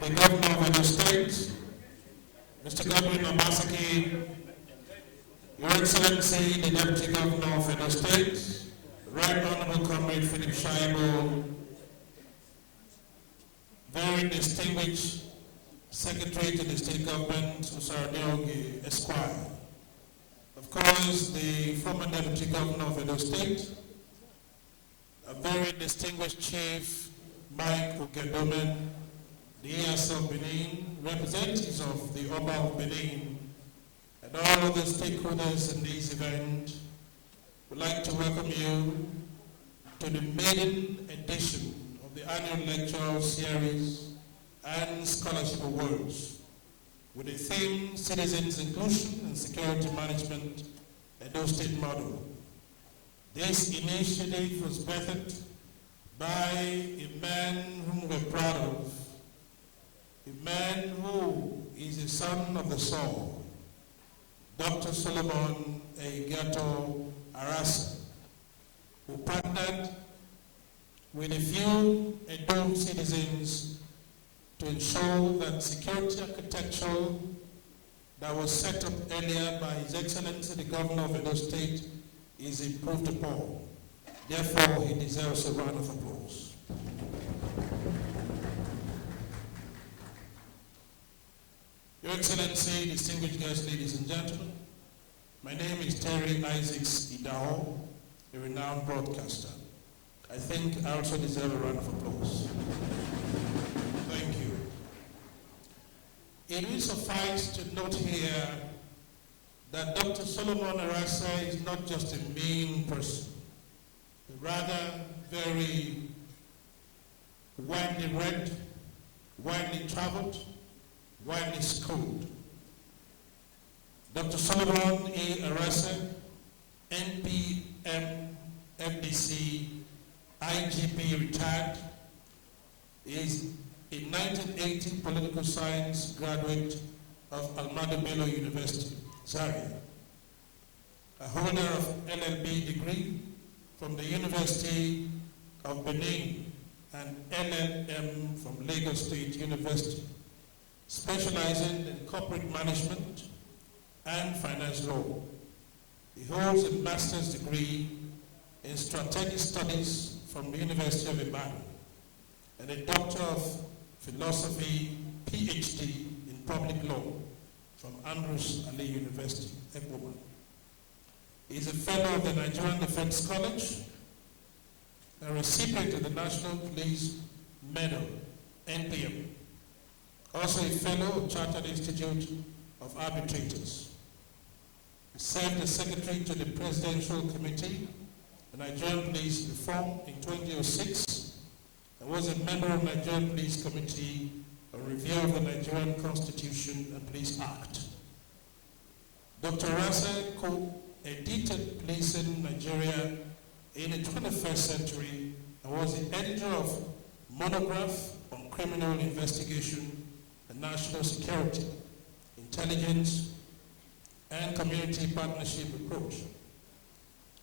the Governor of Edo State, Mr. Godwin Obaseki, Your Excellency, the Deputy Governor of Edo State, Right Honorable Comrade Philip Shaibu, very distinguished Secretary to the State Government, Usaradeogi Esquire, of course, the former Deputy Governor of Edo State, a very distinguished Chief Mike Okedomen, the ES of Benin, representatives of the Oba of Benin, and all other stakeholders in this event, would like to welcome you to the maiden edition of the annual lecture series and scholarship awards with the theme Citizens Inclusion and Security Management, Edo State Model. This initiative was birthed by a man whom we're proud of, a man who is a son of the soul, Dr. Solomon Ehigiator Arase, who partnered with a few Edo citizens to ensure that security architecture that was set up earlier by His Excellency the Governor of Edo State is improved upon. Therefore, he deserves a round of applause. Your Excellency, distinguished guests, ladies and gentlemen, my name is Terry Isaacs Idao, a renowned broadcaster. I think I also deserve a round of applause. Thank you. It will suffice to note here that Dr. Solomon Arase is not just a mean person, but rather very widely read, widely traveled, widely schooled. Dr. Solomon A. Arase, NPM, FDC, IGP retired, is a 1980 political science graduate of Ahmadu Bello University, Zaria, a holder of LLB degree from the University of Benin and LLM from Lagos State University, specializing in corporate management and finance law. He holds a master's degree in strategic studies from the University of Ibadan and a doctor of philosophy, PhD in public law from Andrews Ali University, Ekboma. He is a fellow of the Nigerian Defense College, a recipient of the National Police Medal, NPM, also a fellow of Chartered Institute of Arbitrators. He served as secretary to the Presidential Committee on Nigerian Police Reform in 2006 and was a member of the Nigerian Police Committee on review of the Nigerian Constitution and Police Act. Dr. Arase co-edited Policing Nigeria in the 21st Century and was the editor of Monograph on Criminal Investigation and National Security, Intelligence, and Community Partnership Approach.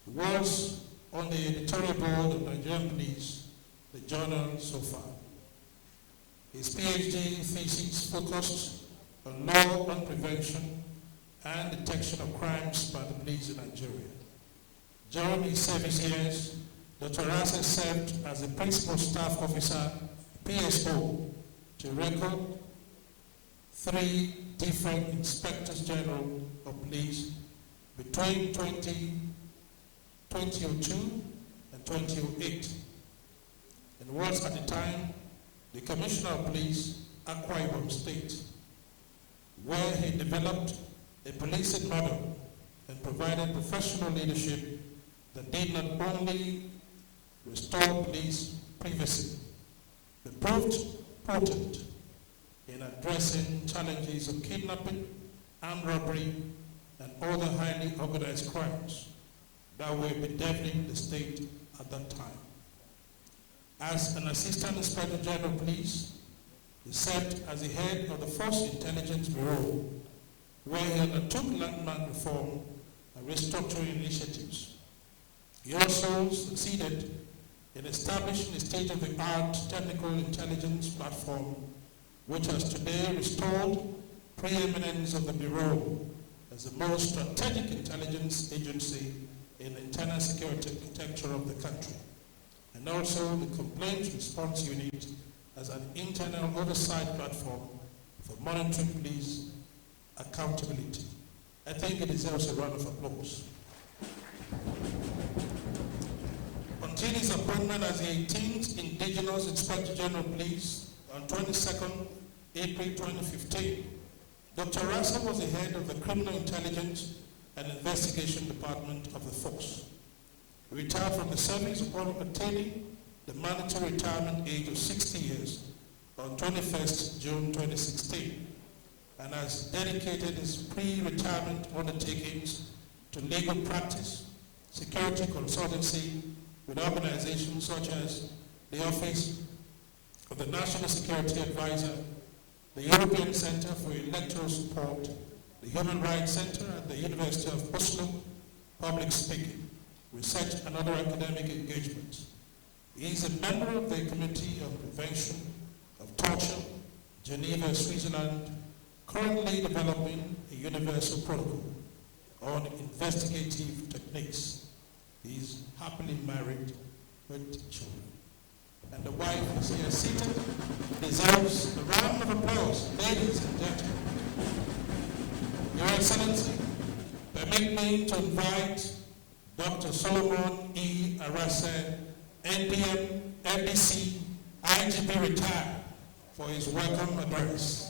He was on the editorial board of Nigerian Police, the journal so far. His PhD thesis focused on law and prevention and detection of crimes by the police in Nigeria. During his service years, Dr. Arase served as a principal staff officer, PSO, to record 3 different inspectors general of police between 2002 and 2008, and was at the time the Commissioner of Police, Akwa Ibom State, where he developed a policing model and provided professional leadership that did not only restore police privacy, but proved potent in addressing challenges of kidnapping, armed robbery, and other highly organized crimes that were bedeviling the state at that time. As an Assistant Inspector General of Police, he served as the head of the Force Intelligence Bureau, where he undertook landmark reform and restructuring initiatives. He also succeeded in establishing a state-of-the-art technical intelligence platform which has today restored preeminence of the Bureau as the most strategic intelligence agency in the internal security architecture of the country, and also the Complaints Response Unit as an internal oversight platform for monitoring police accountability. I think it deserves a round of applause. Until his appointment as the 18th Indigenous Inspector General of Police on 22nd April 2015, Dr. Arase was the head of the Criminal Intelligence and Investigation Department of the Force. He retired from the service upon attaining the mandatory retirement age of 60 years on 21st June 2016, and has dedicated his pre-retirement undertakings to legal practice, security consultancy with organizations such as the Office of the National Security Advisor, the European Center for Electoral Support, the Human Rights Center at the University of Oslo, public speaking, research and other academic engagements. He is a member of the Committee on Prevention of Torture, Geneva, Switzerland, currently developing a universal protocol on investigative techniques. He is happily married with children. And the wife is here seated, deserves a round of applause. Ladies and gentlemen, Your Excellency, permit me to invite Dr. Solomon E. Arase, NPM, MDC, IGP retired, for his welcome address.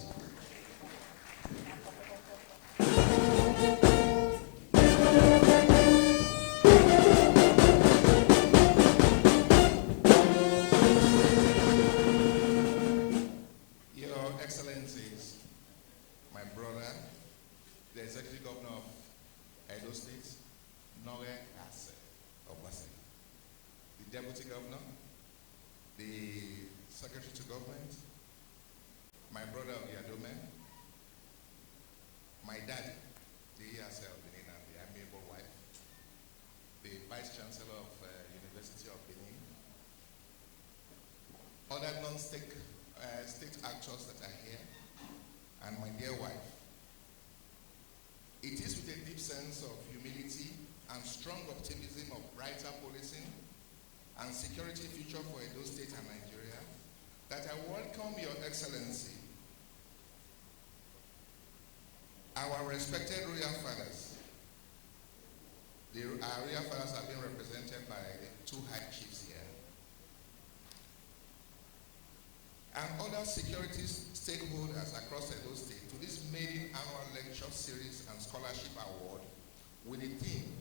Deputy Governor, the Secretary to Government, my brother of Yadome, my dad, the ESL, Benin, and the amiable wife, the Vice Chancellor of University of Benin, other non-state state actors that are here, and my dear wife. It is with a deep sense of humility and strong optimism of brighter policing and security future for Edo State and Nigeria that I welcome Your Excellency, our respected royal fathers. Our royal fathers have been represented by the two high chiefs here, and other security stakeholders across Edo State to this maiden annual lecture series and scholarship award with the theme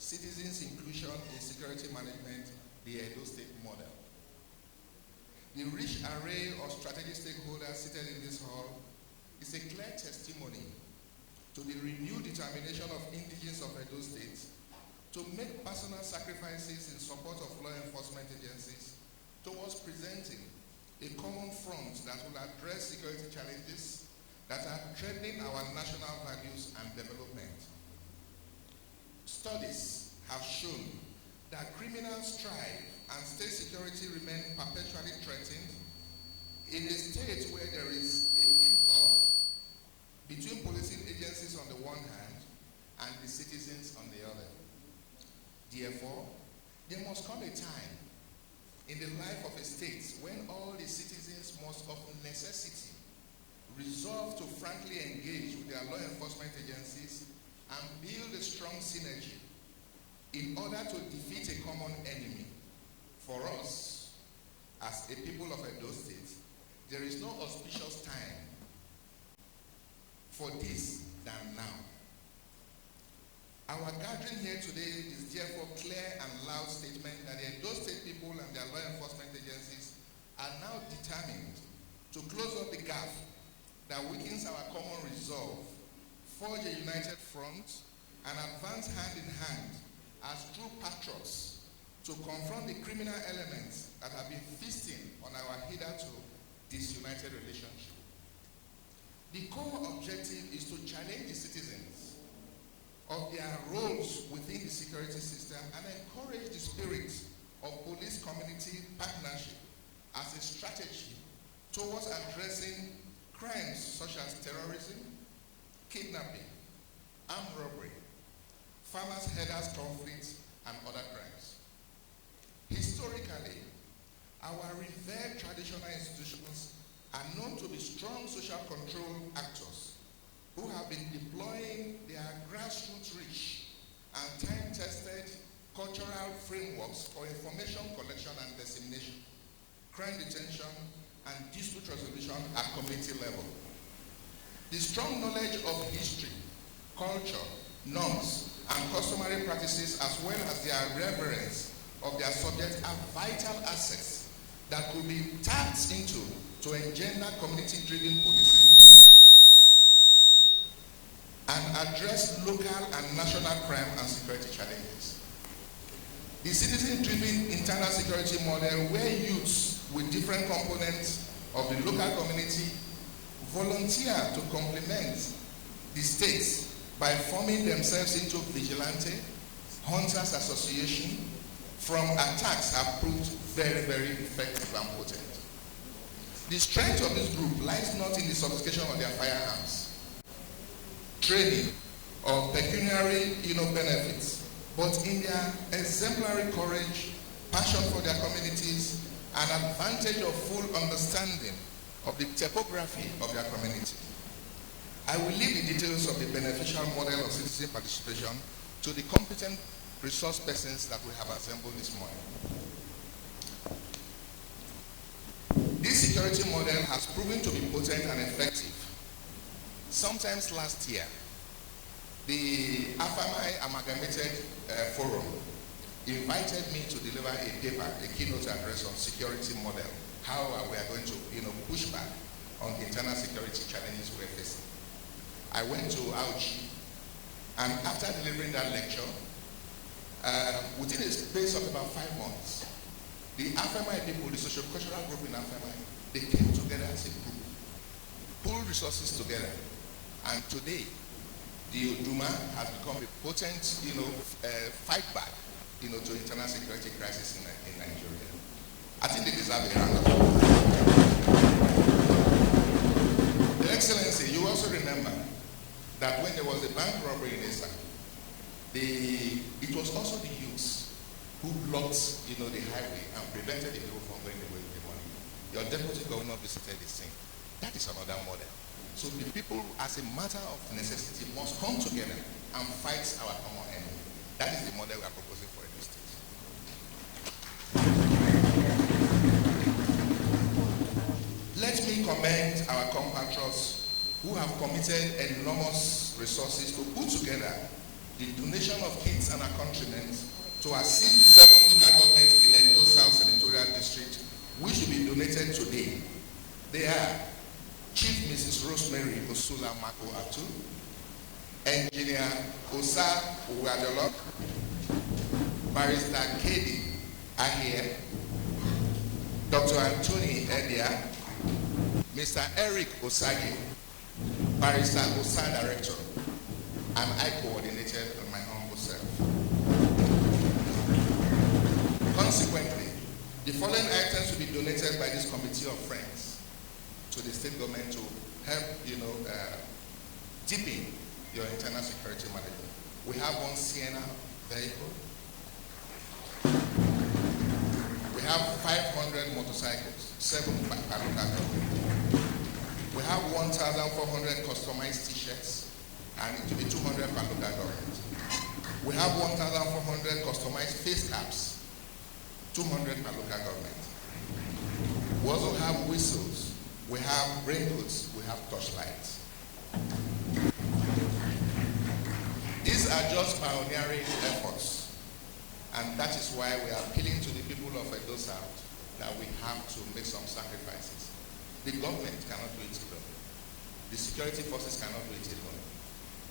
Citizens Inclusion in Security Management, the Edo State model. The rich array of strategic stakeholders seated in this hall is a clear testimony to the renewed determination of indigenes of Edo State to make personal sacrifices in support of law enforcement agencies towards presenting a common front that will address security challenges that are threatening our national values and development. Studies have shown that criminals strive and state security remain perpetually threatened in a state where there is a deep gulf between policing agencies on the one hand and the citizens on the other. Therefore, there must come a time in the life of a state when all the citizens must of necessity resolve to frankly engage with their law enforcement agencies and build a strong synergy in order to defeat a common enemy. For us, as a people of Edo State, there is no auspicious time for this than now. Our gathering here today is therefore clear and loud statement that the Edo State people and their law enforcement agencies are now determined to close up the gap that weakens our common resolve, forge a united front, and advance hand in hand as true patriots to confront the criminal elements that have been feasting on our hitherto disunited relationship. The core objective is to challenge the citizens of their roles within the security system and encourage the spirit of police community partnership as a strategy towards addressing crimes such as terrorism, kidnapping, armed robbery, farmers' herders conflicts, and other crimes. Historically, our revered traditional institutions are known to be strong social control actors who have been deploying their grassroots reach and time-tested cultural frameworks for information collection and dissemination, crime detection, and dispute resolution at community level. The strong knowledge of history, culture, norms, and customary practices, as well as their reverence of their subjects, are vital assets that could be tapped into to engender community-driven policing and address local and national crime and security challenges. The citizen-driven internal security model, where youths with different components of the local community volunteer to complement the states by forming themselves into vigilante, hunters association, from attacks have proved very, very effective and potent. The strength of this group lies not in the sophistication of their firearms, training, or pecuniary benefits, but in their exemplary courage, passion for their communities, and advantage of full understanding of the topography of their community. I will leave the details of the beneficial model of citizen participation to the competent resource persons that we have assembled this morning. This security model has proven to be potent and effective. Sometimes last year, the AFAMI Amalgamated Forum invited me to deliver a paper, a keynote address on security model, how we are going to push back on the internal security challenges we're facing. I went to Auchi, and after delivering that lecture, within a space of about 5 months, the AFMI people, the socio-cultural group in AFMI, they came together as a group, pulled resources together, and today, the Oduma has become a potent, fight back, to internal security crisis in Nigeria. I think they deserve a round of applause. Your Excellency, you also remember that when there was a bank robbery in Esa, it was also the youths who blocked, the highway and prevented the people from going away with the money. Your deputy governor visited the scene. That is another model. So the people, as a matter of necessity, must come together and fight our common enemy. That is the model we are proposing for Edo State. Let me commend our compatriots who have committed enormous resources to put together the donation of kits and accoutrements to assist the 7 local governments in Edo South Senatorial District, which will be donated today. They are Chief Mrs. Rosemary Osula Mako Atu, Engineer Osa Uwadolok, Barrister Kedi Ahie, Dr. Anthony Edia, Mr. Eric Osagi, Barrister Osa Director, and I coordinated on my humble self. Consequently, the following items will be donated by this committee of friends to the state government to help, deepen your internal security management. We have one Sienna vehicle. We have 500 motorcycles, 7 per local government. We have 1,400 customized t-shirts, and it will be 200 per local government. We have 1,400 customized face caps, 200 per local government. We also have whistles, we have raincoats, we have torchlights. These are just pioneering efforts, and that is why we are appealing to the people of Edo South that we have to make some sacrifices. The government cannot do it alone. The security forces cannot do it alone.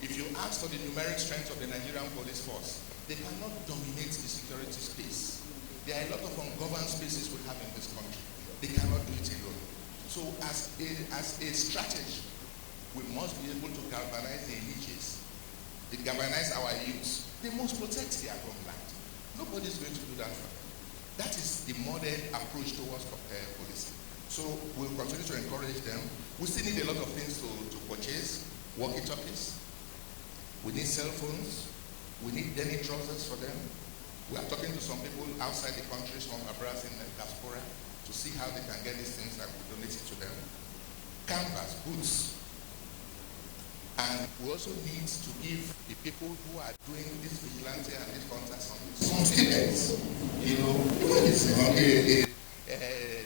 If you ask for the numeric strength of the Nigerian police force, they cannot dominate the security space. There are a lot of ungoverned spaces we have in this country. They cannot do it alone. So as a strategy, we must be able to galvanize the elites, galvanize our youths. They must protect their homeland. Nobody is going to do that for them. That is the modern approach towards policing. So we'll continue to encourage them. We still need a lot of things to purchase. Walkie-talkies. We need cell phones. We need denim trousers for them. We are talking to some people outside the country, some Arase in the diaspora, to see how they can get these things that we donate it to them. Canvas, boots. And we also need to give the people who are doing this vigilante and this contacts some students. You know,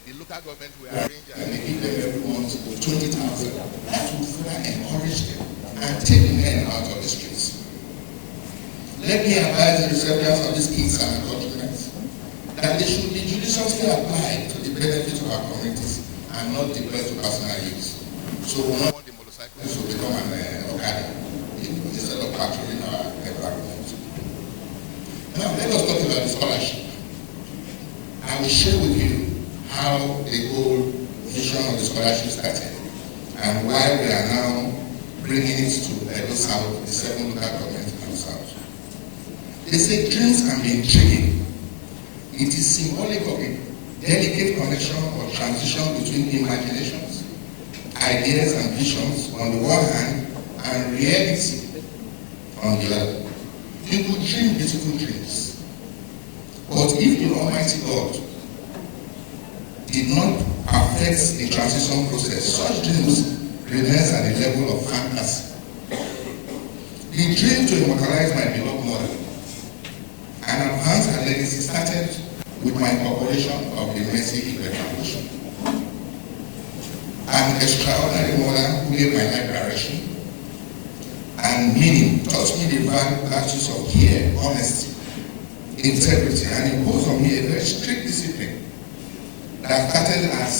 the local government will arrange and they give them every month 20,000. That will further encourage them and take the men out of the streets. Let me advise the recipients of these kids and documents that they should be judiciously applied to the benefit of our communities and not deployed to personal use. So we don't want the motorcycles to become an Okada instead of patrolling our environment. Now let us talk about the scholarship. I will share with you how the whole vision of the scholarship started and why we are now bringing it to Edo South, the 7 local governments in the South. They say dreams can be intriguing. It is symbolic of a delicate connection or transition between imaginations, ideas and visions on the one hand, and reality on the other. You could dream beautiful dreams. But if the Almighty God did not perfect the transition process, such dreams remains at the level of fantasy. The dream to immortalize my beloved mother and advance her legacy started with my incorporation of the Ehigiator Foundation. An extraordinary mother who gave my life direction and meaning, taught me the virtues of care, honesty, integrity, and imposed on me a very strict discipline that started as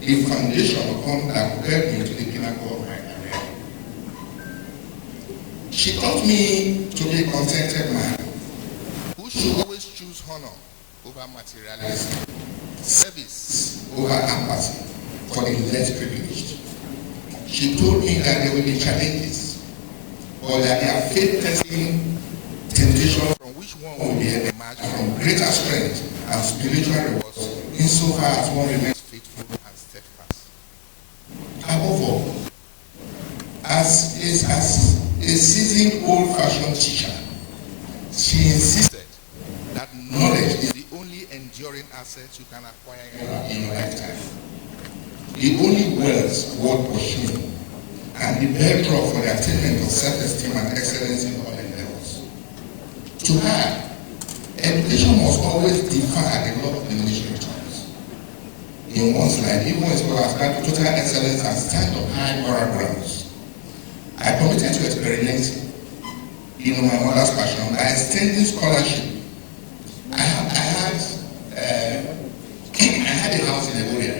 the foundation upon that propelled me to the pinnacle of my career. She taught me to be a contented man who should always choose honor over materialism, service over apathy for the less privileged. She told me that there will be challenges, but that there are faith-testing temptations from which one will be emerged from greater strength and spiritual rewards insofar as one remains faithful and steadfast. Above all, as a seasoned old-fashioned teacher, she insisted that knowledge is the only enduring asset you can acquire in your lifetime, the only wealth worth pursuing, and the bedrock for the attainment of self-esteem and excellence in all endeavors. To her, education must always defy the law of diminishing returns. In one's life, even when people aspire to total excellence and stand on high moral grounds, I committed to experimenting in my mother's passion by extending scholarship. I had a house in the area.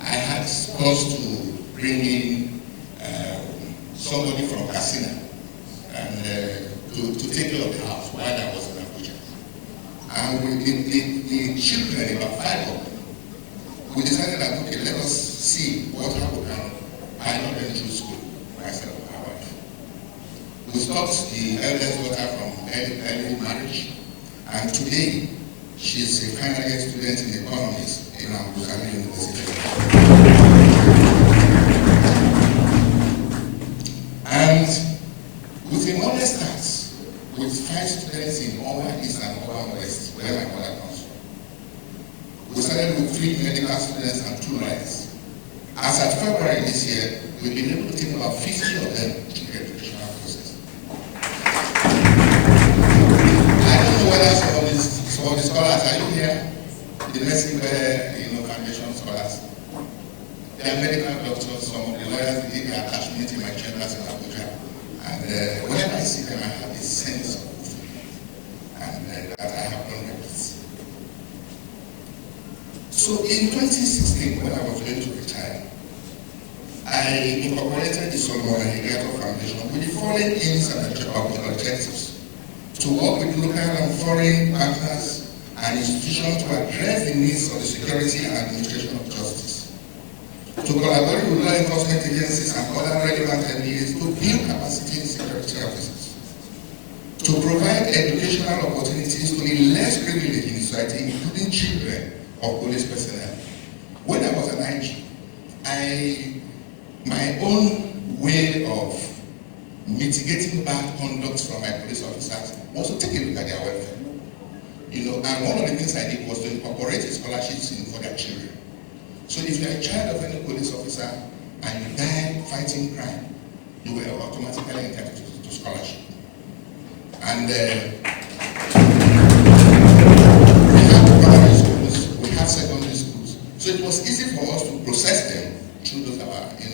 I had supposed to bring in somebody from Casina and to take care of the house while I was in Abuja. And with the children, about 5 of them, we decided that, okay, let us see what happened. I not went through school myself and my wife. We stopped the eldest daughter from early marriage, and today she is a final year student in economics in Abuja University. And with a modest start, with 5 students in Owa East and Owa West, where my mother comes from. We started with 3 medical students and 2 lawyers. As at February this year, we've been able to take about 50 of them to the educational process. I don't know whether some of the scholars, are you here? The nursing foundation scholars. They are medical doctors, some of the lawyers, they are attachment in my chambers in Abuja. And whenever I see them, I have a sense of and that I have done my best. So in 2016, when I was going to retire, I incorporated the Ehigiator Foundation with the following aims and objectives: to work with local and foreign partners and institutions to address the needs of the security and administration of justice, to collaborate with law enforcement agencies and other relevant entities to build capacity in security officers, to provide educational opportunities to the less privileged in society, including children of police personnel. When I was an my own way of mitigating bad conduct from my police officers was to take a look at their welfare. And one of the things I did was to incorporate a scholarship scheme for their children. So if you're a child of any police officer and you die fighting crime, you were automatically entitled to scholarship. And we had primary schools, we had secondary schools, so it was easy for us to process them through those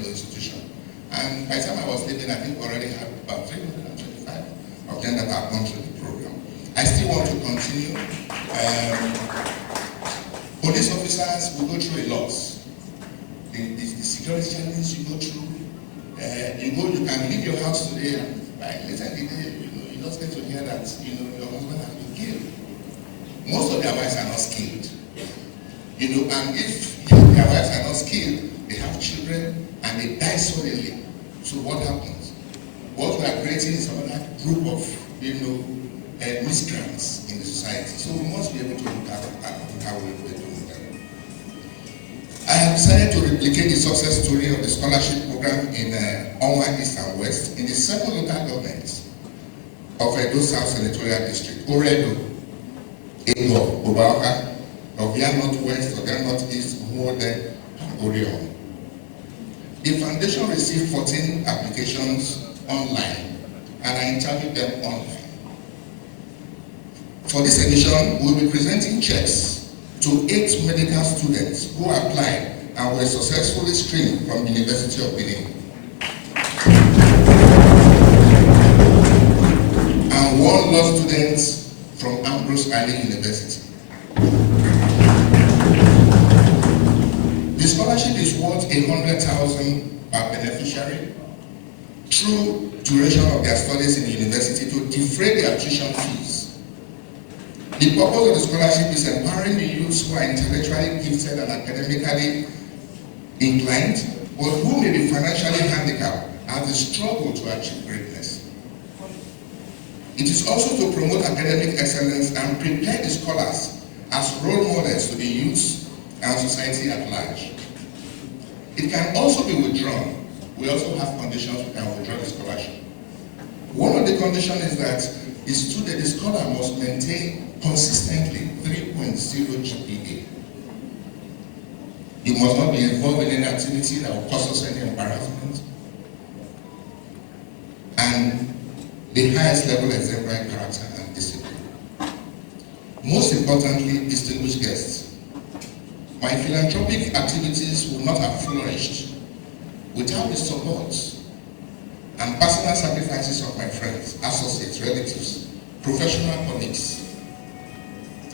institutions. And by the time I was leaving, I think we already had about 325 of them that have gone through the program. I still want to continue. Police officers will go through a lot. The security challenges you go through. You can leave your house today, and by later in the day, you just get to hear that your husband has been killed. Most of their wives are not skilled. And if their wives are not skilled, they have children and they die suddenly. So what happens? What we are creating is another group of miscreants in the society. So we must be able to look at how we do that. I have decided to replicate the success story of the scholarship program in Onwa East and West in the 7 local governments of Edo South Senatorial District: Oredo, Ego, Obaoka, Ovia Northwest, Ovia Northeast, Mode, and Orion. The foundation received 14 applications online, and I interviewed them online. For this edition, we'll be presenting checks to 8 medical students who applied and were successfully screened from the University of Benin, and 1 law student from Ambrose Ali University. The scholarship is worth 100,000 per beneficiary through duration of their studies in the university to defray their tuition fees. The purpose of the scholarship is empowering the youths who are intellectually gifted and academically inclined, but who may be financially handicapped as they struggle to achieve greatness. It is also to promote academic excellence and prepare the scholars as role models to the youths and society at large. It can also be withdrawn. We also have conditions we can withdraw the scholarship. One of the conditions is that the scholar must maintain consistently 3.0 GPA. He must not be involved in any activity that will cause us any embarrassment. And the highest level exemplary character and discipline. Most importantly, distinguished guests, my philanthropic activities would not have flourished without the support and personal sacrifices of my friends, associates, relatives, professional colleagues,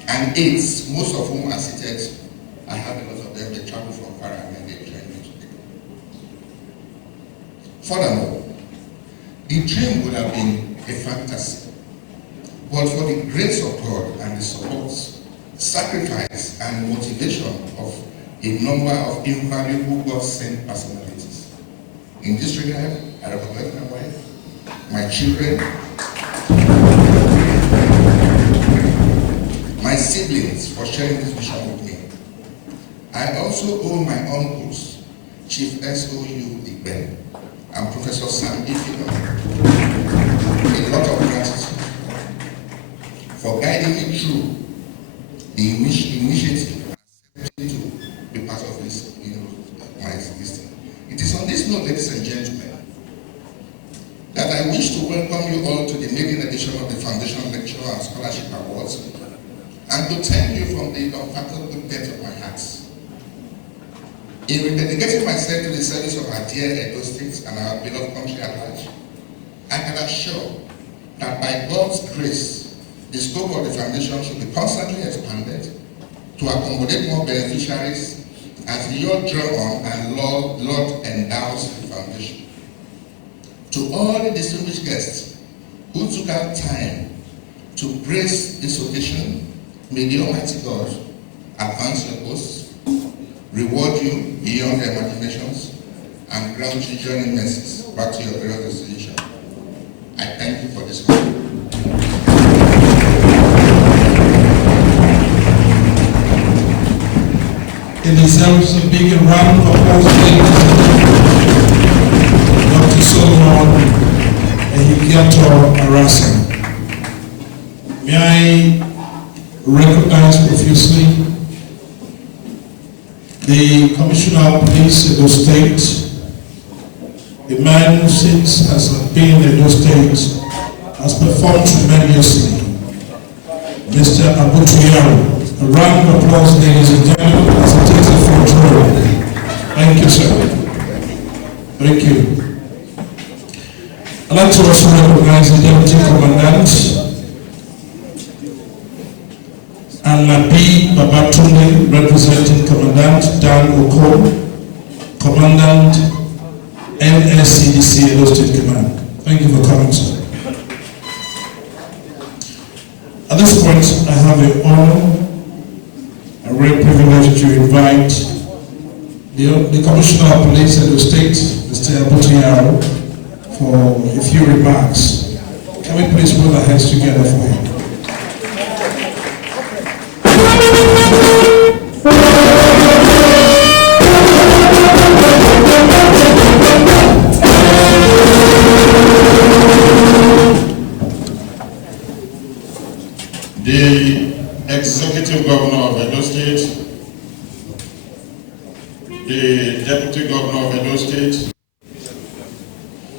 and aides, most of whom are seated. I have a lot of them, they travel from far and they join me today. Furthermore, the dream would have been a fantasy, but for the grace of God and the support, sacrifice, and motivation of a number of invaluable God-sent personalities. In this regard, I recognize my wife, my children, my siblings for sharing this vision with me. I also owe my uncles, Chief S.O.U. Igben and Professor Sam Ifino, a lot of gratitude for guiding me through the initiative and to be part of this, my existence. It is on this note, ladies and gentlemen, that I wish to welcome you all to the maiden edition of the Foundation Lecture and Scholarship Awards, and to thank you from the unfathomable depth of my heart. In dedicating myself to the service of our dear Edo State and our beloved country at large, I can assure that by God's grace, the scope of the foundation should be constantly expanded to accommodate more beneficiaries as the year draw on and Lord endows the foundation. To all the distinguished guests who took out time to grace this occasion, may the Almighty God advance your posts, reward you beyond your imaginations, and grant you journey mercies back to your various destination. I thank you for this moment. It deserves a big round of applause. previously, the Commissioner of Police Edo State, a man who since has been in Edo State, has performed tremendously, Mr. Abutuyaro. A round of applause, ladies and gentlemen, as he takes the front row. Thank you, sir. Thank you. I'd like to also recognize the Deputy Commandant, Alabi Babatunde, representing Commandant Dan Oko, Commandant NSCDC Edo State Command. Thank you for coming, sir. At this point, I have the honor, a real privilege to invite the Commissioner of Police Edo State, Mr. Abutuyaro, for a few remarks. Can we please put our hands together for him? The Executive Governor of Edo State, the Deputy Governor of Edo State,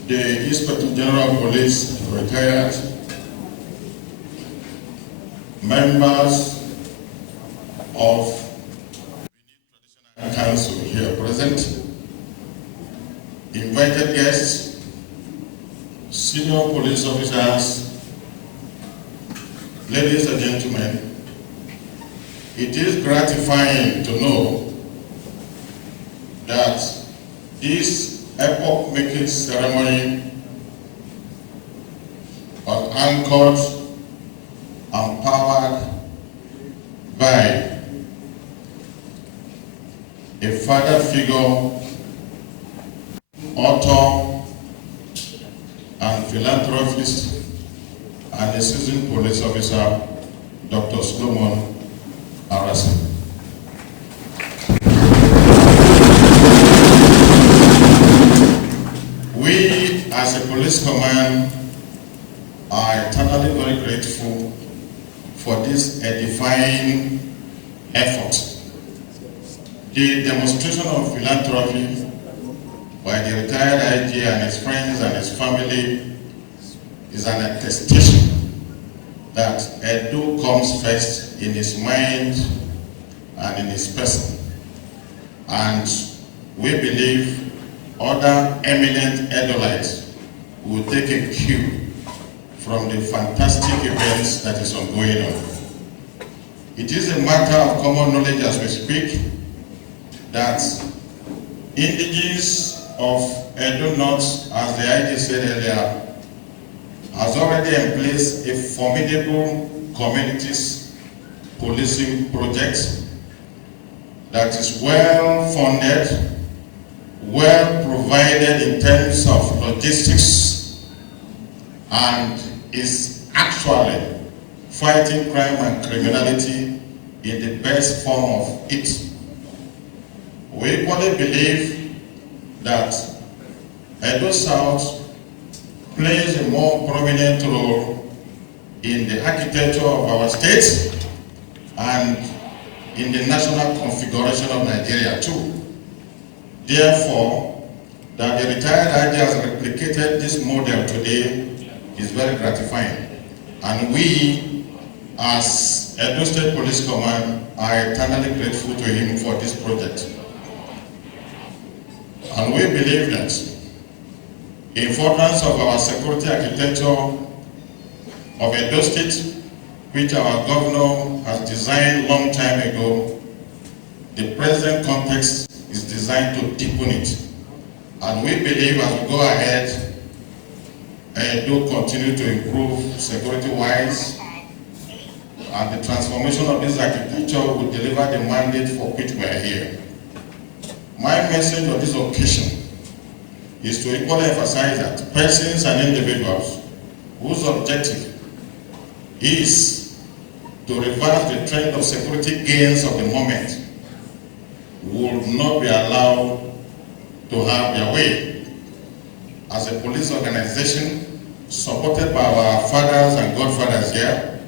the Inspector General of Police, retired, members of the Traditional Council here present, invited guests, senior police officers, ladies and gentlemen, it is gratifying to know that this epoch-making ceremony was anchored and powered by a father figure, author, and philanthropist, and a seasoned police officer, Dr. Solomon Arase. We, as a police command, are eternally very grateful for this edifying effort. The demonstration of philanthropy by the retired IG and his friends and his family is an attestation that Edo comes first in his mind and in his person. And we believe other eminent Edolites will take a cue from the fantastic events that is ongoing on. It is a matter of common knowledge as we speak that indigenes of Edo North, as the IG said earlier, has already in place a formidable communities policing project that is well funded, well provided in terms of logistics, and is actually fighting crime and criminality in the best form of it. We equally believe that Edo South plays a more prominent role in the architecture of our state and in the national configuration of Nigeria too. Therefore, that the retired IG has replicated this model today is very gratifying. And we, as Edo State Police Command, are eternally grateful to him for this project. And we believe that in furtherance of our security architecture of Edo State, which our governor has designed long time ago, the present context is designed to deepen it. And we believe as we go ahead, Edo continue to improve security-wise, and the transformation of this architecture will deliver the mandate for which we are here. My message on this occasion is to equally emphasize that persons and individuals whose objective is to reverse the trend of security gains of the moment will not be allowed to have their way. As a police organization supported by our fathers and godfathers here,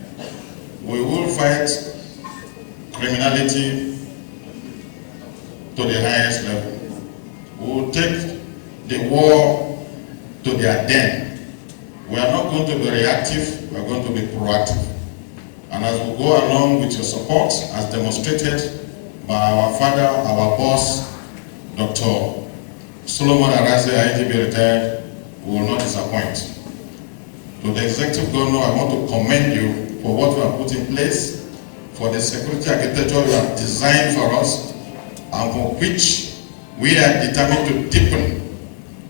we will fight criminality to the highest level. We will take the war to their den. We are not going to be reactive, we are going to be proactive. And as we go along with your support, as demonstrated by our father, our boss, Dr. Solomon Arase, IGP retired, we will not disappoint. To the Executive Governor, I want to commend you for what you have put in place, for the security architecture you have designed for us, and for which we are determined to deepen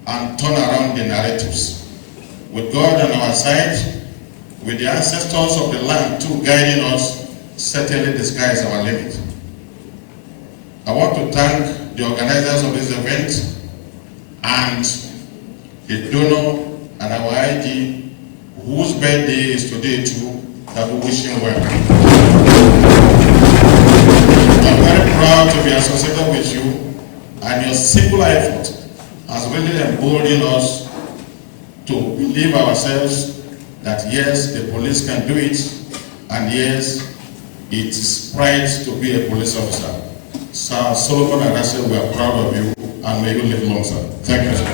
and turn around the narratives. With God on our side, with the ancestors of the land too guiding us, certainly the sky is our limit. I want to thank the organizers of this event and the donor and our IG, whose birthday is today too, that we wish him well. I'm very proud to be associated with you, and your simple effort has really emboldened us to believe ourselves that yes, the police can do it, and yes, it is pride to be a police officer. Sir Solomon Arase, we are proud of you, and may you live long, sir. Thank you, sir.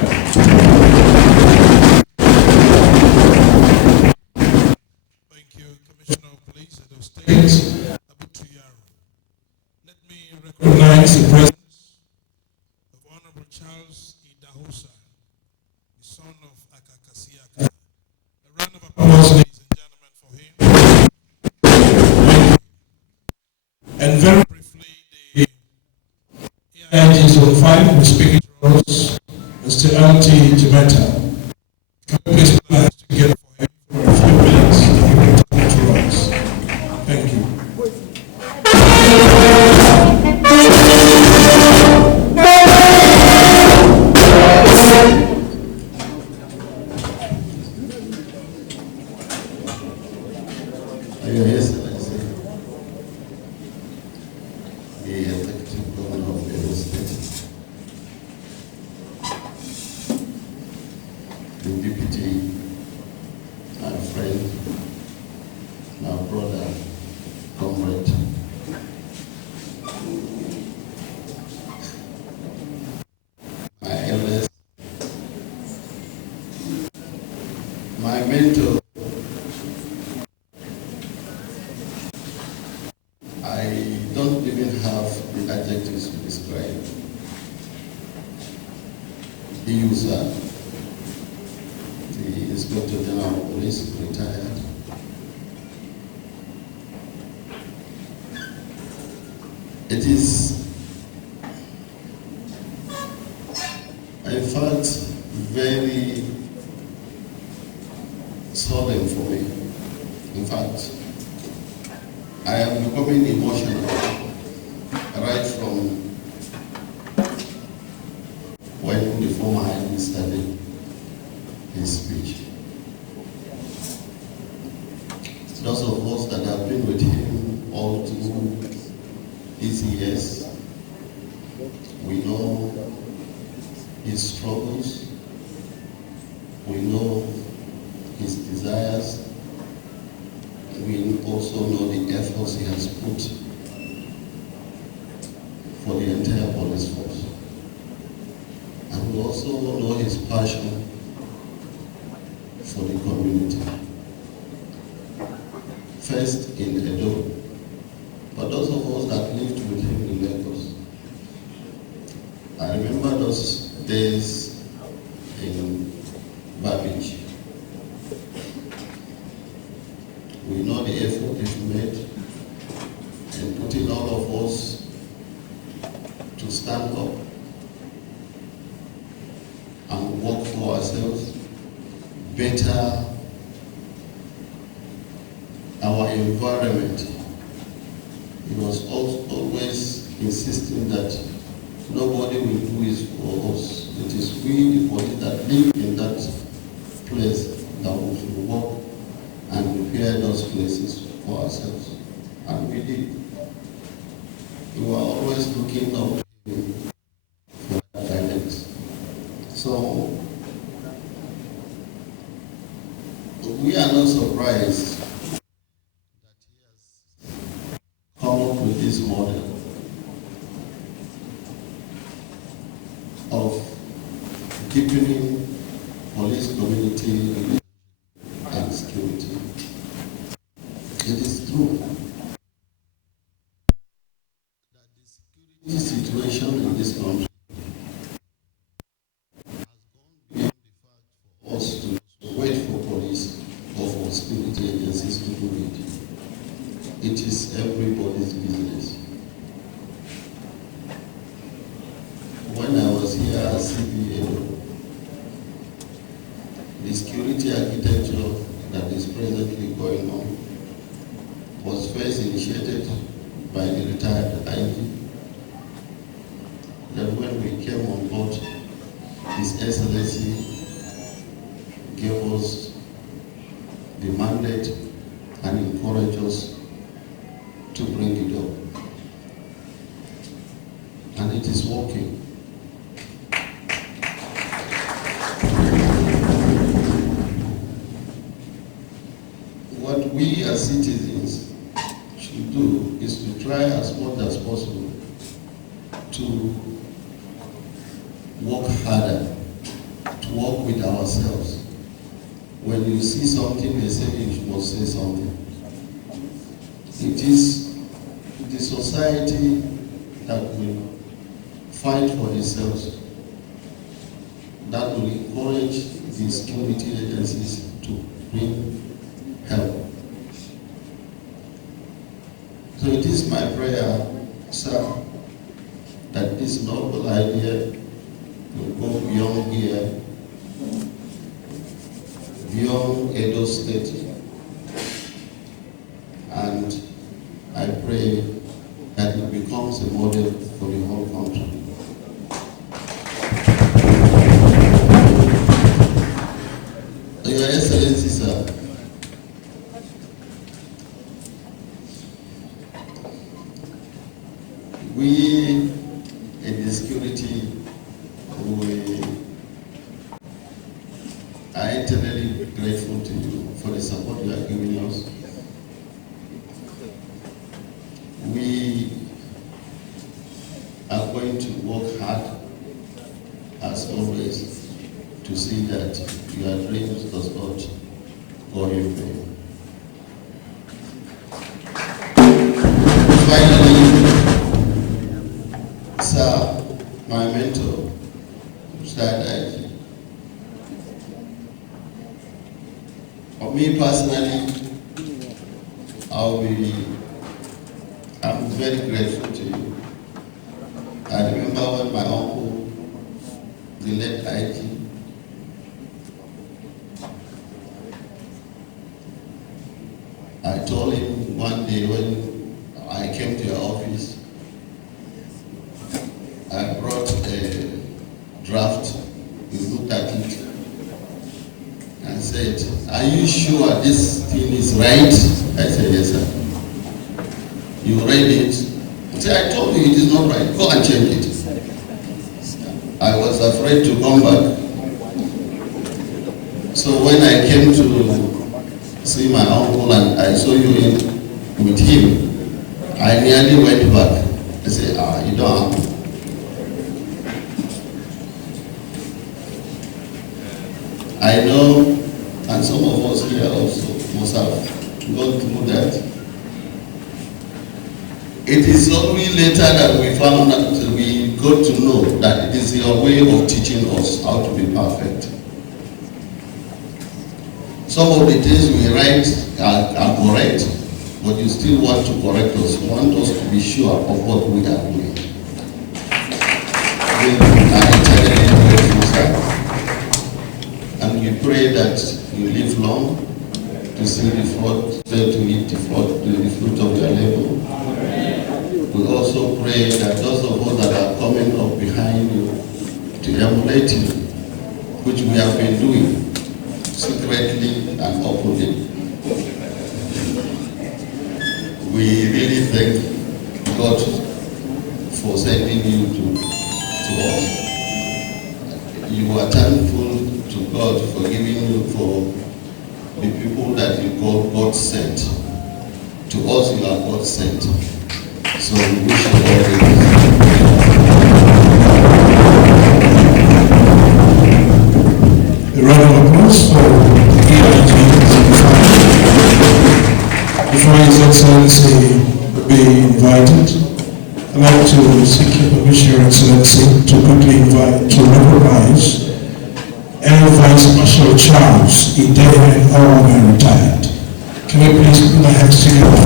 Thank you, Commissioner of Police, Edo State, Abutu Yaro. Let me recognize the presence of Honorable Charles Idahosa, the son of Akakasiaka. A round of applause, ladies and gentlemen, for him. And very briefly, the AIG Zone 5 will speak to us, Mr. Anti Jimeta. Can we please put our hands together for him for a few minutes to us? Thank you. Your Excellency, the Executive Governor of Edo State, the Deputy, my friend, my brother, comrade, my elders, my mentor. I don't even have the adjectives to describe the user, the Inspector General of Police, retired. It is, in fact, very solemn for me. In fact, I am becoming emotional right from when the former IGP started his speech. Those of us that have been with him all through his years, we know his struggles, we know his desires, we also know the efforts he has put for the entire police force. And we also know his passion for the community. First in Edo, but those of us that lived with him in Lagos. I remember those days in Babbage. We know the effort he's made in putting all of us to stand up and work for ourselves, better our environment. He was always insisting that nobody will do it for us. It is we, the police, that live in that place that we should work and prepare those places for ourselves. And we did. We were always looking up to him for that guidance. So we are not surprised that he has come up with this deepening police community and security. It is true that the security situation in this country has gone beyond the fact for us to wait for police or for security agencies to do it. It is everybody's business. When I was here as CPA, the security architecture that is presently going on was first initiated by the retired IG. Then when we came on board, His Excellency gave us the mandate and encouraged us to bring it up. And it is working. What we as citizens should do is to try as much as possible to work harder, to work with ourselves. When you see something, they say you must say something. It is the society that will fight for themselves, that will encourage the security agencies to bring help. So it is my prayer, sir, that this noble idea will go beyond here, beyond Edo State, and I pray that it becomes a model for the whole country. Your Excellency, sir, we in the security, we are eternally grateful to you for the support you are giving us. We are going to work hard, as always, to see that your dreams does not go in vain. Finally, sir, my mentor, Sir, for me personally, I'm very grateful to you. I remember when my uncle, the late IG, I told him one day when I came to your office, I brought a draft, he looked at it and said, "Are you sure this thing is right?" I said, "Yes, sir." "You read it?" He said, "I told you it is not right. Go and change it." I was afraid to come back. So when I came to see my uncle and I saw you in with him, I nearly went back. I said, you don't have to. I know, and some of us here also must have gone through that. It is only later that we found that we got to know that it is your way of teaching us how to be perfect. Some of the things we write are correct, but you still want to correct us. You want us to be sure of what we are doing. We are eternally grateful, sir. And we pray that you live long to see the fruit, to eat the fruit of your labor. We also pray that those of us that are coming up behind you to emulate you, which we have been doing secretly and openly. We really thank God for sending you to us. You are thankful to God for giving you for the people that you call God sent. To us, you are God sent. So we wish you all the best. round of applause for Ehigiator. Before His Excellency be invited, I'd like to seek your permission, Your Excellency, to quickly invite to recognize Air Vice Marshal Charles Idehen Owaga retired. Can we please put our hands together?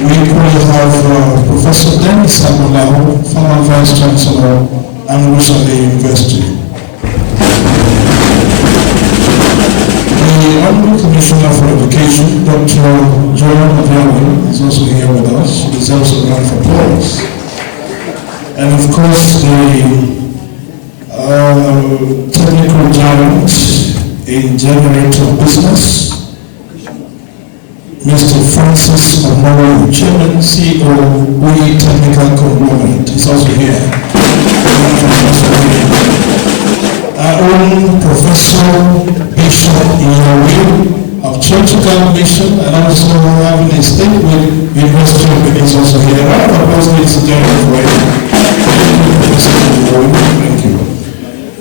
We equally have Professor Dennis Amolau, former Vice Chancellor, and Usale University. The Honorable Commissioner for Education, Dr. Joan Aviawi, is also here with us. She deserves a round of applause. And of course, the technical giant in generator business, Mr. Francis Omoro, Chairman, CEO, We Technical Conglomerate, is also here. Our own Professor Bishop Iyawi of Church Mission, and also having a stake with University of Benin is also here. Round of applause, ladies and gentlemen, thank you.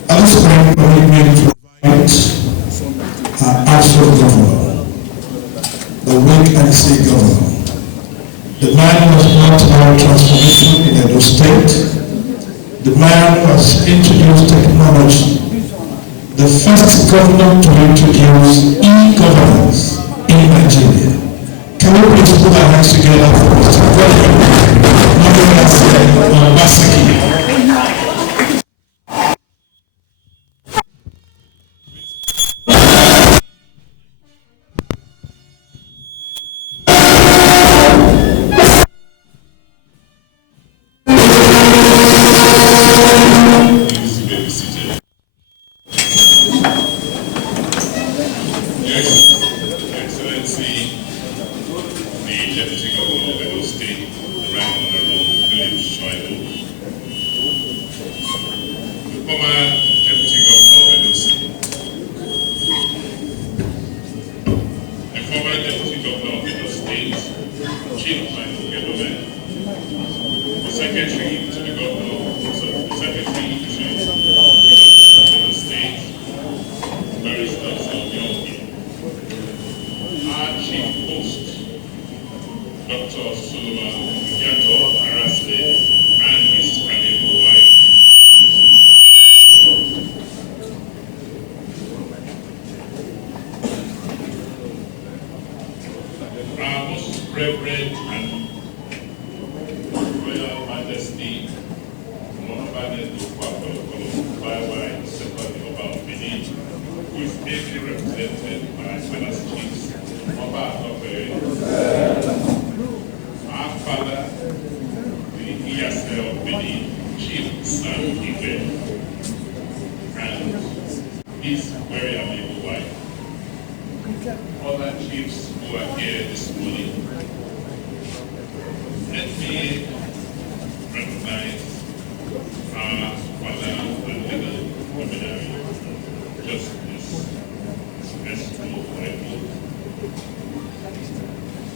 At this point, we need to invite our actual governor, the weak and sick governor. The man who has brought about transformation in Edo State. The man who has introduced technology. The first governor to introduce e-governance in Nigeria. Can we please put our hands together for Mr. Governor Obaseki?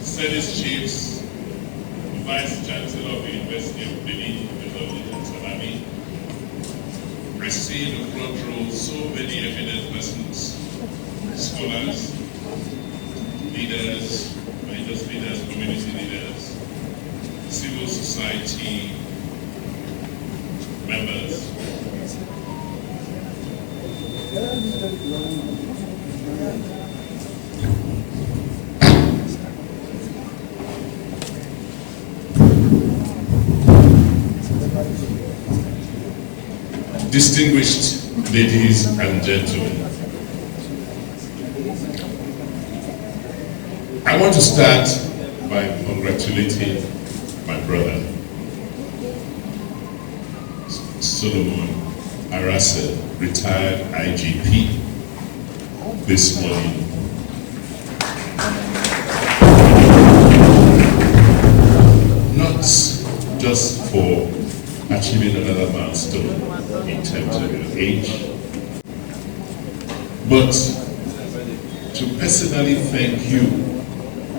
Service Chiefs, Vice Chancellor of the University of Benin, I see in the front row so many eminent persons, scholars, leaders, religious leaders, community leaders, civil society members. Distinguished ladies and gentlemen, I want to start by congratulating my brother, Solomon Arase, retired IGP, this morning. Not just for achieving another milestone in terms of your age, but to personally thank you,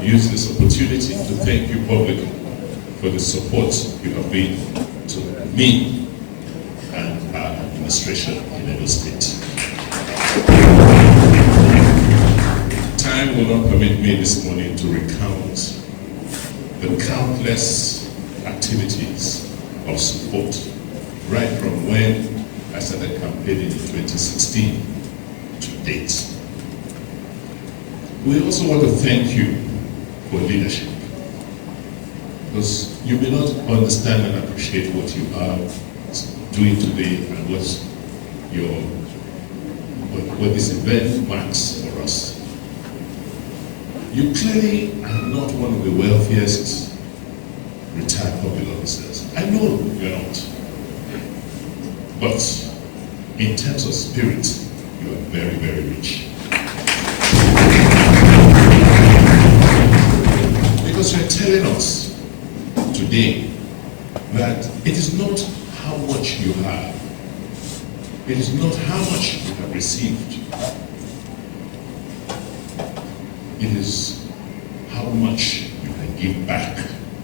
use this opportunity to thank you publicly for the support you have been to me and our administration in Edo State. Time will not permit me this morning to recount the countless activities of support right from when I started campaigning in 2016 to date. We also want to thank you for leadership, because you may not understand and appreciate what you are doing today and what this event marks for us. You clearly are not one of the wealthiest retired public officers. I know you're not. But in terms of spirit, you are very, very rich. Because you're telling us today that it is not how much you have, it is not how much you have received, it is how much you can give back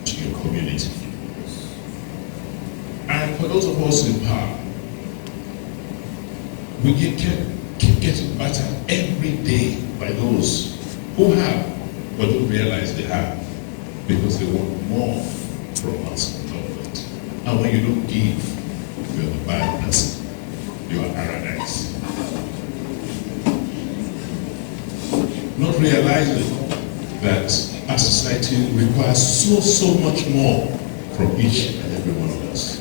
to your community. And for those of us in power, we keep getting better every day by those who have but don't realize they have, because they want more from us in government. And when you don't give, you're the bad person. You are Arase. Not realizing that our society requires so much more from each and every one of us.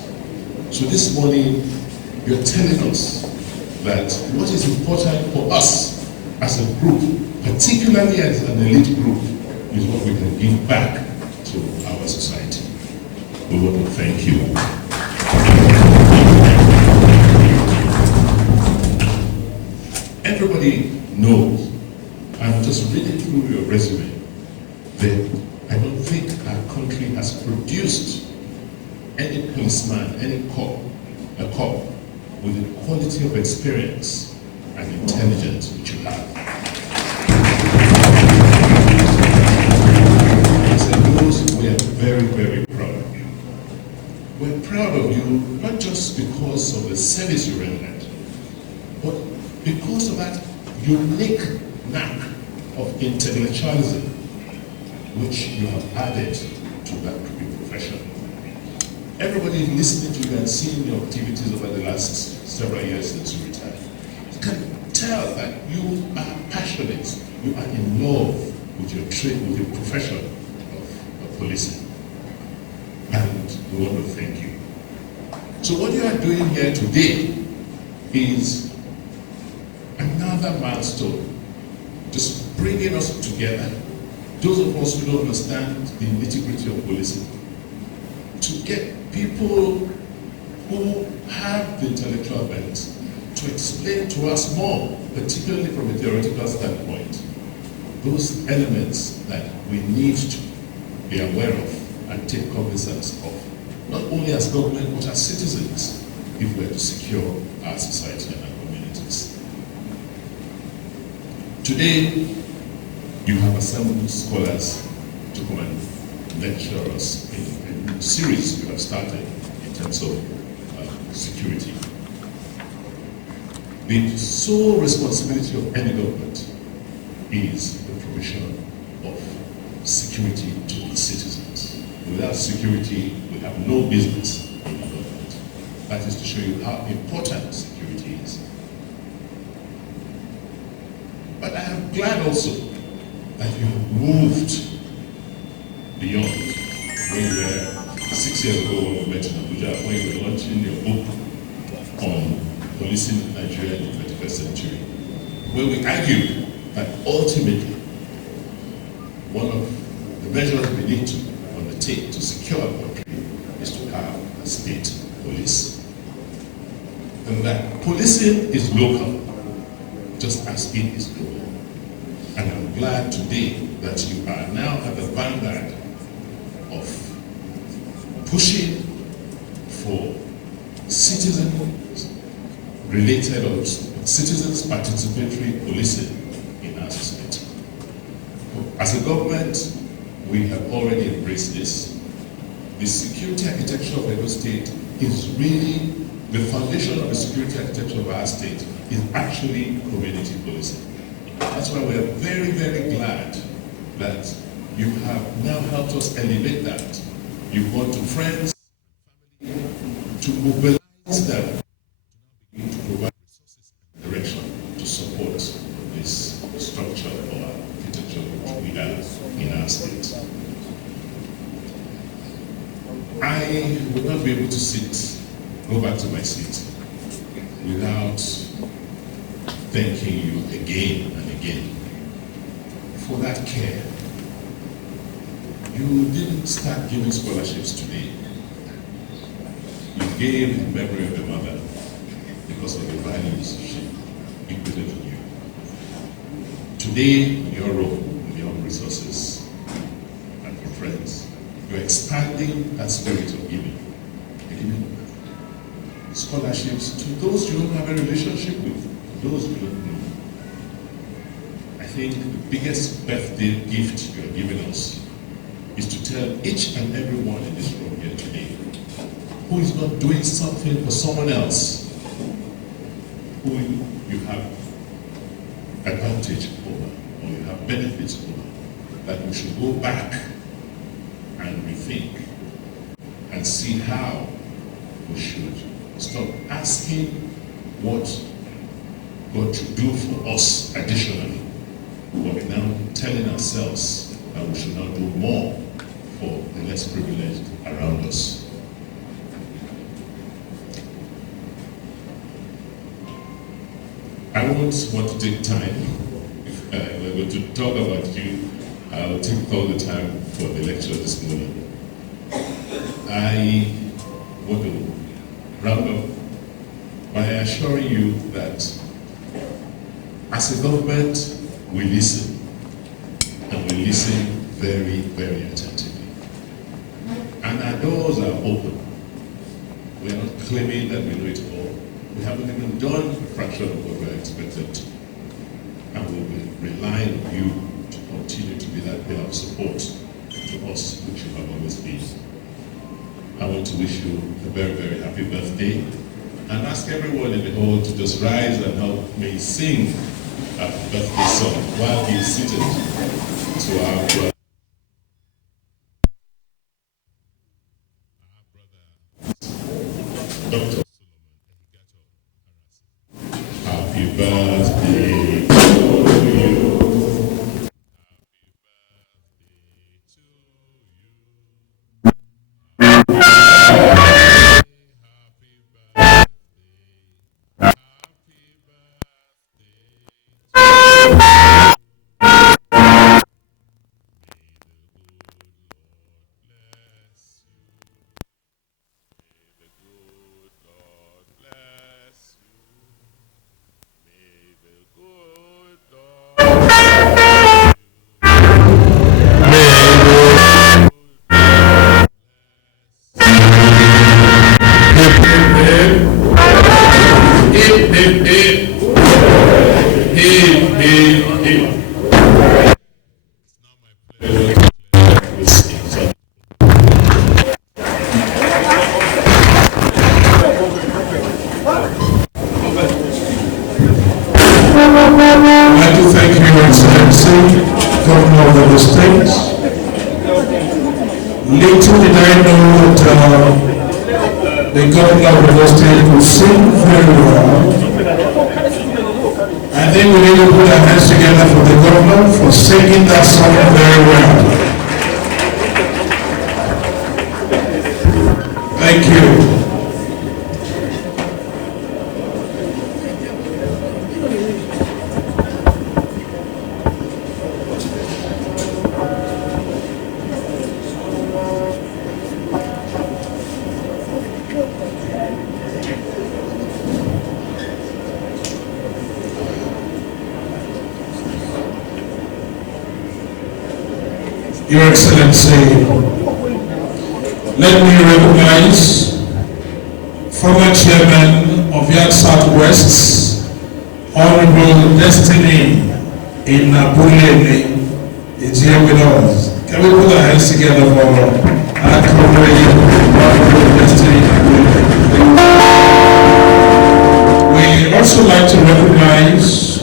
So this morning, you're telling us that what is important for us as a group, particularly as an elite group, is what we can give back to our society. We want to thank you. Everybody knows, I'm just reading through your resume, that I don't think our country has produced any policeman, any cop, a cop with the quality of experience and intelligence which you have. As a those, we are very, very proud of you. We're proud of you not just because of the service you rendered, but because of that unique knack of intellectualism which you have added to that profession. Everybody listening to you and seeing your activities over the last several years since you retired can tell that you are passionate, you are in love with your trade, with your profession of policing. And we want to thank you. So what you are doing here today is another milestone, just bringing us together, those of us who don't understand the nitty-gritty of policing, to get people who have the intellectual bent to explain to us more, particularly from a theoretical standpoint, those elements that we need to be aware of and take cognizance of, not only as government, but as citizens, if we are to secure our society and our communities. Today, you have assembled scholars to come and lecture us in a series you have started in terms of security. The sole responsibility of any government is the provision of security to its citizens. Without security, we have no business in the government. That is to show you how important security is. But I am glad also that you have moved beyond where you were 6 years ago when we met in Abuja, when you were launching your book on policing Nigeria in the 21st century, where we argued that ultimately one of the measures we need to undertake to secure our country is to have a state police. And that policing is local, just as it is global. And I'm glad today that you are now at the vanguard of pushing for citizen-related or citizens participatory policing in our society. As a government, we have already embraced this. The security architecture of Edo State is really the foundation of the security architecture of our state is actually community policing. That's why we're very, very glad that you have now helped us elevate that. You've gone to friends, family, to mobilize them, to provide resources and direction to support this structure or architecture which we have in our state. I would not be able to go back to my seat without thanking you again and again for that care. You didn't start giving scholarships today. You gave in memory of your mother because of the values she inculcated in you. Today, in your role, with your own resources and your friends, you're expanding that spirit of giving. You're giving scholarships to those you don't have a relationship with, those you don't know. I think the biggest birthday gift you are giving us is to tell each and every one in this room here today who is not doing something for someone else, who you have advantage over, or you have benefits over, that we should go back and rethink and see how we should stop asking what God should do for us additionally, but now telling ourselves that we should now do more for the less privileged around us. I won't want to take time. If we're going to talk about you, I'll take all the time for the lecture this morning. I want to round up by assuring you that as a government, we listen, and we listen very, very attentively. And our doors are open. We are not claiming that we know it all. We haven't even done a fraction of what we are expected to. And we'll be relying on you to continue to be that pillar of support to us, which you have always been. I want to wish you a very, very happy birthday, and ask everyone in the hall to just rise and help me sing a birthday song while he's seated to our brother. Dr. Ehigiator Arase. Happy birthday to you. Little did I know that the governor of the state could sing very well. I think we need to put our hands together for the governor for singing that song very well. Thank you. Your Excellency, let me recognize former Chairman of Yard Southwest, Honorable Destiny in Napoli is here with us. Can we put our hands together for our comrade, Honorable Destiny? also like to recognize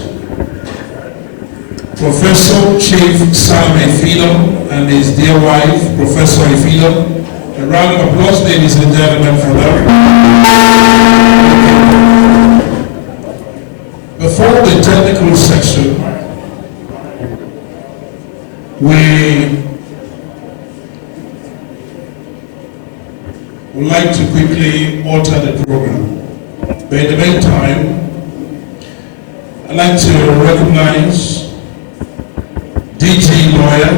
Professor Chief Sam Efilo and his dear wife, Professor Efilo. A round of applause, ladies and gentlemen, for them. Before the technical section, we would like to quickly alter the program. But in the meantime, I'd like to recognize DG Lawyer,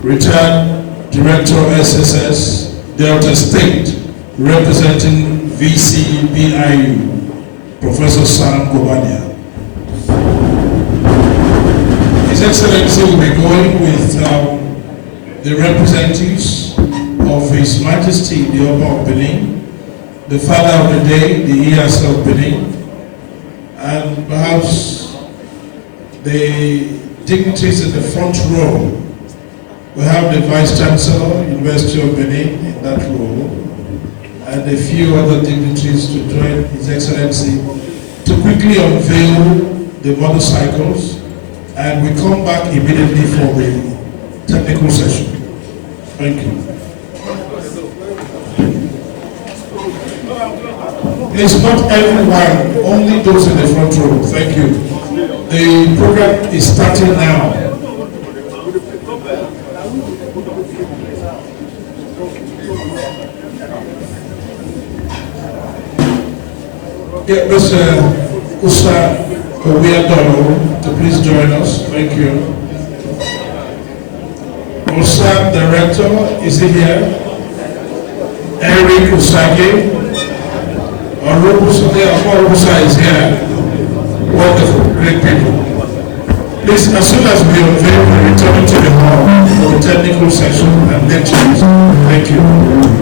retired Director SSS, Delta State, representing VCBIU, Professor Sam Gobania. His Excellency will be going with the representatives of His Majesty the Oba of Benin, the Father of the Day, the EAS of Benin, and perhaps the dignitaries in the front row. We have the Vice Chancellor, University of Benin, in that row, and a few other dignitaries to join His Excellency to quickly unveil the motorcycles, and we come back immediately for the technical session. Thank you. Please, not everyone, only those in the front row. Thank you. The program is starting now. Get Mr. Usa Owiadoro to please join us. Thank you. Usa Director, is he here? Eric Usagi. Orubusa is here. Wonderful, great people. Please, as soon as we unveil, we return to the hall for the technical section and lectures. Thank you.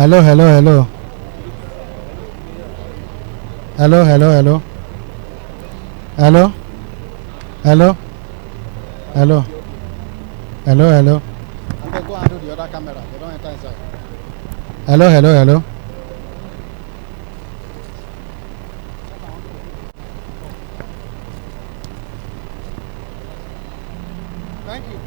Hello, hello, hello. Hello, hello, hello. Hello? Hello? Hello? Hello, hello. Go and do the other camera. They don't enter inside. Hello, hello, hello. Thank you.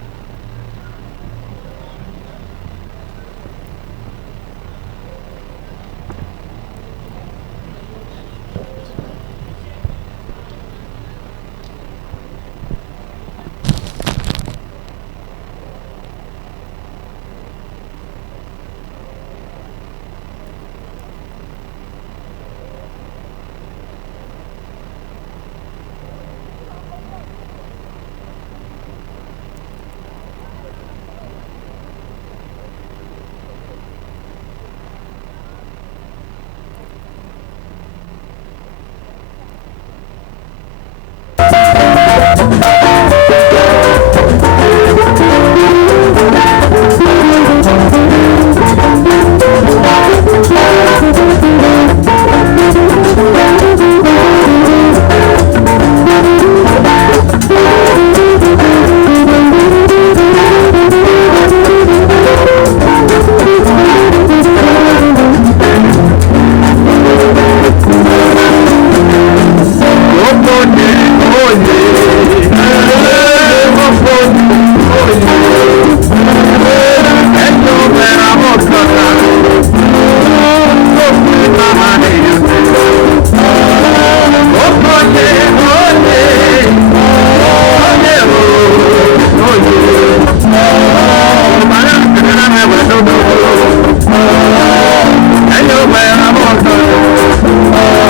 Hello,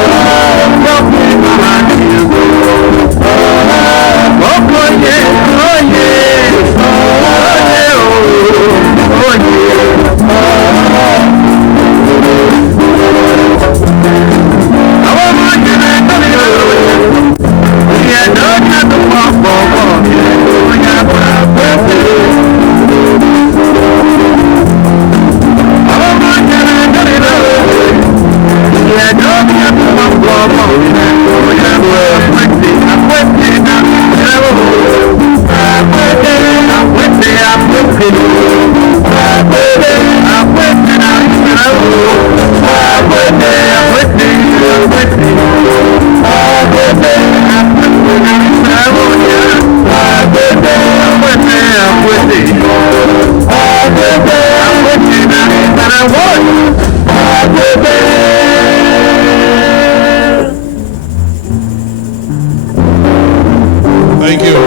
Thank you.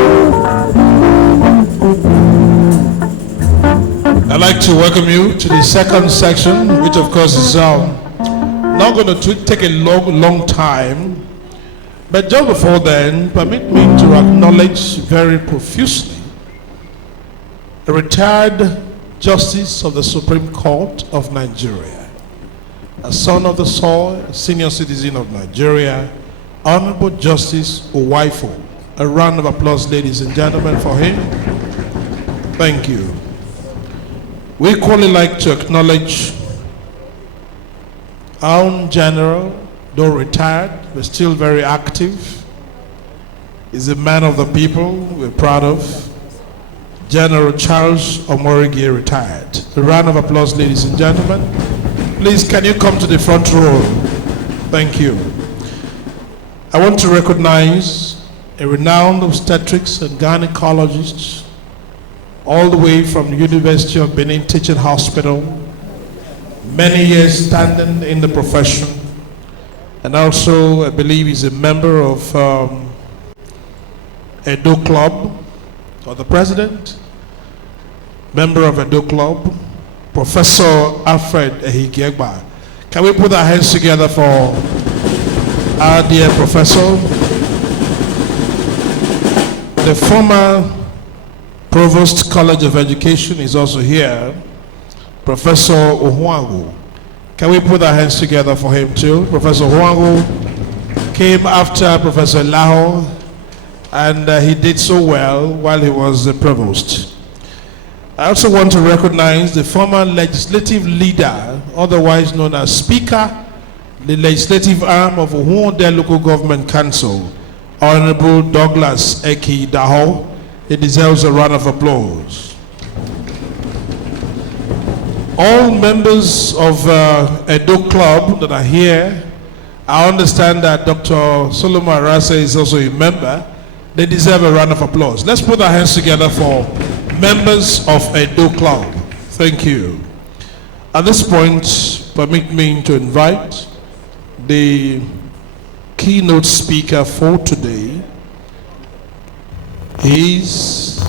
I'd like to welcome you to the second section, which of course is not going to take a long time. But just before then, permit me to acknowledge very profusely a retired Justice of the Supreme Court of Nigeria, a son of the soil, a senior citizen of Nigeria, Honorable Justice Uwaifo. A round of applause, ladies and gentlemen, for him. Thank you. We equally like to acknowledge our own general, though retired, but still very active. He's a man of the people we're proud of. General Charles Omorigi, retired. A round of applause, ladies and gentlemen. Please, can you come to the front row? Thank you. I want to recognize a renowned obstetrics and gynecologist, all the way from the University of Benin Teaching Hospital, many years standing in the profession, and also I believe he's a member of Edo Club, or the president, member of Edo Club, Professor Alfred Ehigiator. Can we put our hands together for our dear professor? The former Provost College of Education is also here, Professor Ohuangu. Can we put our hands together for him too? Professor Ohuangu came after Professor Laho, and he did so well while he was the provost. I also want to recognize the former legislative leader, otherwise known as Speaker, the legislative arm of Ohuonde Local Government Council, Honorable Douglas Eki Daho. He deserves a round of applause. All members of Edo Club that are here, I understand that Dr. Solomon Arase is also a member. They deserve a round of applause. Let's put our hands together for members of Edo Club. Thank you. At this point, permit me to invite the keynote speaker for today. He's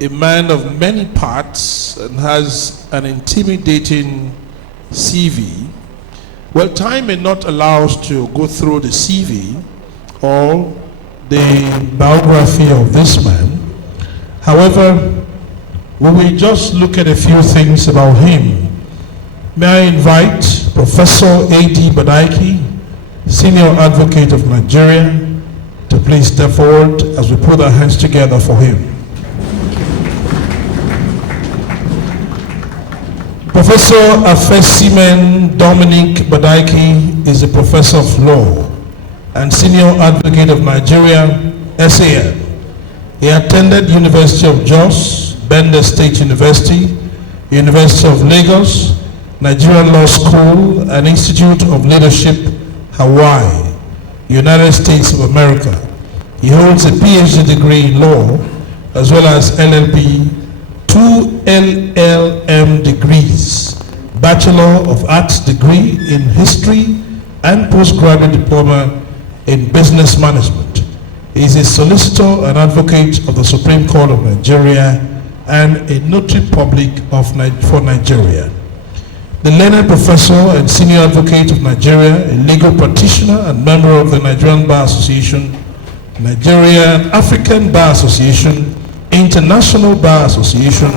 a man of many parts and has an intimidating CV. Well, time may not allow us to go through the CV or the biography of this man. However, we will just look at a few things about him. May I invite Professor A.D. Badaiki, Senior Advocate of Nigeria, to please step forward as we put our hands together for him. Professor Afesimen Dominic Badaiki is a professor of law and Senior Advocate of Nigeria, SAN. He attended University of Jos, Bender State University, University of Lagos, Nigerian Law School, and Institute of Leadership, Hawaii, United States of America. He holds a PhD degree in law as well as LLB, 2 LLM degrees, Bachelor of Arts degree in history and postgraduate diploma in business management. He is a solicitor and advocate of the Supreme Court of Nigeria and a notary public for Nigeria. The learned professor and senior advocate of Nigeria, a legal practitioner and member of the Nigerian Bar Association, Nigerian African Bar Association, International Bar Association,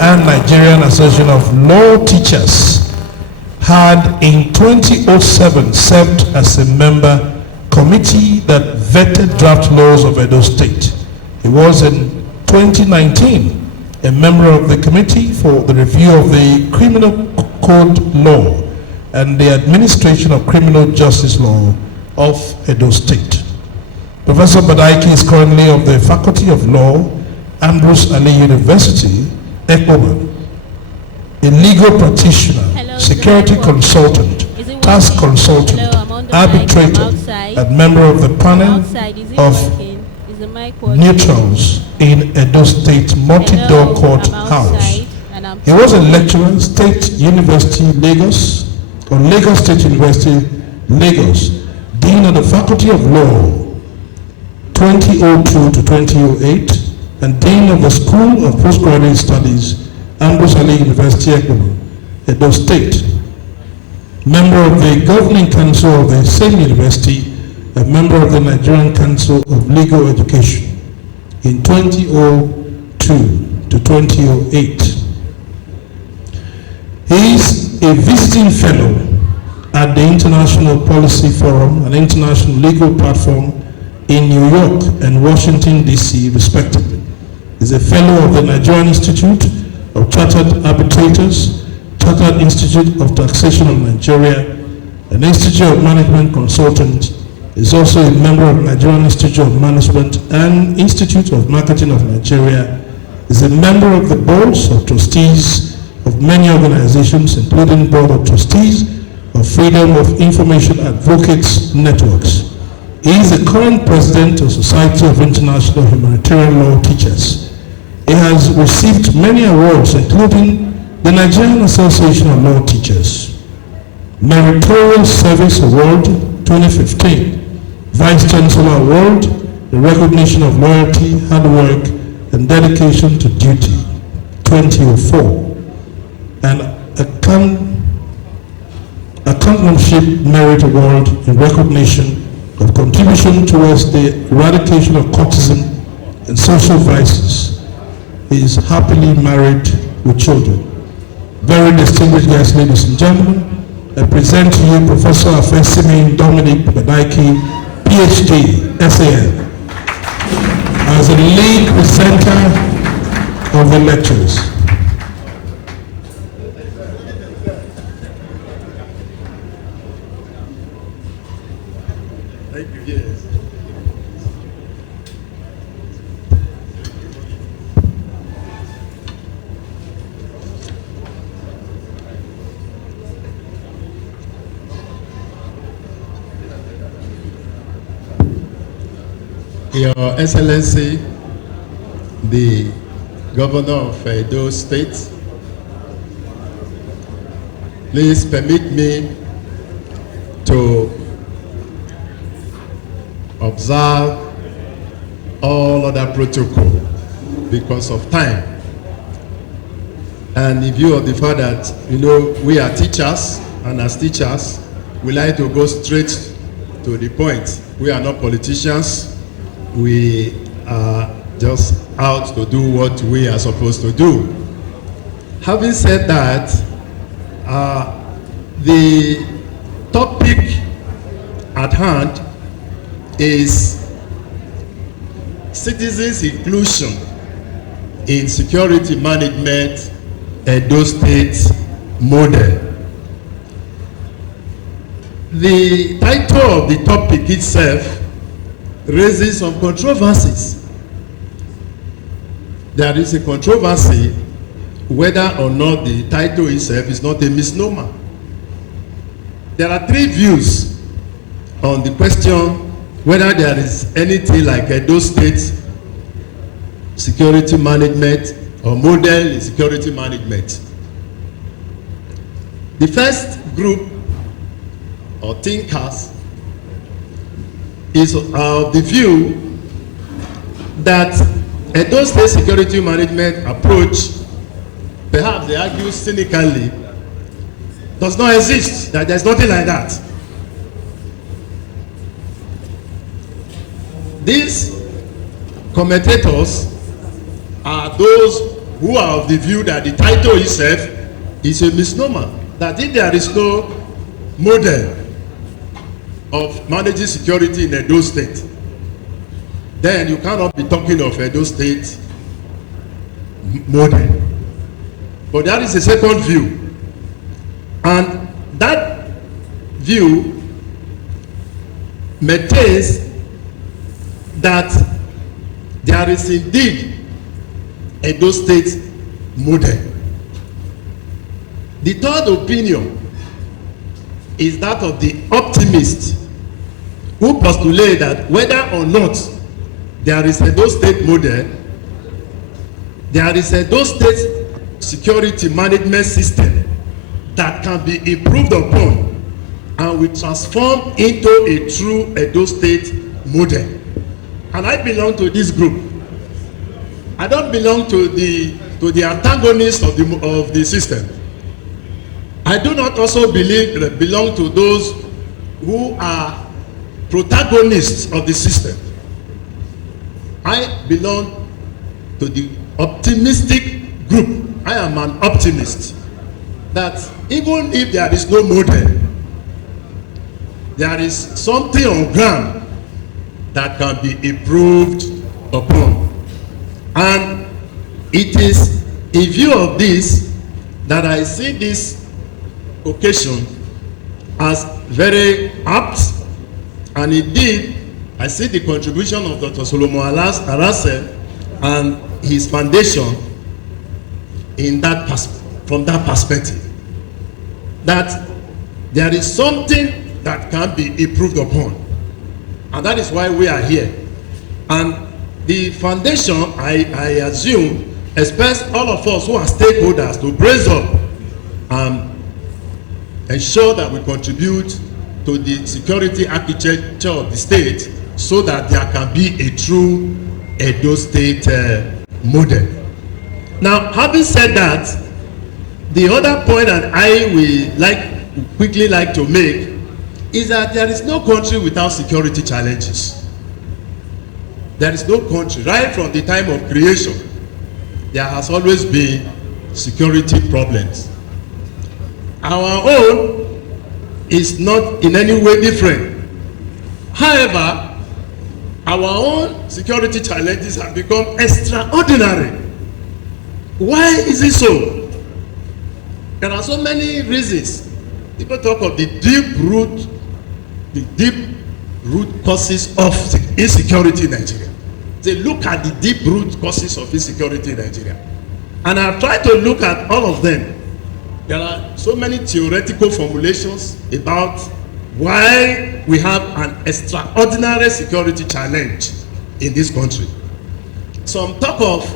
and Nigerian Association of Law Teachers, had in 2007 served as a member committee that vetted draft laws of Edo State. He was in 2019 a member of the committee for the review of the criminal code law and the administration of criminal justice law of Edo State. Professor Badaiki is currently of the Faculty of Law, Ambrose Ali University, Ekpoman, a legal practitioner, Hello, security consultant, task consultant, Hello, I'm on the mic. I'm arbitrator, outside. and member of the panel Outside, is it of working? Is the mic working? neutrals in Edo State Multi-Door Hello, Court I'm House. outside and I'm He was a lecturer, State University, Lagos, or Lagos State University, Lagos, Dean of the Faculty of Law, 2002 to 2008, and Dean of the School of Postgraduate Studies, Ambrose Ali University, Edo State. Member of the Governing Council of the same university, a member of the Nigerian Council of Legal Education in 2002 to 2008. He is a visiting fellow at the International Policy Forum, an international legal platform in New York and Washington, D.C., respectively. He is a fellow of the Nigerian Institute of Chartered Arbitrators, Chartered Institute of Taxation of Nigeria, an Institute of Management Consultant. Is also a member of Nigerian Institute of Management and Institute of Marketing of Nigeria. Is a member of the boards of trustees of many organizations, including Board of Trustees of Freedom of Information Advocates Networks. He is the current president of Society of International Humanitarian Law Teachers. He has received many awards, including the Nigerian Association of Law Teachers, Meritorious Service Award 2015, Vice Chancellor Award, the recognition of loyalty, hard work, and dedication to duty 2004, and a Championship Merit Award in recognition of contribution towards the eradication of courtesan and social vices. He is happily married with children. Very distinguished guests, ladies and gentlemen, I present to you Professor Afesimi Dominic Badaiki, PhD, SAN, as the lead presenter of the lectures. Thank you, yes. Your Excellency, the Governor of Edo State, please permit me to observe all other protocol because of time. And in view of the fact that, we are teachers, and as teachers, we like to go straight to the point. We are not politicians. We are just out to do what we are supposed to do. Having said that, the topic at hand is citizens' inclusion in security management, Edo State model. The title of the topic itself raises some controversies. There is a controversy whether or not the title itself is not a misnomer. There are three views on the question whether there is anything like Edo State security management or model in security management. The first group or thinkers is of the view that Edo State security management approach, perhaps they argue cynically, does not exist, that there's nothing like that. These commentators are those who are of the view that the title itself is a misnomer, that if there is no model of managing security in Edo State, then you cannot be talking of Edo State model. But that is a second view. And that view maintains that there is indeed Edo State model. The third opinion is that of the optimist who postulate that whether or not there is a Edo State model, there is a Edo State security management system that can be improved upon and will transform into a true Edo State model. And I belong to this group. I don't belong to the antagonists of the system. I do not also belong to those who are protagonists of the system. I belong to the optimistic group. I am an optimist that even if there is no model, there is something on ground that can be improved upon. And it is in view of this that I see this occasion as very apt, and indeed I see the contribution of Dr. Solomon Arase and his foundation in that from that perspective, that there is something that can be improved upon, and that is why we are here. And the foundation, I assume, expects all of us who are stakeholders to brace up and ensure that we contribute to the security architecture of the state so that there can be a true Edo State model. Now, having said that, the other point that I will quickly like to make is that there is no country without security challenges. There is no country, right from the time of creation, there has always been security problems. Our own is not in any way different. However, our own security challenges have become extraordinary. Why is it so? There are so many reasons. People talk of the deep root causes of insecurity in Nigeria. They look at the deep root causes of insecurity in Nigeria. And I've tried to look at all of them. There are so many theoretical formulations about why we have an extraordinary security challenge in this country. Some talk of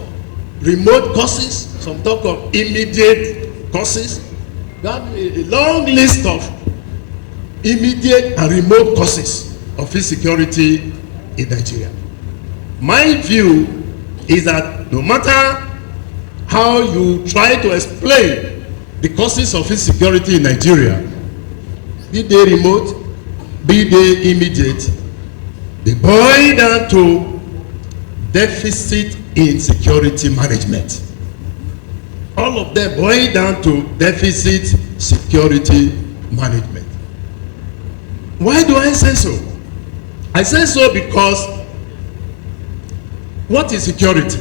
remote causes, some talk of immediate causes. We have a long list of immediate and remote causes of insecurity in Nigeria. My view is that no matter how you try to explain the causes of insecurity in Nigeria, be they remote, be they immediate, they boil down to deficit in security management. All of them boil down to deficit security management. Why do I say so? I say so because what is security?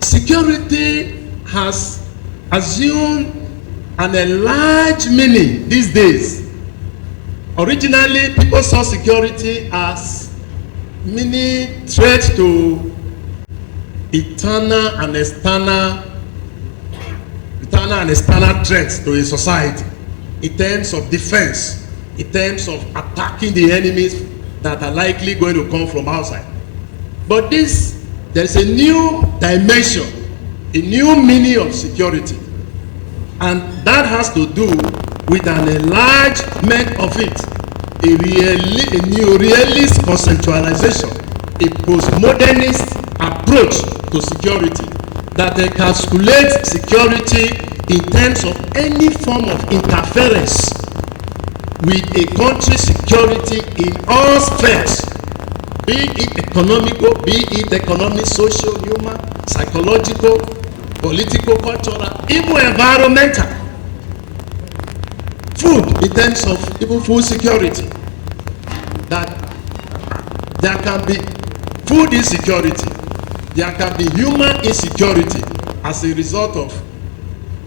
Security has assumed an enlarged meaning these days. Originally, people saw security as meaning threat to internal and external threats to a society in terms of defense, in terms of attacking the enemies that are likely going to come from outside. But there's a new dimension, a new meaning of security, and that has to do with an enlargement of it, a new realist conceptualization, a postmodernist approach to security that encapsulates security in terms of any form of interference with a country's security in all spheres, be it economical, be it economic, social, human, psychological, political, cultural, even environmental. Food, in terms of even food security, that there can be food insecurity, there can be human insecurity as a result of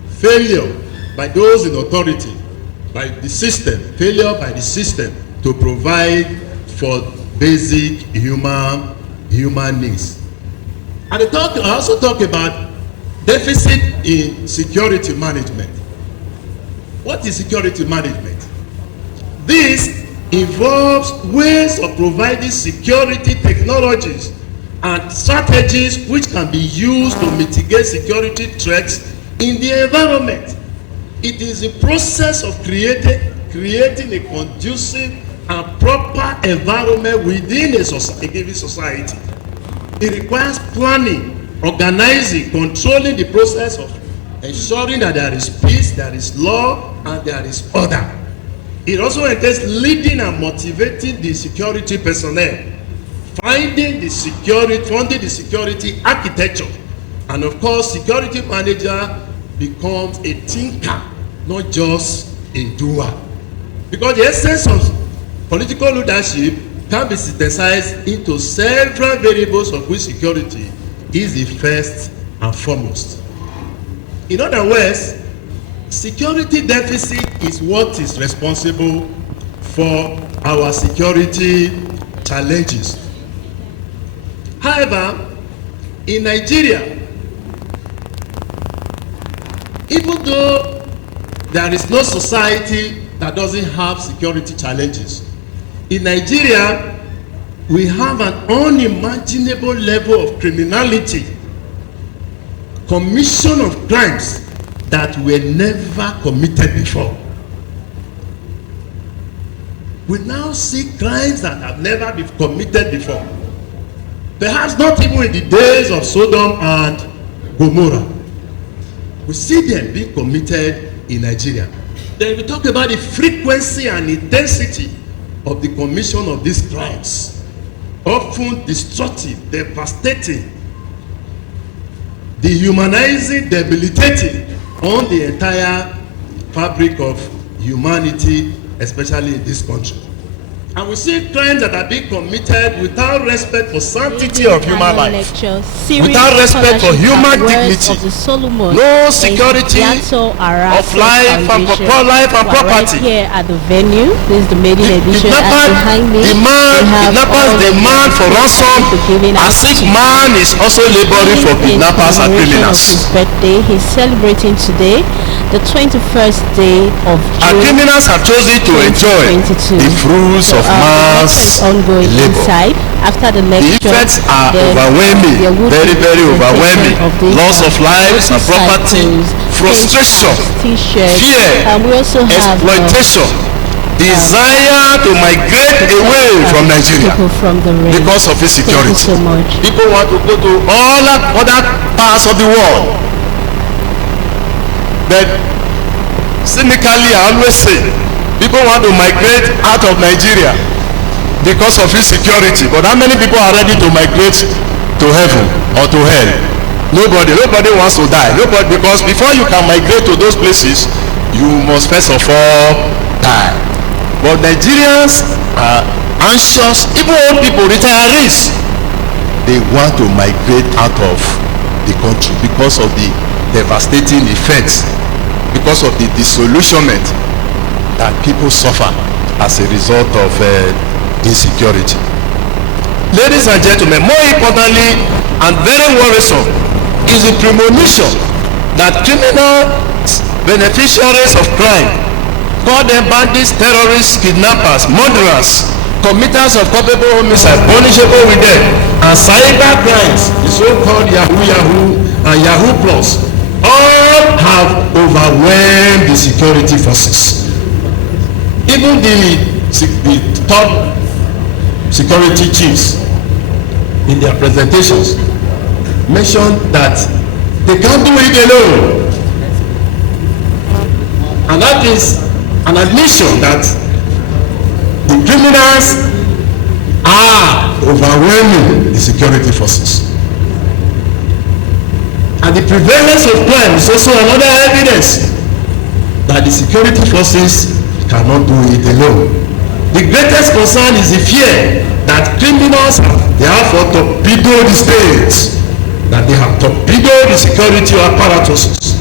failure by those in authority, by the system, failure by the system to provide for basic human needs. And I also talk about deficit in security management. What is security management? This involves ways of providing security technologies and strategies which can be used to mitigate security threats in the environment. It is the process of creating a conducive and proper environment within a given society. It requires planning, organizing, controlling the process of ensuring that there is peace, there is law, and there is order. It also entails leading and motivating the security personnel, funding the security architecture, and of course, security manager becomes a thinker, not just a doer. Because the essence of political leadership can be synthesized into several variables of which security is the first and foremost. In other words, security deficit is what is responsible for our security challenges. However, in Nigeria, even though there is no society that doesn't have security challenges, in Nigeria, we have an unimaginable level of criminality, commission of crimes that were never committed before. We now see crimes that have never been committed before. Perhaps not even in the days of Sodom and Gomorrah. We see them being committed in Nigeria. Then we talk about the frequency and intensity of the commission of these crimes, often destructive, devastating, dehumanizing, debilitating on the entire fabric of humanity, especially in this country. And we see crimes that are being committed without respect for sanctity of human life, without respect for human dignity, no security of life and property. Here at the venue, this is the Maiden edition. Kidnappers demand for ransom as if man is also laboring for kidnappers and criminals. His birthday, he's celebrating today, the 21st day of June. And criminals have chosen to enjoy the fruits of man's ongoing labor. Inside. After the lecture, the effects are overwhelming, very, very overwhelming. Loss of lives and property, frustration, fear, we also exploitation, desire to migrate away from Nigeria because of insecurity. People want to go to all other parts of the world. But cynically, I always say, people want to migrate out of Nigeria because of insecurity. But how many people are ready to migrate to heaven or to hell? Nobody wants to die. Nobody, because before you can migrate to those places, you must first of all die. But Nigerians are anxious, even old people, retirees, they want to migrate out of the country because of the devastating effects, because of the disillusionment that people suffer as a result of insecurity. Ladies and gentlemen, more importantly and very worrisome is the premonition that criminal beneficiaries of crime, call them bandits, terrorists, kidnappers, murderers, committers of culpable homicide, punishable with death, and cyber crimes, the so-called Yahoo and Yahoo Plus, all have overwhelmed the security forces. Even the top security chiefs in their presentations mentioned that they can't do it alone. And that is an admission that the criminals are overwhelming the security forces. And the prevalence of crime is also another evidence that the security forces cannot do it alone. The greatest concern is the fear that criminals have therefore torpedoed the states, that they have torpedoed the security apparatuses,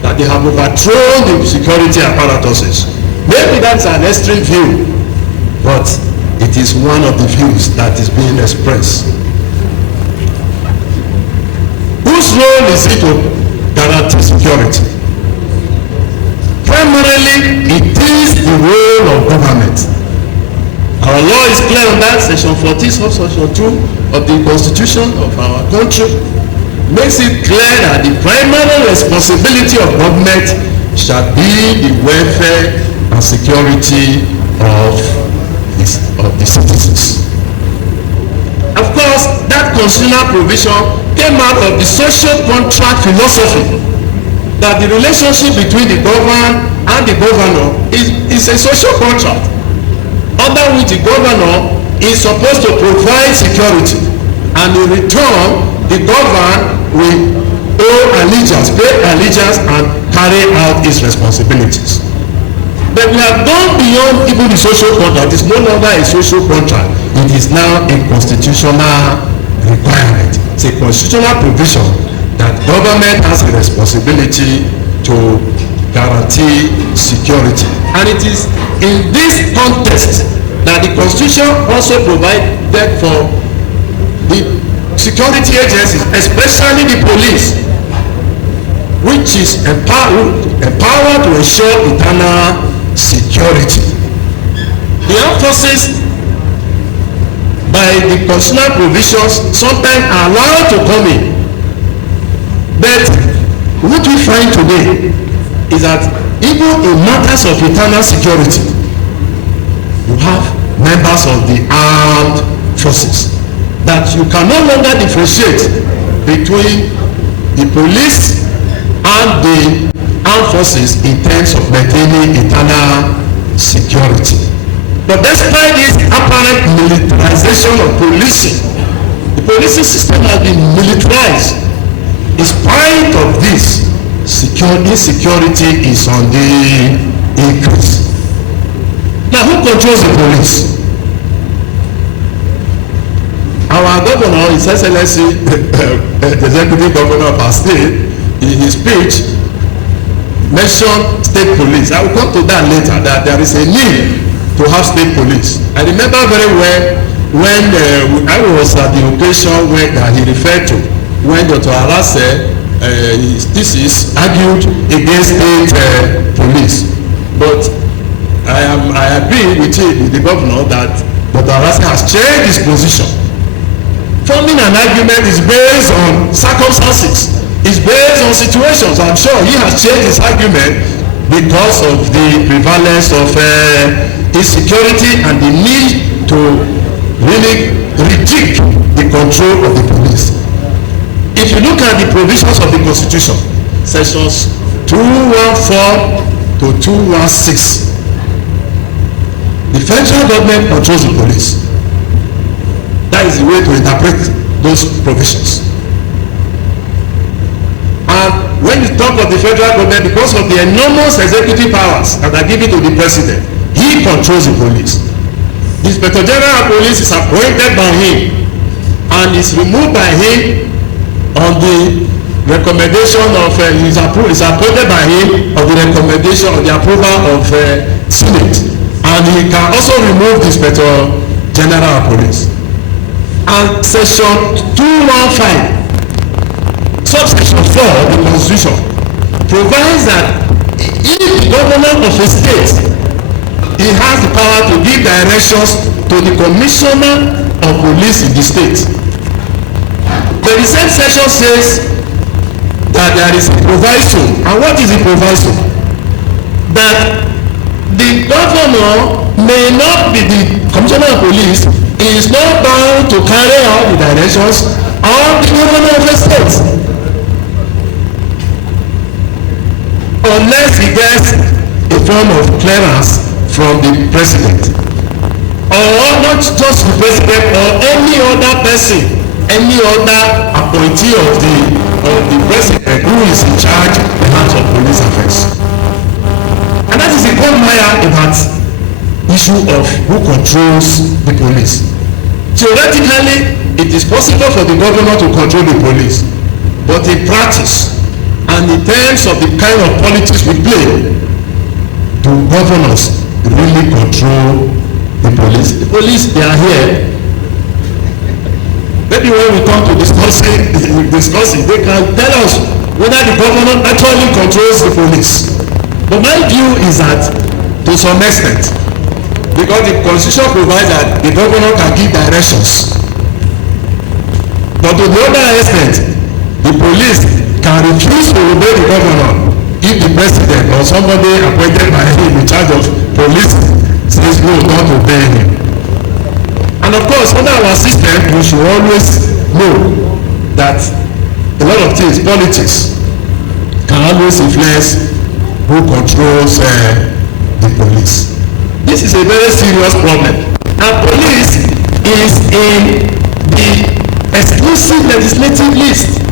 that they have overthrown the security apparatuses. Maybe that's an extreme view, but it is one of the views that is being expressed. Whose role is it to guarantee security? Primarily Secondly, it is the role of government. Our law is clear on that. Section 14, subsection 2 of the Constitution of our country makes it clear that the primary responsibility of government shall be the welfare and security of the citizens. Of course, that constitutional provision came out of the social contract philosophy that the relationship between the governed and the governor is a social contract under which the governor is supposed to provide security, and in return the governed will owe allegiance, pay allegiance, and carry out its responsibilities. But we have gone beyond even the social contract. It is no longer a social contract. It is now a constitutional requirement. It's a constitutional provision that government has a responsibility to guarantee security. And it is in this context that the Constitution also provided for the security agencies, especially the police, which is empowered to ensure internal security. The armed forces, by the constitutional provisions, sometimes are allowed to come in. But what we find today is that even in matters of internal security, you have members of the armed forces that you can no longer differentiate between the police and the armed forces in terms of maintaining internal security. But despite this apparent militarization of policing, the policing system has been militarized. In spite of this, insecurity is on the increase. Now, who controls the police? Our governor, His Excellency, the Executive Governor of our state, in his speech, mentioned state police. I will come to that later, that there is a need to have state police. I remember very well when I was at the occasion where he referred to, when Dr. Arase, his thesis, argued against state police. But I agree with the governor that Dr. Arase has changed his position. Forming an argument is based on circumstances, is based on situations. I'm sure he has changed his argument because of the prevalence of insecurity and the need to really rejig the control of the police. If you look at the provisions of the Constitution, sections 214 to 216, the federal government controls the police. That is the way to interpret those provisions. And when you talk of the federal government, because of the enormous executive powers that are given to the president, he controls the police. The Inspector General of Police is appointed by him and is removed by him on the recommendation of is appointed by him on the recommendation of the approval of Senate, and he can also remove the Inspector General of Police. And section 215 subsection 4 of the Constitution provides that if the governor of a state, he has the power to give directions to the commissioner of police in the state. But the same section says that there is a proviso. And what is the proviso? That the governor may not be the commissioner of police, he is not bound to carry out the directions of the governor of the state unless he gets a form of clearance from the president, or not just the president or any other person, any other appointee of the president who is in charge in terms of police affairs. And that is a quagmire in that issue of who controls the police. Theoretically, it is possible for the governor to control the police, but in practice and in terms of the kind of politics we play, do governors really control the police? The police, they are here. Maybe when we come to discussing, they can tell us whether the governor actually controls the police. But my view is that to some extent, because the constitution provides that the governor can give directions, but to the other extent, the police can refuse to obey the governor if the president or somebody appointed by him in charge of police says no, don't obey him. And of course, under our system, we should always know that a lot of things, politics, can always influence who controls the police. This is a very serious problem. And police is in the exclusive legislative list.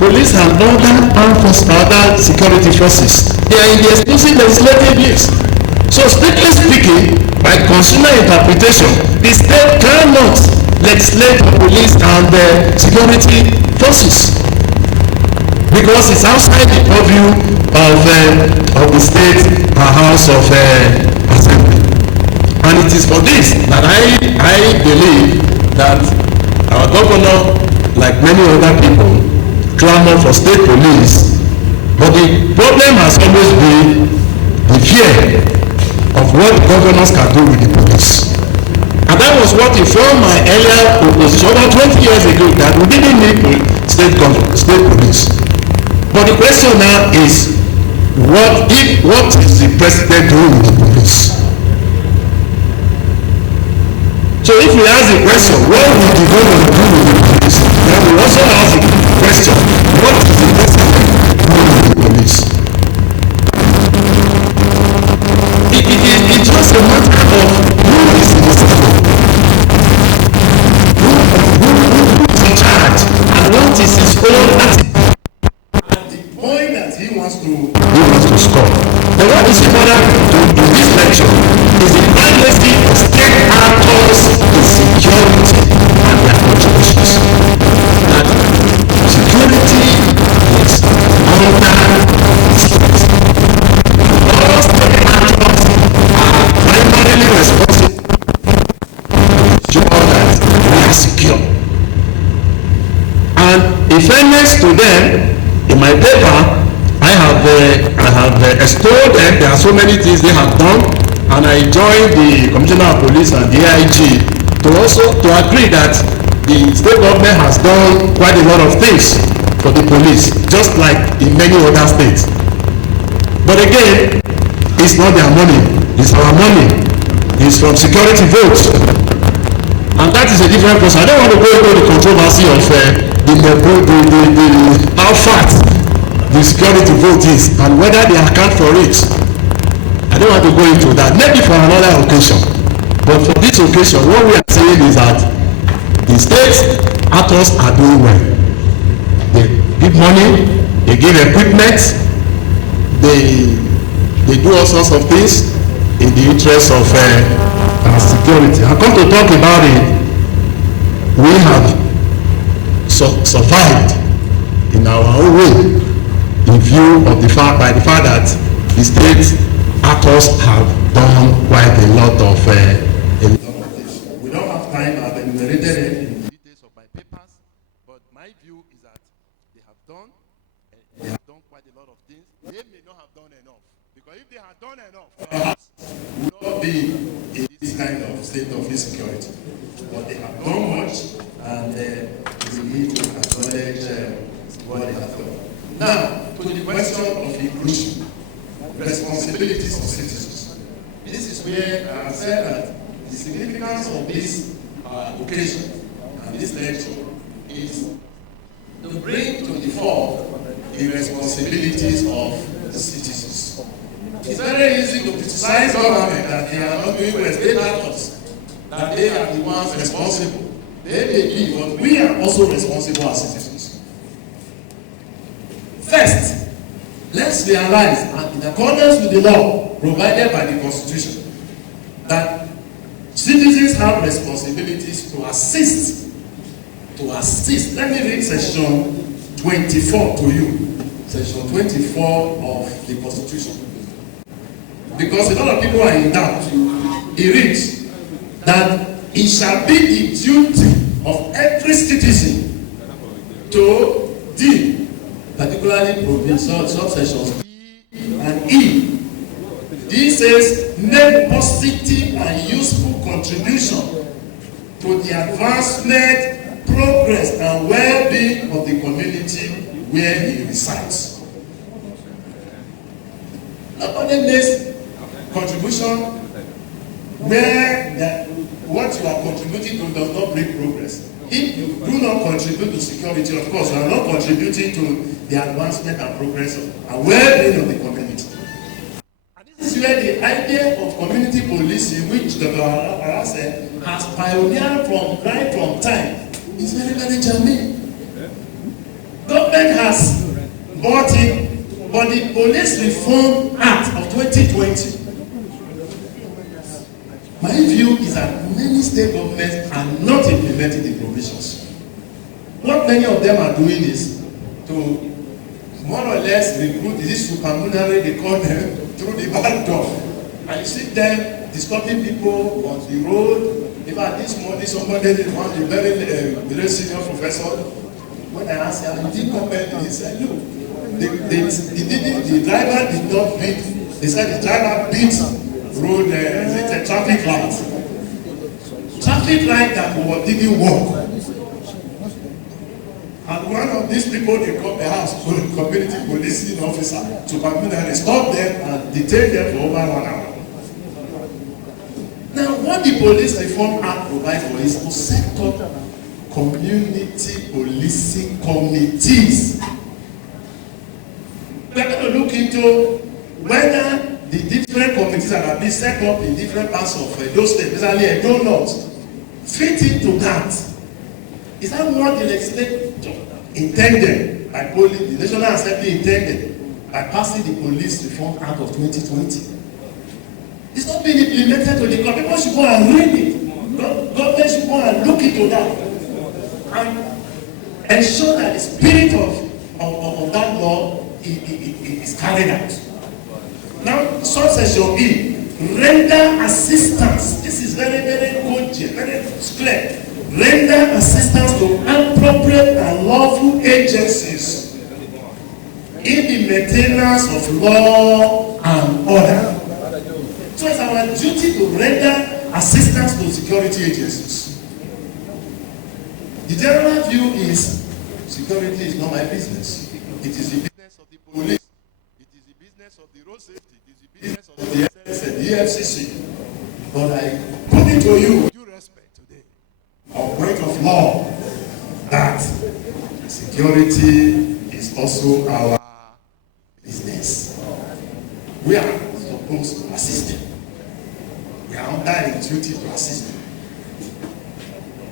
Police and other security forces, they are in the exclusive legislative list. So strictly speaking, by consumer interpretation, the state cannot legislate the police and the security forces because it's outside the purview of the state house of assembly. And it is for this that I believe that our governor, like many other people, clamor for state police, but the problem has always been the fear of what governors can do with the police. And that was what informed my earlier opposition about 20 years ago, that we didn't need state police. But the question now is, what is the president doing with the police? So if we ask the question, what will the governor do with the police? Then we also ask the question, what is the president doing with the police? It's just a matter of who is in the system, who's in charge, and what is his own attitude, and the point that he wants to score. But what is important to this lecture is the primacy of state actors in security and their contributions. That security is under the state. All state actors are primarily responsible to ensure that we are secure. And in fairness to them, in my paper, I have extolled them. There are so many things they have done, and I joined the Commissioner of Police and the AIG to agree that the state government has done quite a lot of things for the police, just like in many other states. But again, it's not their money, it's our money. It's from security votes, and that is a different question. I don't want to go into the controversy of how fat the security vote is and whether they account for it. I don't want to go into that, maybe for another occasion. But for this occasion, what we are saying is that the state actors are doing well. They give money, they give equipment, they do all sorts of things in the interest of security. I come to talk about it. We have survived in our own way, in view of the fact that the state actors have done quite a lot of this. We don't have time. I've enumerated it in the details of my papers, but my view is that they have done quite a lot of things. They may not have done enough, because if they had done enough, perhaps we would not be in this kind of state of insecurity. But they have done much, and we need to acknowledge what they have done. Now, to the question of inclusion, responsibilities of citizens. This is where I have said that the significance of this occasion and this lecture is to bring to the fore the responsibilities of the citizens. It's very easy to criticize government that they are not doing well, state actors, that they are the ones responsible. They may be, but we are also responsible as citizens. First, let's realize, and in accordance with the law provided by the Constitution, that citizens have responsibilities to assist. Let me read section 24 to you. Section 24 of the Constitution. Because a lot of people are in doubt. It reads that it shall be the duty of every citizen to deal, particularly subsections B and E says, make positive and useful contribution to the advancement, progress, and well-being of the community where he resides. Nobody makes contribution where what you are contributing to does not bring progress. If you do not contribute to security, of course, you are not contributing to the advancement and progress and well-being of the community. And this is where the idea of community policing, which Dr. Arase has pioneered right from time, is very, very germane. Government has bought it, but the Police Reform Act of 2020, my view is that many state governments are not implementing the provisions. What many of them are doing is to more or less recruit, is this supernumerary, they call them, through the back door. And you see them disturbing people on the road. In fact, this morning, somebody, one of the very senior professor, when I asked him, he didn't comment, he said, look, the driver did not beat, they said the driver beat road, is it a traffic light? Traffic light that didn't work. And one of these people, they come the house, so the community policing officer, to come in and stop them and detain them for over 1 hour. Now, what the Police Reform Act provides for is to set up community policing committees. We are going to look into whether the different committees that have been set up in different parts of those states, especially Edo North, fit into that. Is that what the legislature intended by the National Assembly intended by passing the Police Reform Act of 2020? It's not being implemented to the government. People should go and read it. Government should go and look into that and ensure that the spirit of that law is carried out. Now, subsection E, render assistance. This is very, very good, very clear. Render assistance to appropriate and lawful agencies in the maintenance of law and order. So it's our duty to render assistance to security agencies. The general view is security is not my business. It is the business of the police. It is the business of the road safety. It is the business of the SS and the EFCC. But I put it to you with due respect today, a point of law, that security is also our business. We are supposed to assist them. We are under a duty to assist them.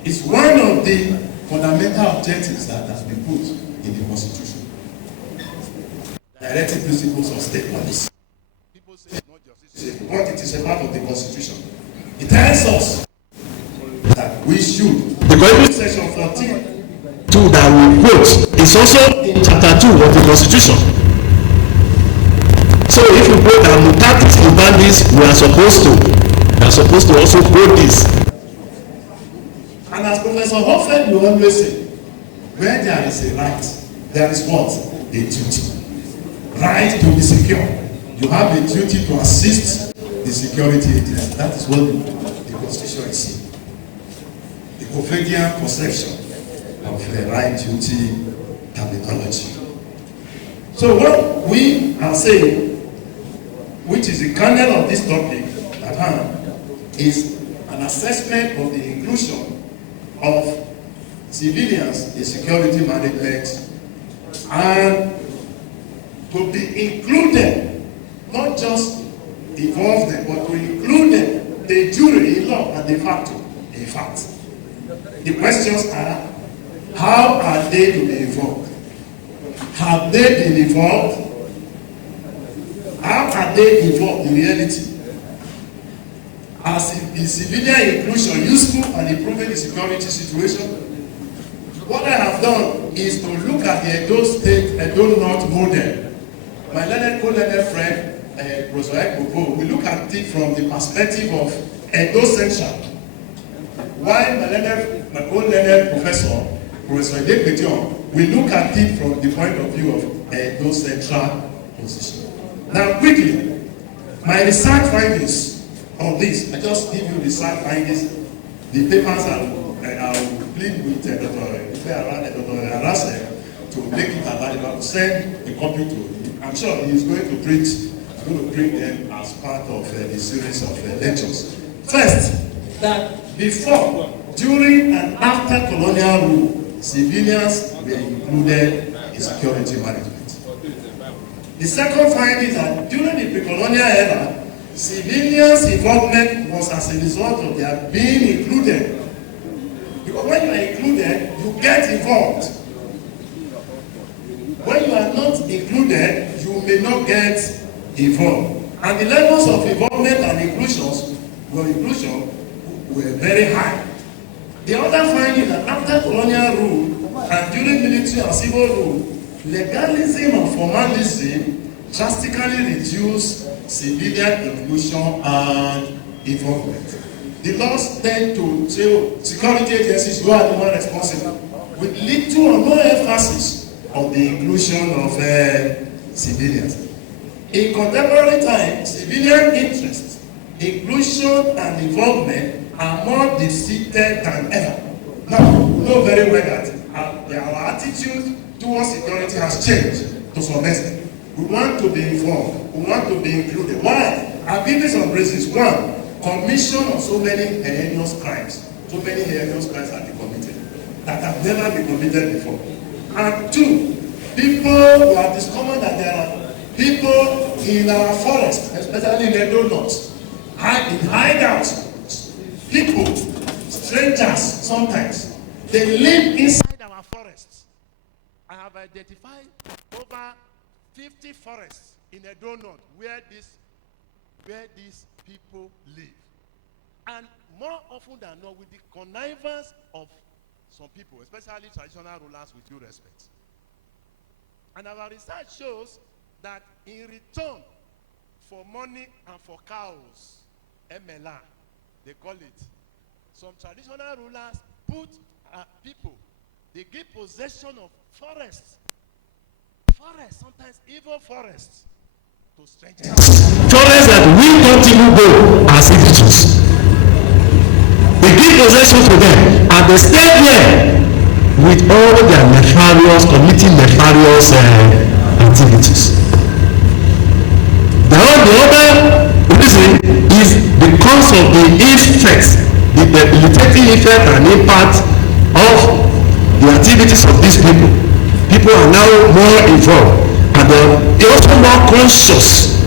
It's one of the fundamental objectives that has been put in the Constitution. Directive principles of state policy. People say it's not justice, but it is a part of the Constitution. It tells us that we should. Because section 14, that we quote, is also in chapter 2 of the Constitution. So if you quote that mutatis mutandis, we are supposed to also quote this. And as Professor Hoffman will always say, where there is a right, there is what? A duty. Right to be secure. You have a duty to assist the security agents. That is what the Constitution is saying. The Cofradian conception of the right duty terminology. So what we are saying, which is the kernel of this topic at hand, is an assessment of the inclusion of civilians in security management, and to be included, not just involve them, but to include them, de jure in law and de facto in fact. The questions are, how are they to be involved? Have they been involved? How are they involved in reality? Is civilian inclusion useful and improving the security situation? What I have done is to look at the Edo State, Edo North model. My co-learned friend, Professor Ekpopo, we look at it from the perspective of Edo Central. While my co-learned professor, Professor Ehigiator, we look at it from the point of view of Edo Central position. Now quickly, My research findings on this, I just give you research findings. The papers I will plead with Dr. Arase to make it available, send a copy to him. I'm sure he is going to bring them as part of the series of lectures. First, that before, during and after colonial rule, civilians were included in security management. The second finding is that during the pre-colonial era, civilians' involvement was as a result of their being included. Because when you are included, you get involved. When you are not included, you may not get involved. And the levels of involvement and inclusion were very high. The other finding is that after colonial rule and during military and civil rule, legalism and formalism drastically reduced civilian inclusion and involvement. The laws tend to tell security agencies you are the one responsible, with little or no emphasis on the inclusion of civilians. In contemporary times, civilian interest, inclusion and involvement are more defeated than ever. Now, we know very well that our attitude towards security has changed to some extent. We want to be involved. We want to be included. Why? I'll give you some reasons. One, commission of so many heinous crimes. So many heinous crimes have been committed that have never been committed before. And two, people who have discovered that there are people in our forest, especially in Edo North, in hideouts, people, strangers sometimes, they live inside our forests. I have identified over 50 forests in Edo North where these people live. And more often than not, with the connivance of some people, especially traditional rulers, with due respect. And our research shows that in return for money and for cows, MLR, they call it, some traditional rulers put people, they give possession of forests, sometimes evil forests, to strangers. Forests that we don't even go as citizens. They give possession to them, and they stay there with all their committing nefarious activities. The other reason is because of the effects, the debilitating effect and impact of the activities of these people. People are now more involved, and they're also more conscious.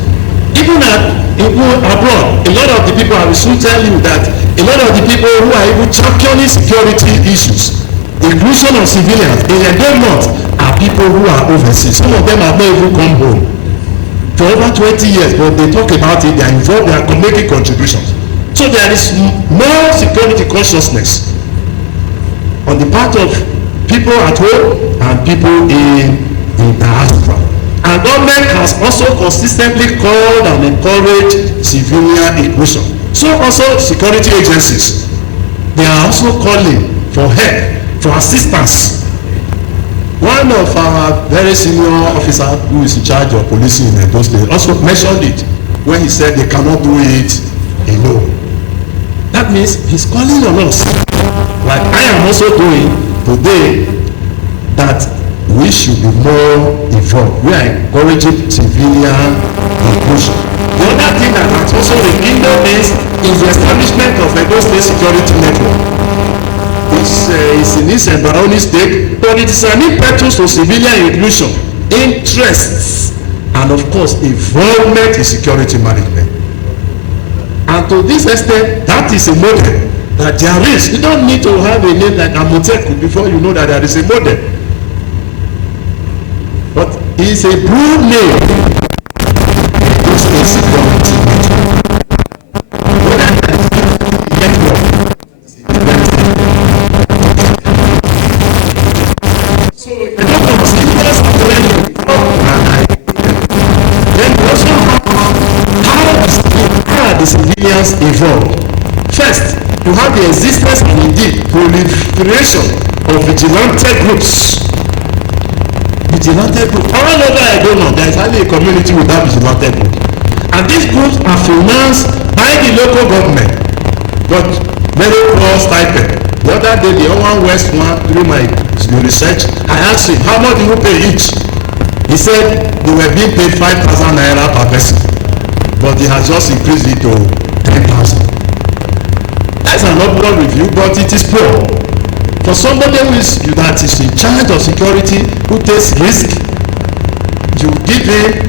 Even abroad, a lot of the people, I will soon tell you that a lot of the people who are even championing security issues, the inclusion of civilians in Edo North, are people who are overseas. Some of them have not even come home for over 20 years, but they talk about it, they are involved, they are making contributions. So there is more security consciousness on the part of people at home and people in diaspora. And government has also consistently called and encouraged civilian inclusion. So also security agencies, they are also calling for help, for assistance. One of our very senior officers who is in charge of policing in those days also mentioned it when he said they cannot do it alone. That means he's calling on us, like I am also doing today, that we should be more involved. We are encouraging civilian inclusion. The other thing that has also rekindled is the establishment of Edo State Security Network. It's in its embryonic state, but it is an impetus to civilian inclusion, interests, and of course involvement in security management. And to this extent, that is a model that there is. You don't need to have a name like Amoteku before you know that there is a model. But it's a blue name. It's a security so a lot of civilians are training. Then also how are the civilians involved? First, you have the existence and indeed proliferation of vigilante groups. Vigilante group. All over I don't know, there is hardly a community without vigilante group. And these groups are financed by the local government, but very poor stipend. The other day, the Owan West one, during my research, I asked him, how much do you pay each? He said they were being paid 5,000 naira per person, but he has just increased it to 10,000. That's an upward review, but it is poor. For somebody that is in charge of security, who takes risk, you give him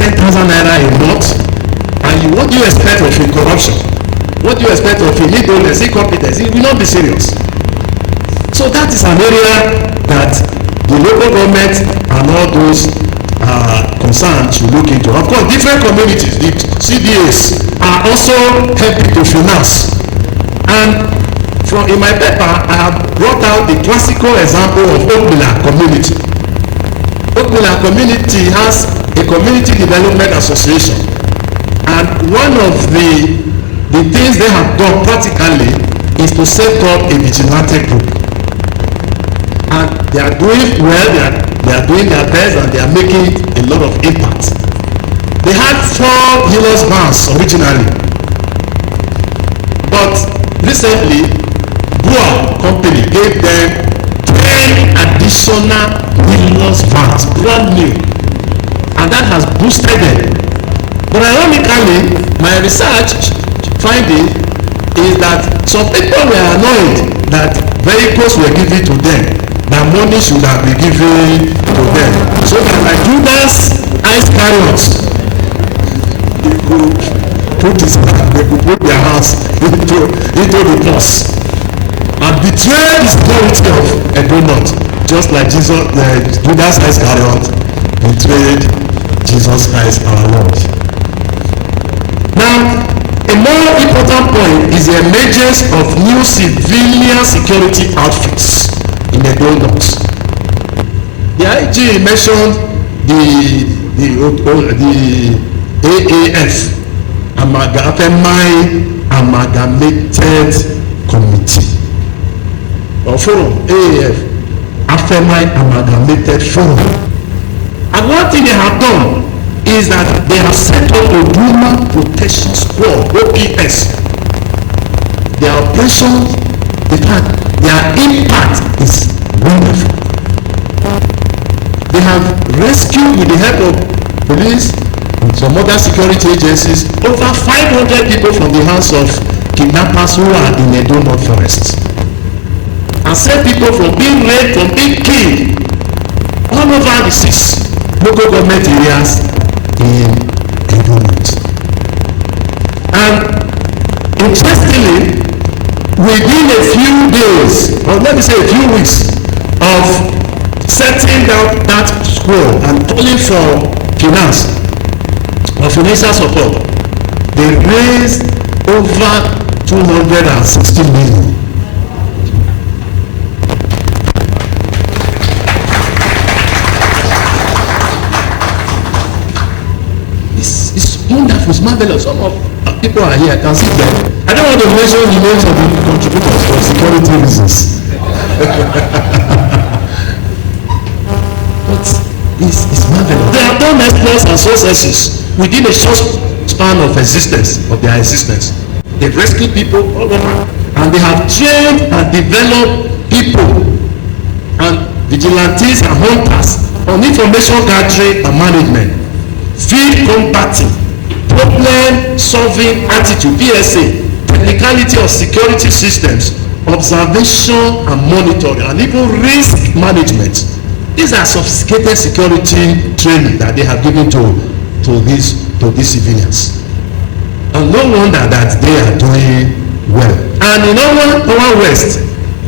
10,000 naira a month, and what do you expect of him? Corruption. What do you expect of him? Ignorance, incompetence. He will not be serious. So that is an area that the local government and all those concerned should look into. Of course, different communities, the CDAs, are also helping to finance. And in my paper, I have brought out the classical example of Oakmiller community. Oakmiller community has a community development association, and one of the things they have done practically is to set up a vigilante group. And they are doing well, they are doing their best, and they are making a lot of impact. They had 4 healers vans originally, but recently Bua company gave them 10 additional healers vans, brand new, and that has boosted them. But ironically, my research finding is that some people were annoyed that vehicles were given to them, that money should have been given to them, so that like Judas Iscariot, they could put their hands into the purse and betray the security of a donut, just like Judas Iscariot betrayed Jesus Christ our Lord. Now, a more important point is the emergence of new civilian security outfits in the donuts. The IG mentioned the AAF, Amalgamated Committee, or Forum, AAF, Afemai Amalgamated Forum. And one thing they have done is that they have set up a Women Protection Squad, OPS. Their operations, their impact is wonderful. They have rescued, with the help of police and some other security agencies, over 500 people from the hands of kidnappers who are in Edo North Forest, and saved people from being raped, from being killed all over the 6 local government areas in Edo North. And interestingly, within a few days, or let me say a few weeks, of setting down that squad and calling for finance or financial support, they raised over 260 million. It's wonderful, it's marvelous. Some of people are here, I can see them. I don't want to mention the names of the contributors for security reasons. But it's marvelous. They have done exploits and successes within a short span of existence, of their existence. They've rescued people all over, and they have trained and developed people and vigilantes and hunters on information gathering and management, field combating, problem solving attitude, PSA, technicality of security systems, observation and monitoring, and even risk management. These are sophisticated security training that they have given to these civilians, and no wonder that they are doing well. And in our West,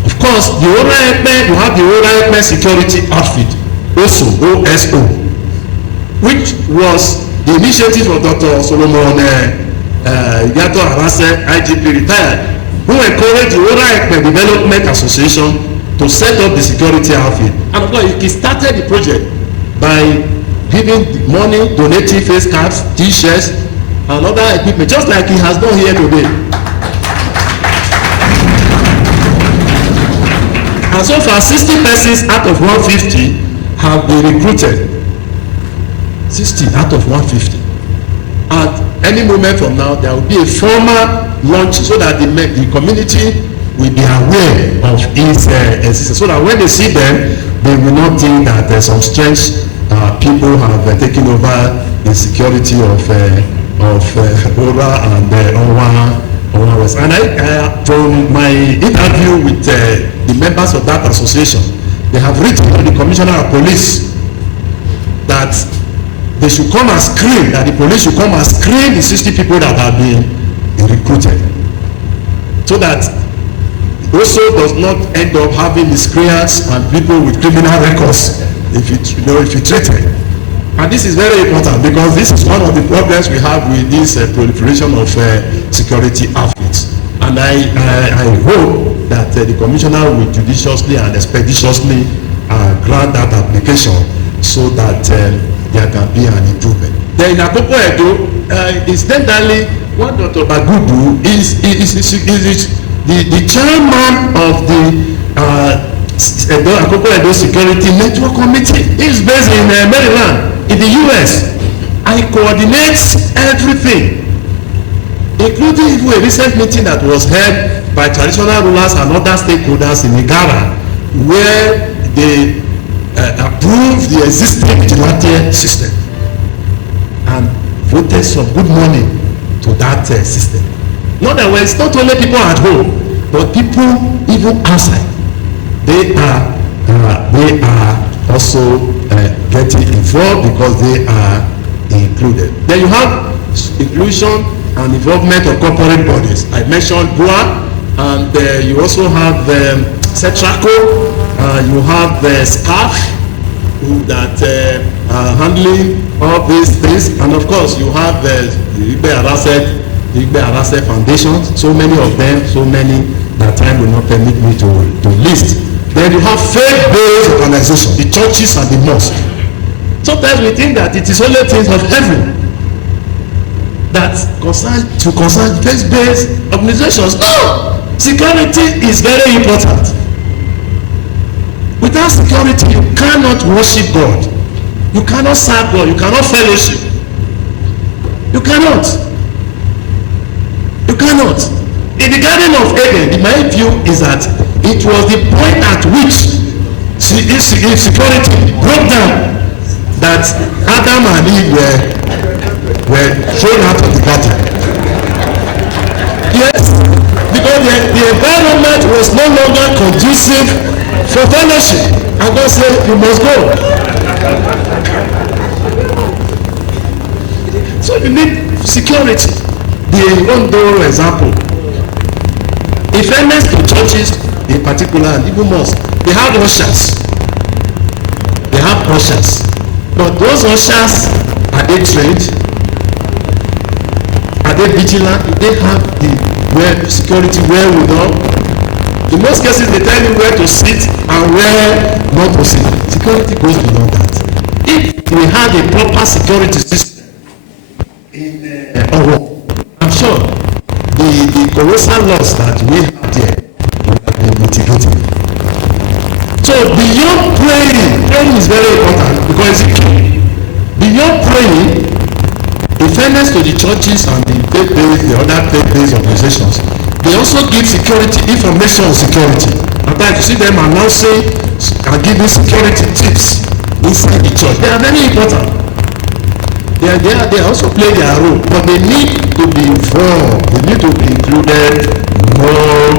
of course, you have the Ora security outfit, also OSO, which was the initiative of Dr. Solomon Ehigiator Arase, IGP retired, who encouraged the Ora Development Association to set up the security outfit. And of course, he started the project by giving money, donating face caps, t-shirts, and other equipment, just like he has done here today. And so far, 60 persons out of 150 have been recruited. 60 out of 150. And any moment from now, there will be a formal launch so that the community will be aware of its existence, so that when they see them, they will not think that some strange people have taken over the security of Ora and Owa West. And I from my interview with the members of that association, they have written to the Commissioner of Police that they should come and screen, that the police should come and screen the 60 people that have been recruited, so that also does not end up having miscreants and people with criminal records if you treat it. And this is very important, because this is one of the problems we have with this proliferation of security outfits. And I hope that the commissioner will judiciously and expeditiously grant that application, so that there can be an improvement. Then in Akoko Edo, incidentally, what Dr. Bagudu is the chairman of the Akoko Edo Security Network Committee. He is based in Maryland, in the US. I coordinate everything, including even a recent meeting that was held by traditional rulers and other stakeholders in Igara, where they approved the existing vigilante system and voted some good money to that system. In other words, it's not only people at home, but people even outside. They are also getting involved because they are included. Then you have inclusion and involvement of corporate bodies. I mentioned BUA, and you also have CETRACO, you have the SCAF that are handling all these things, and of course you have the Arase Foundation, so many of them, so many that time will not permit me to list. Then you have faith-based organizations, the churches and the mosques. Sometimes we think that it is only things of heaven that concern faith-based organizations. No! Security is very important. Without security, you cannot worship God. You cannot serve God. You cannot fellowship. You cannot. You cannot. In the Garden of Eden, my view is that it was the point at which security broke down, that Adam and Eve were thrown out of the garden. Yes, because the environment was no longer conducive for fellowship, and God said, you must go. So you need security. The one example, in fairness to churches in particular, and even mosques, they have ushers. They have ushers. But those ushers, are they trained? Are they vigilant? Do they have the security wherewithal? In most cases, they tell you where to sit and where not to sit. Security goes beyond that. If we had a proper security system in I'm sure the colossal loss that we have there will have been mitigated. So beyond praying is very important, because beyond praying, in fairness to the churches and the other faith-based organizations, they also give security, information security. At times you see them announcing and giving security tips inside the church. They are very important. They also play their role, but they need to be involved. They need to be included more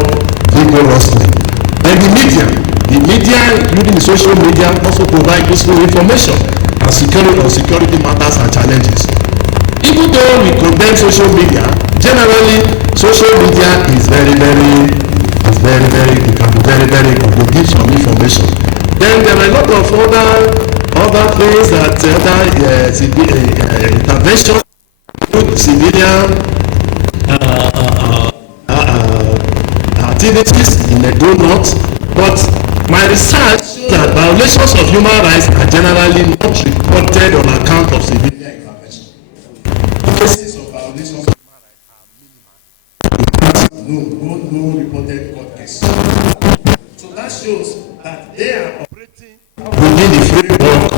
vigorously. And the media, including the social media, also provide useful information on security matters and challenges. Even though we condemn social media, generally social media is very, it can be very, very good. They give some information. Then there are a lot of other things that intervention, civilian activities in a donut. But my research shows that violations of human rights are generally not reported on account of civilian intervention. Cases of violations of human rights are minimal. No reported court cases. So that shows that they are operating within the framework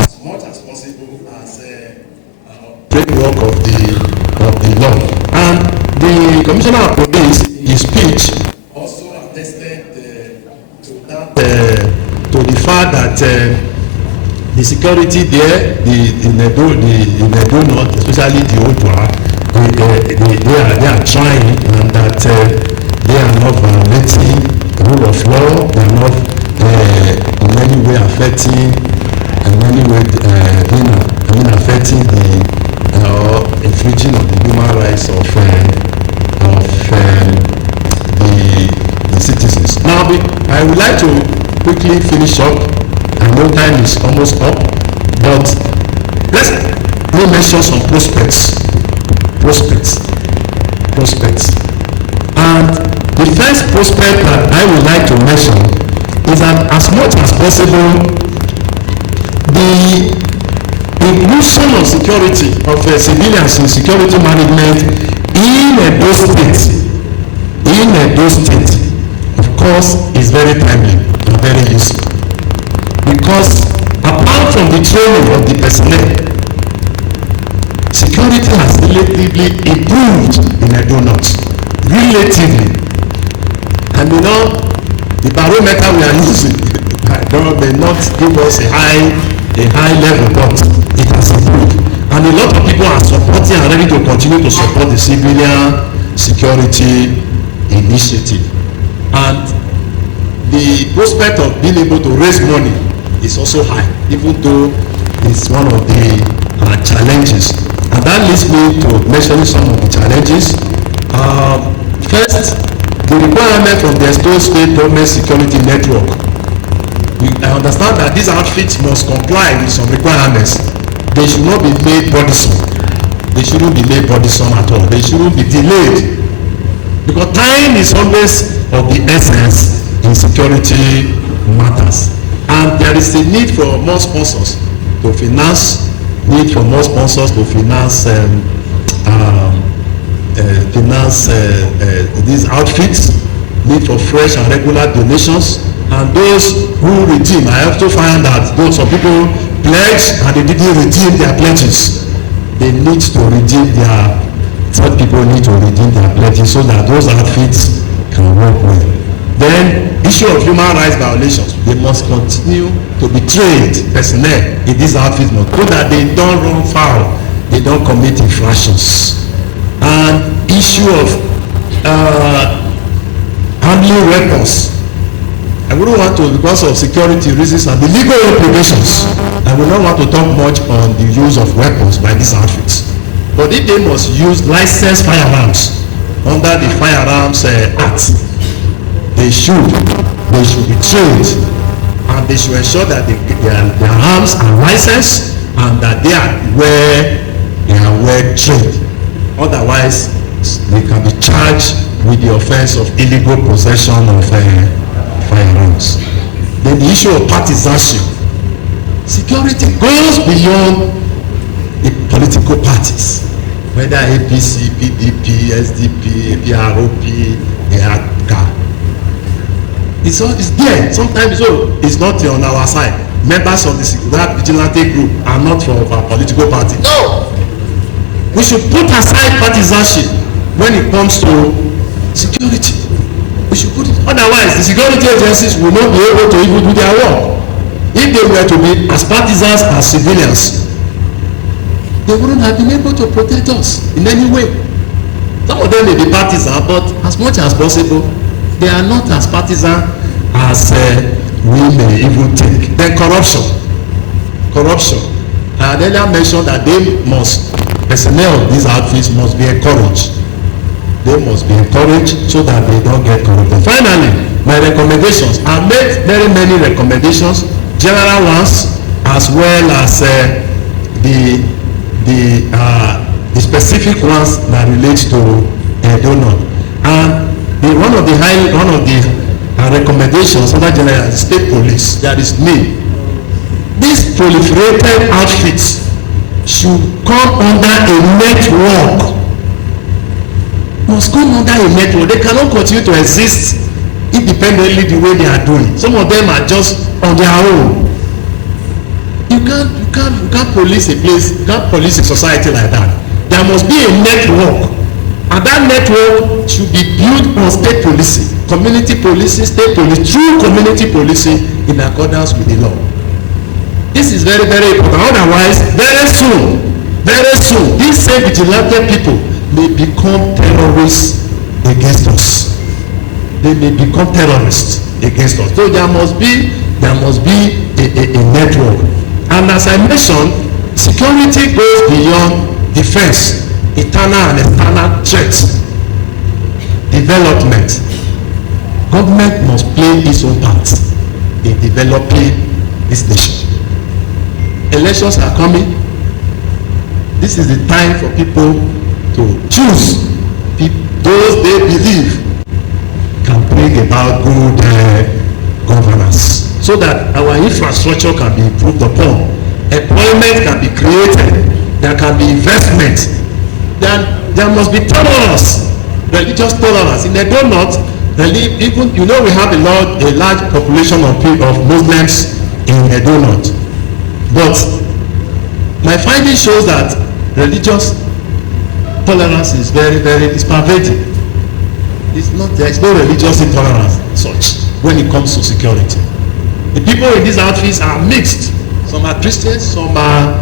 as much as possible as framework of Commissioner of Police, his speech also attested to the fact that the security there, in Edo North, especially the Odwa, they are trying, and that they are not violating the rule of law. They are not in any way affecting, affecting the infringing of the human rights of the citizens. Now, I would like to quickly finish up. I know time is almost up, but let me mention some prospects. And the first prospect that I would like to mention is that as much as possible, the inclusion of security, of civilians in security management in Edo State, of course, is very timely and very useful. Because apart from the training of the personnel, security has relatively improved in Edo North. Relatively. And you know, the barometer we are using may not give us a high level, but it has improved. And a lot of people are supporting and ready to continue to support the civilian security initiative. And the prospect of being able to raise money is also high, even though it's one of the challenges. And that leads me to mentioning some of the challenges. First, the requirement from the Edo State Government Security Network. I understand that these outfits must comply with some requirements. They should not be made burdensome. They shouldn't be made burdensome at all. They shouldn't be delayed. Because time is always of the essence in security matters. And there is a need for more sponsors to finance, these outfits, need for fresh and regular donations. And those who redeem, I have to find that some people pledge and they didn't redeem their pledges. They need to redeem some people need to redeem their pledges so that those outfits can work well. Then, issue of human rights violations. They must continue to be trained personnel in these outfits so that they don't run foul, they don't commit infractions. And issue of handling weapons. I wouldn't want to, because of security reasons and the legal implications, I would not want to talk much on the use of weapons by these outfits. But if they must use licensed firearms under the Firearms Act, they should be trained, and they should ensure that their arms are licensed and that they are well trained. Otherwise, they can be charged with the offense of illegal possession of firearms. Then the issue of partisanship. Security goes beyond the political parties, whether APC, PDP, SDP, APROP, ARCA. It's there. Sometimes it's not on our side. Members of that vigilante group are not from our political party. No! We should put aside partisanship when it comes to security. We should put it. Otherwise, the security agencies will not be able to even do their work. If they were to be as partisans as civilians, they wouldn't have been able to protect us in any way. Some of them may be partisan, but as much as possible, they are not as partisan as we may even think. Then corruption. I had earlier mentioned that personnel of these outfits must be encouraged. They must be encouraged so that they don't get corrupted. Finally, my recommendations. I made very many recommendations, general ones, as well as the specific ones that relate to Edo North. And one of the recommendations under general state police, that is me. These proliferated outfits should come under a network. Must come under a network. They cannot continue to exist independently the way they are doing. Some of them are just on their own. You can't police a place, you can't police a society like that. There must be a network, and that network should be built on state policing, community policing, state police, true community policing in accordance with the law. This is very, very important. Otherwise, very soon, these same vigilante people may become terrorists against us. They may become terrorists against us. So there must be a network. And as I mentioned, security goes beyond defense, internal and external threats, development. Government must play its own part in developing this nation. Elections are coming. This is the time for people to choose those they believe can bring about good governance, so that our infrastructure can be improved upon, employment can be created, there can be investment. There must be tolerance, religious tolerance. In the donut, even we have a large population of Muslims in the donut, but my finding shows that religious tolerance is very, very pervading. There is no religious intolerance such when it comes to security. The people in these outfits are mixed. Some are Christians, some are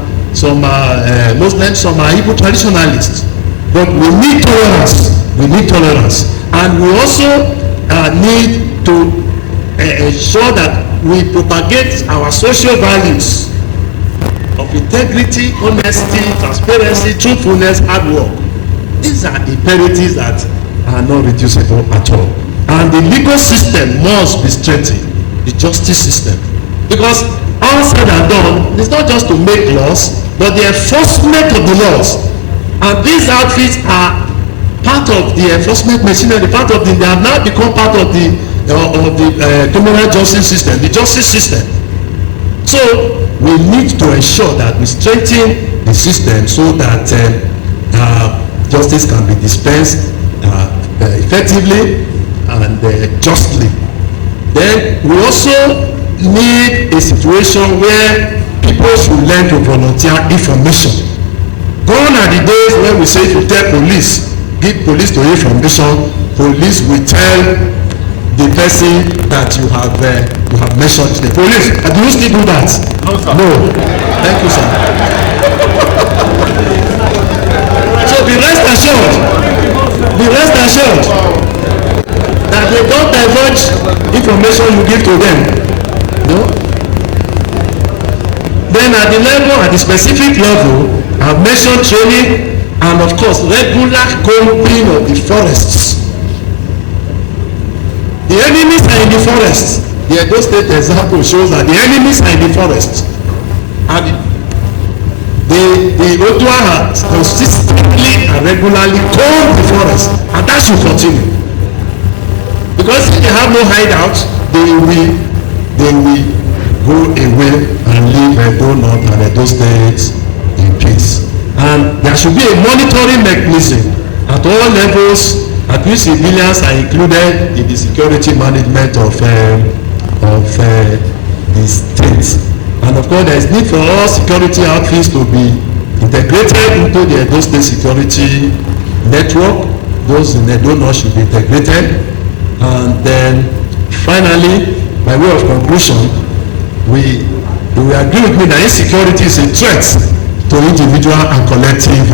Muslims, some are even traditionalists. But we need tolerance. We need tolerance, and we also need to ensure that we propagate our social values of integrity, honesty, transparency, truthfulness, hard work. These are imperatives that are not reducible at all. And the legal system must be strengthened, the justice system. Because all said and done, it's not just to make laws, but the enforcement of the laws. And these outfits are part of the enforcement machinery, they have now become part of the criminal justice system, the justice system. So we need to ensure that we strengthen the system so that justice can be dispensed effectively and justly. Then we also need a situation where people should learn to volunteer information. Gone are the days when we say if you tell police, give police to information, police will tell the person that you have mentioned the police. Do you still do that? No, sir. No. Thank you, sir. So be rest assured that they don't divulge information you give to them. No? Then at the specific level, I've mentioned training and of course regular combing of the forests. The enemies are in the forest. The Edo State example shows that the enemies are in the forest. And the Otua has consistently and regularly combed the forest, and that should continue. Because if they have no hideout, they will go away and leave Edo North and Edo State in peace. And there should be a monitoring mechanism at all levels, at which civilians are included in the security management of the state. And of course, there is need for all security outfits to be integrated into the Edo State security network. Those in Edo North should be integrated. And then finally, by way of conclusion, we agree with me that insecurity is a threat to individual and collective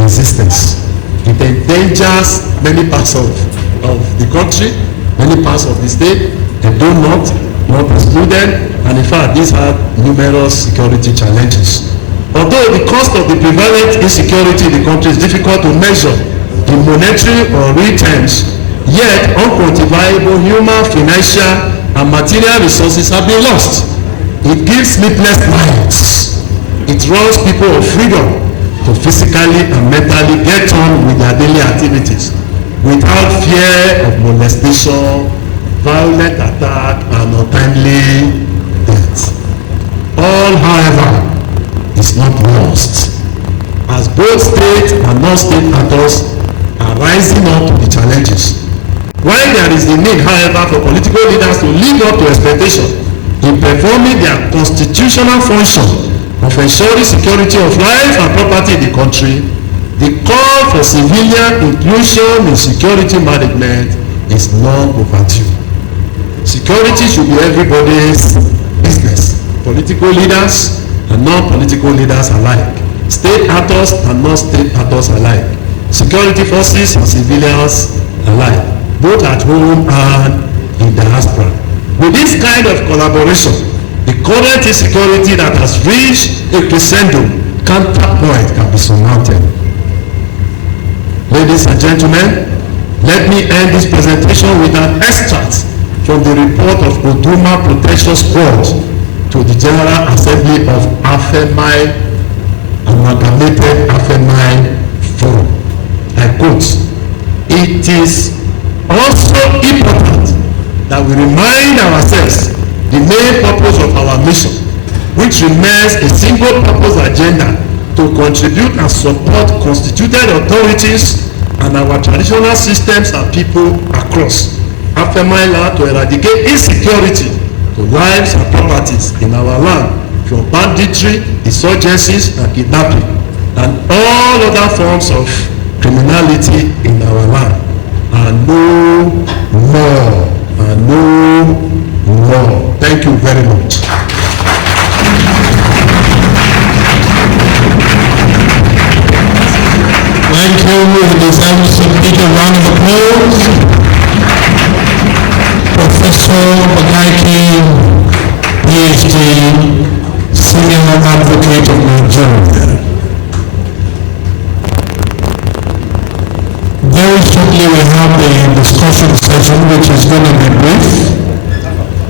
existence. It endangers many parts of the country, many parts of the state. They do not excluded, and in fact these have numerous security challenges. Although the cost of the prevalent insecurity in the country is difficult to measure in monetary or real terms, yet unquantifiable human, financial and material resources have been lost. It gives sleepless nights. It robs people of freedom to physically and mentally get on with their daily activities without fear of molestation, violent attack and untimely death. All, however, is not lost, as both state and non-state actors are rising up to the challenges. While there is the need, however, for political leaders to live up to expectations in performing their constitutional function of ensuring security of life and property in the country, The call for civilian inclusion in security management is long overdue. Security should be everybody's business, political leaders and non-political leaders alike, state actors and non-state actors alike, security forces and civilians alike, both at home and in diaspora. With this kind of collaboration, the current insecurity that has reached a crescendo counterpoint can be surmounted. Ladies and gentlemen, let me end this presentation with an extract from the report of Oduma Protection Squad to the General Assembly of AFEMAI, Amalgamated AFEMAI Forum. I quote, "It is also important that we remind ourselves the main purpose of our mission, which remains a single purpose agenda to contribute and support constituted authorities and our traditional systems and people across AFEMAI to eradicate insecurity to lives and properties in our land from banditry, insurgencies and kidnapping and all other forms of criminality in our land. And no more. And no more." Thank you very much. Thank you. It deserves a big round of applause. Professor Bagaiki, PhD, Senior Advocate of Nigeria. Very shortly we have the discussion session, which is going to be brief.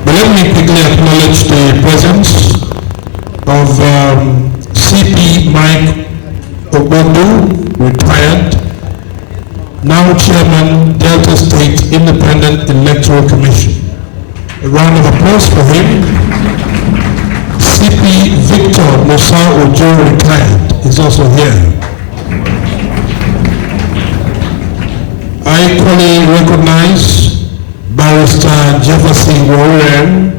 But let me quickly acknowledge the presence of CP Mike Obondo, retired, now Chairman, Delta State Independent Electoral Commission. A round of applause for him. CP Victor Musa Ojo, retired, is also here. I equally recognize Barrister Jefferson Warren,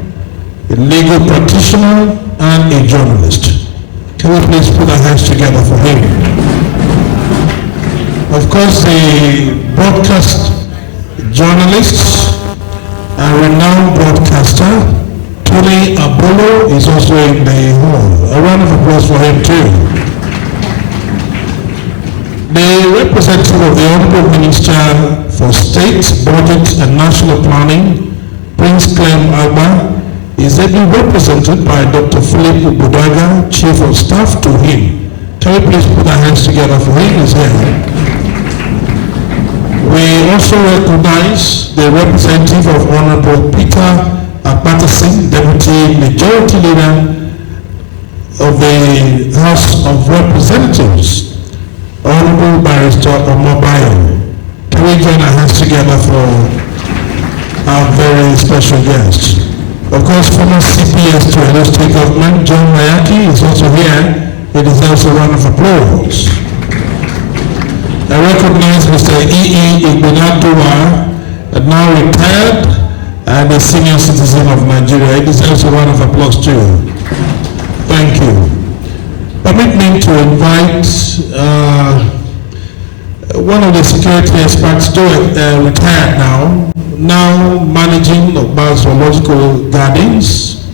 a legal practitioner and a journalist. Can we please put our hands together for him? Of course, the broadcast journalist and renowned broadcaster, Tony Abolo, is also in the hall. A round of applause for him too. The representative of the Honorable Minister for State, Budget and National Planning, Prince Clem Agba, is ably represented by Dr. Philip Ubudaga, Chief of Staff to him. Can we please put our hands together for him? He's here. We also recognize the representative of Honorable Peter Patterson, Deputy Majority Leader of the House of Representatives, Honorable Barrister Omobayo. Can we join our hands together for our very special guest? Of course, former CPS to Edo State Government, John Mayaki, is also here. He deserves a round of applause. I recognize Mr. E.E. Igbonaduwa, now retired and a senior citizen of Nigeria. He deserves a round of applause too. Thank you. Permit me to invite one of the security experts, retired now managing Ogba Zoological Gardens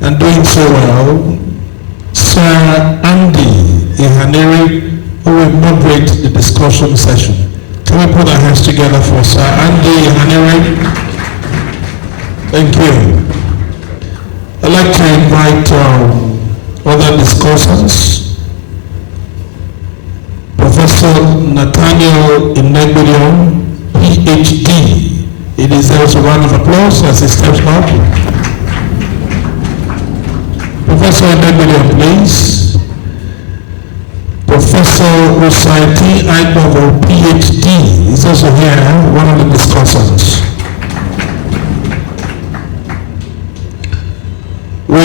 and doing so well, Sir Andy Ihanere, who will moderate the discussion session. Can we put our hands together for Sir Andy Ihanere? Thank you. I'd like to invite other discussants. Professor Nathaniel Inegbedion, PhD. He deserves a round of applause as he steps up. Professor Inegbedion, please. Professor Osaiti Aibovo, PhD, is also here, one of the discussants. We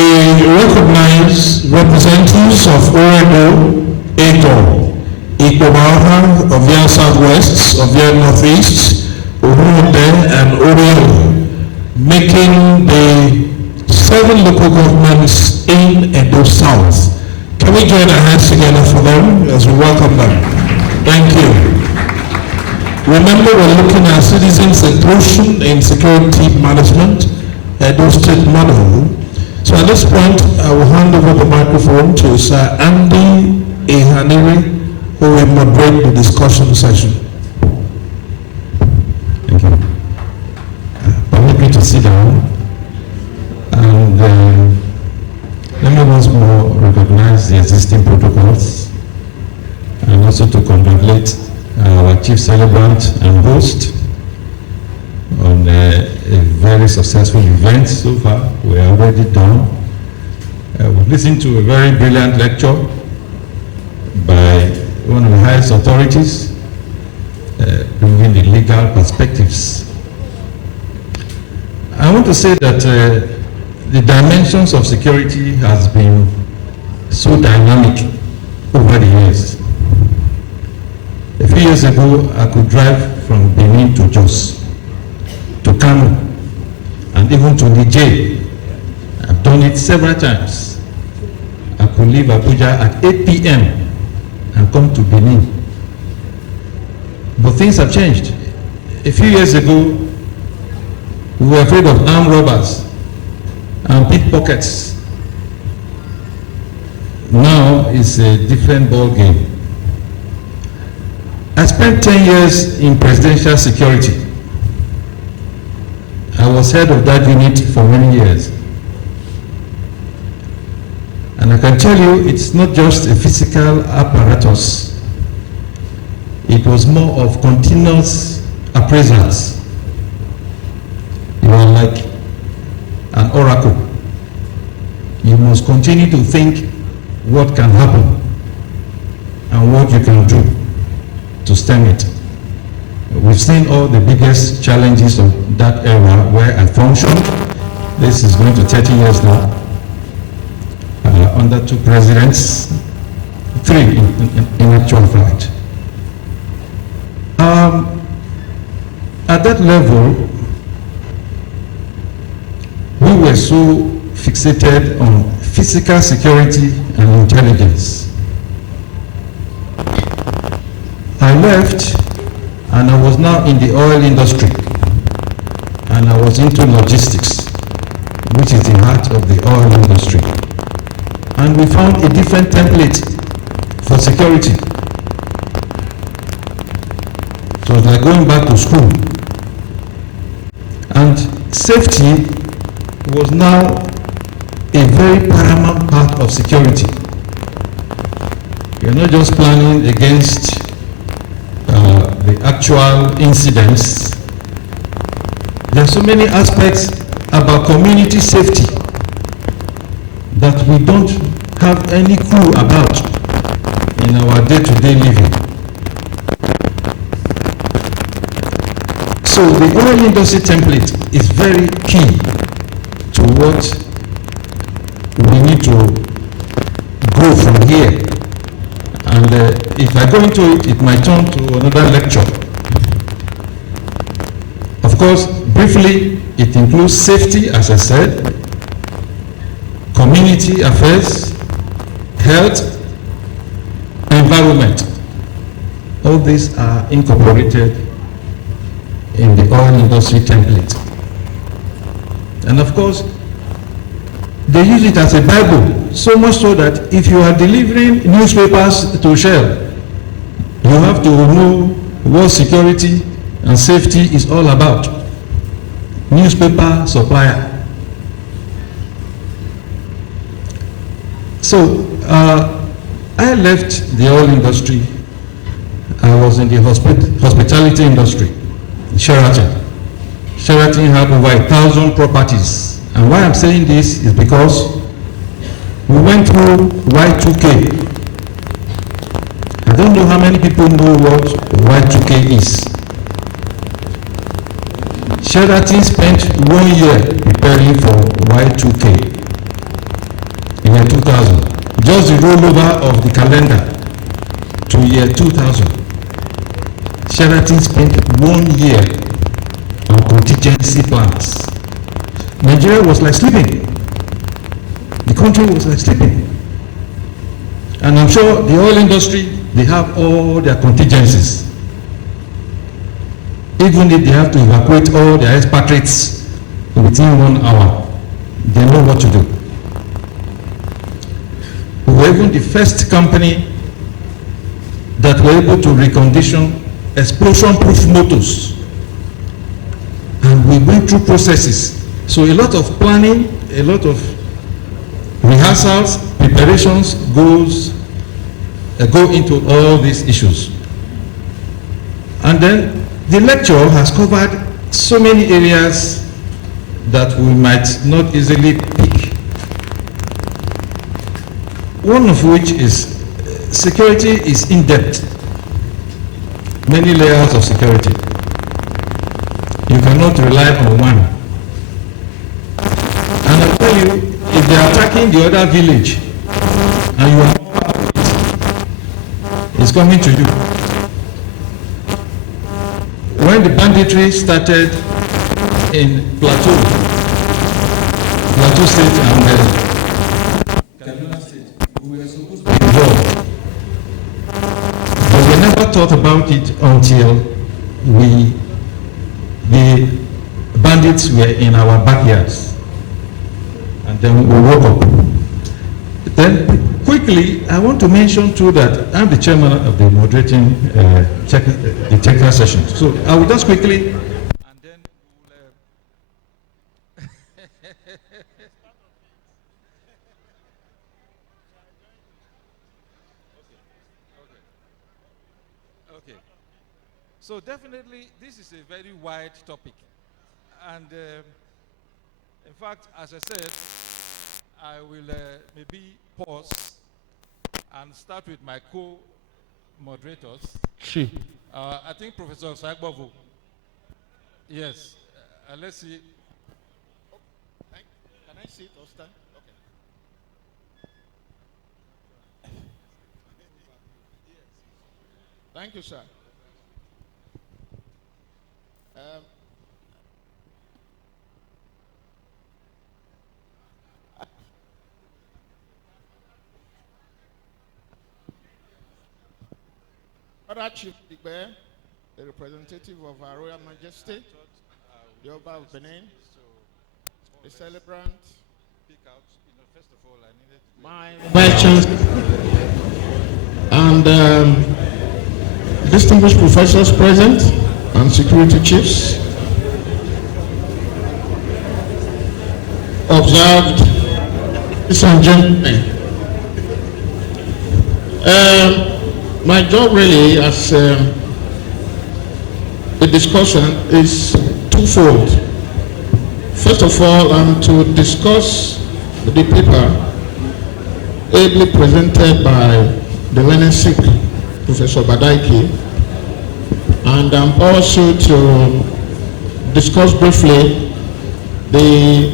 recognize representatives of Oredo, Ego, Igbobaha, of Ovia Southwest, Ovia Northeast, Urude, and Oriole, making the 7 local governments in Edo South. Can we join our hands together for them as we welcome them? Thank you. Remember, we're looking at citizens' inclusion in security management, Edo State model. So at this point, I will hand over the microphone to Sir Andy Ehigiator, who will moderate the discussion session. Thank you. Permit me to sit down, and let me once more recognize the existing protocols, and also to congratulate our chief celebrant and host on a very successful event so far. We are already done. We've listened to a very brilliant lecture by one of the highest authorities, bringing the legal perspectives. I want to say that the dimensions of security has been so dynamic over the years. A few years ago, I could drive from Benin to Jos, to Kano, and even to Niger. I've done it several times. I could leave Abuja at 8 p.m. and come to Benin. But things have changed. A few years ago, we were afraid of armed robbers and pickpockets. Now it's a different ball game. I spent 10 years in presidential security. I was head of that unit for many years. And I can tell you, it's not just a physical apparatus. It was more of continuous appraisals. You are like an oracle. You must continue to think what can happen and what you can do to stem it. We've seen all the biggest challenges of that era where I functioned. This is going to 30 years now. Under 2 presidents, 3 in actual fact. At that level, we were so fixated on physical security and intelligence. I left and I was now in the oil industry, and I was into logistics, which is the heart of the oil industry. And we found a different template for security. So it's like going back to school. And safety was now a very paramount part of security. You're not just planning against the actual incidents. There are so many aspects about community safety that we don't have any clue about in our day-to-day living. So the oil industry template is very key to what we need to grow from here. And if I go into it, it might turn to another lecture. Of course, briefly, it includes safety, as I said, community affairs, health, environment. All these are incorporated in the oil industry template. And of course, they use it as a Bible, so much so that if you are delivering newspapers to Shell, you have to know what security and safety is all about. Newspaper supplier. So I left the oil industry. I was in the hospitality industry, Sheraton. Sheraton had over 1,000 properties. And why I'm saying this is because we went through Y2K. I don't know how many people know what Y2K is. Sheraton spent 1 year preparing for Y2K in year 2000. Just the rollover of the calendar to year 2000. Sheraton spent 1 year on contingency plans. Nigeria was like sleeping. The country was like sleeping. And I'm sure the oil industry they have all their contingencies. Even if they have to evacuate all their expatriates within 1 hour, they know what to do. We were even the first company that were able to recondition explosion-proof motors. And we went through processes. So a lot of planning, a lot of rehearsals, preparations go into all these issues. And then the lecture has covered so many areas that we might not easily pick. One of which is security is in-depth. Many layers of security. You cannot rely on one. And I tell you, if they are attacking the other village and you are part of it, it's coming to you. When the banditry started in Plateau State and Kaduna State, we were supposed to be involved. But we never thought about it until the bandits were in our backyards. And then we woke up. Then quickly, I want to mention too that I'm the chairman of the moderating the technical session. So I will just quickly, and then we'll, okay. So definitely, this is a very wide topic. And in fact, as I said, I will maybe pause and start with my co-moderators. Sure. I think Professor Sagbovu. Yes. Let's see. Can I sit or stand? Okay. Thank you, sir. Other Chief Digbe, the representative of our Royal Majesty, the Oba of Benin, the celebrant, my Vice Chancellor, and distinguished professors present, and security chiefs, observed, ladies and gentlemen. My job really as a discussion is twofold. First of all, I'm to discuss the paper ably presented by the learned Sikh, Professor Badaiki, and I'm also to discuss briefly the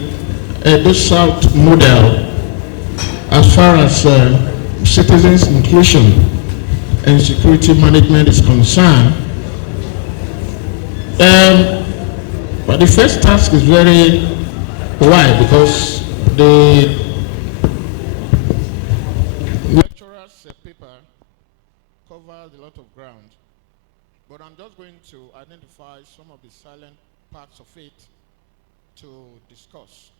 Edo South model as far as citizens' inclusion and security management is concerned. But the first task is very wide because the lecturer's paper covers a lot of ground. But I'm just going to identify some of the silent parts of it to discuss.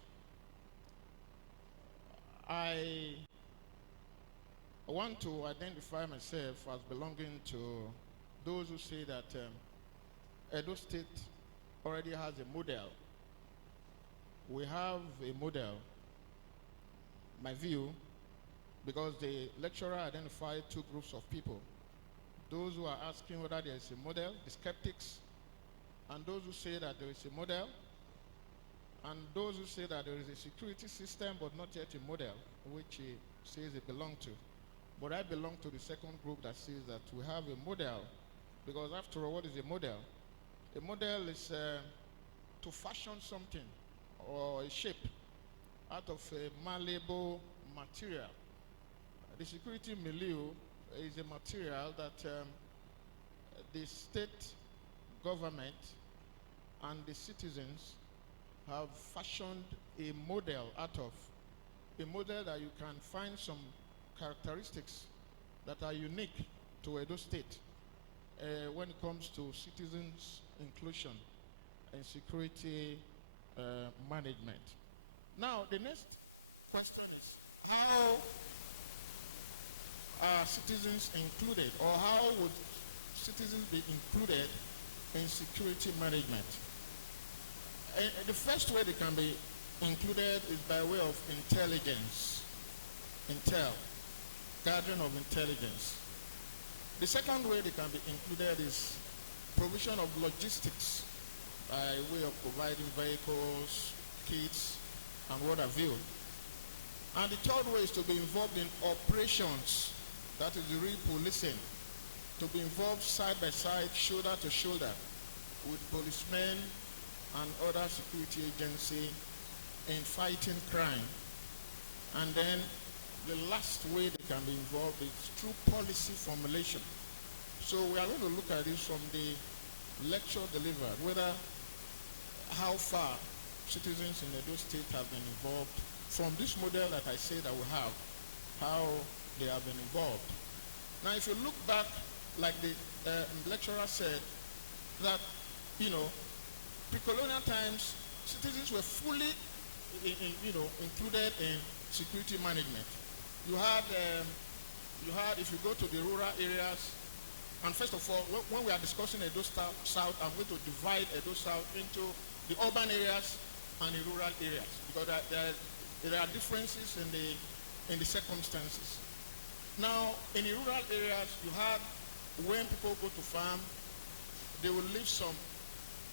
I want to identify myself as belonging to those who say that Edo State already has a model. We have a model, my view, because the lecturer identified two groups of people. Those who are asking whether there is a model, the skeptics, and those who say that there is a model, and those who say that there is a security system but not yet a model, which he says they belong to. But I belong to the second group that says that we have a model, because after all, what is a model? A model is to fashion something or a shape out of a malleable material. The security milieu is a material that the state government and the citizens have fashioned a model out of. A model that you can find some characteristics that are unique to Edo State when it comes to citizens inclusion and security management. Now, the next question is, how are citizens included, or how would citizens be included in security management? The first way they can be included is by way of intelligence, gathering of intelligence. The second way they can be included is provision of logistics by way of providing vehicles, kits, and what have you. And the third way is to be involved in operations, that is the real policing, to be involved side by side, shoulder to shoulder with policemen and other security agencies in fighting crime. And then the last way they can be involved is through policy formulation. So we are going to look at this from the lecture delivered, whether how far citizens in Edo State have been involved from this model that I say that we have, how they have been involved. Now, if you look back, like the lecturer said, that, pre-colonial times, citizens were fully, included in security management. You had, if you go to the rural areas, and first of all, when we are discussing Edo South, I'm going to divide Edo South into the urban areas and the rural areas, because there are differences in the circumstances. Now, in the rural areas, you had, when people go to farm, they will leave some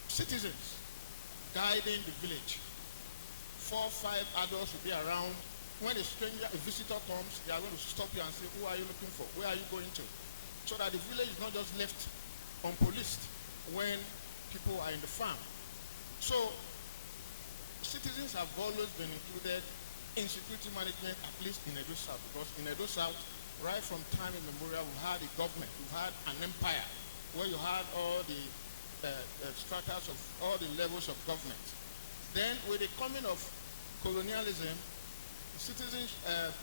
citizens guiding the village. 4 or 5 adults will be around. When a stranger, a visitor comes, they are going to stop you and say, who are you looking for? Where are you going to? So that the village is not just left unpoliced when people are in the farm. So, citizens have always been included in security management, at least in Edo South, because in Edo South, right from time immemorial, we've had a government, we've had an empire, where you had all the stratas of all the levels of government. Then, with the coming of colonialism, citizen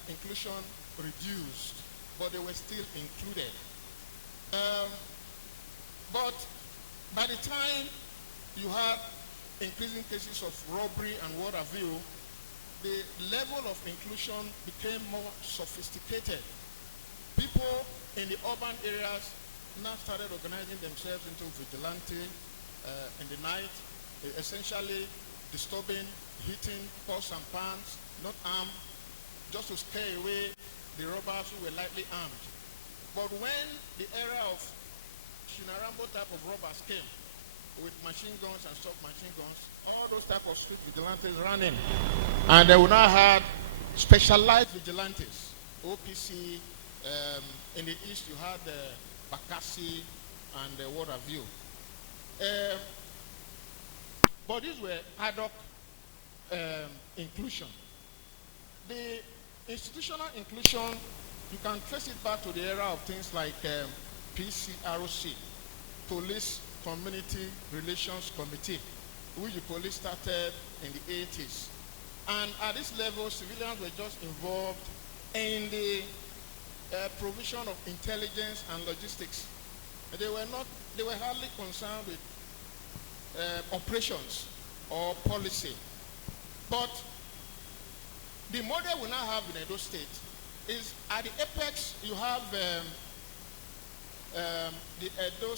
inclusion reduced, but they were still included. But by the time you had increasing cases of robbery and what have you, the level of inclusion became more sophisticated. People in the urban areas now started organizing themselves into vigilante in the night, essentially disturbing, hitting pots and pans, not armed, just to scare away the robbers who were lightly armed. But when the era of Shinarambo type of robbers came, with machine guns and submachine guns, all those type of street vigilantes ran in. And they will now have specialized vigilantes, OPC, in the east you had Bakassi and what have you. But these were ad hoc inclusion. The institutional inclusion, you can trace it back to the era of things like PCROC, Police Community Relations Committee, which the police started in the 80s. And at this level, civilians were just involved in the provision of intelligence and logistics. They were hardly concerned with operations or policy. But the model we now have in Edo State is at the apex you have the Edo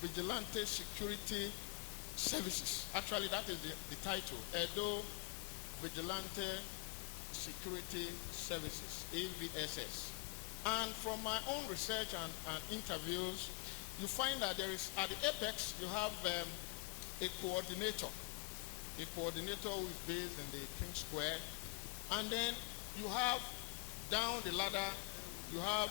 Vigilante Security Services. Actually, that is the title, Edo Vigilante Security Services, EVSS. And from my own research and interviews, you find that there is, at the apex, you have a coordinator who is based in the King Square. And then you have, down the ladder, you have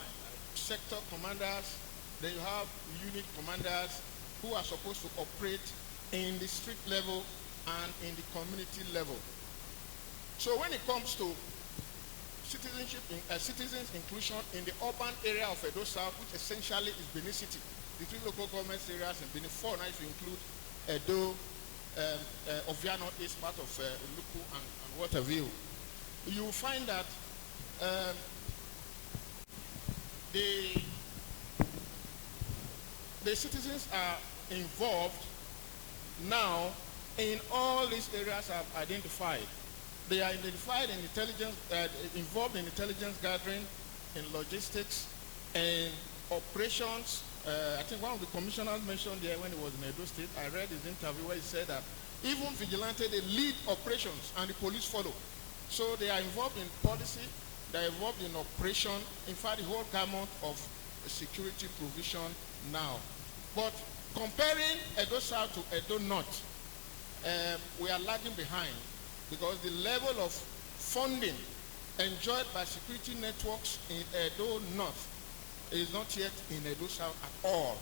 sector commanders, then you have unit commanders who are supposed to operate in the street level and in the community level. So when it comes to citizens inclusion in the urban area of Edo South, which essentially is Benin City, the 3 local government areas in Benin, 4 now if you include Edo, Oviano is part of Luku and what have you, you will find that the the citizens are involved now in all these areas I've identified. They are identified in intelligence, involved in intelligence gathering, in logistics, and operations. I think one of the commissioners mentioned there when he was in Edo State, I read his interview where he said that even vigilante, they lead operations and the police follow. So they are involved in policy, they are involved in operation, in fact the whole gamut of security provision now. But comparing Edo South to Edo North, we are lagging behind because the level of funding enjoyed by security networks in Edo North is not yet in Edo South at all.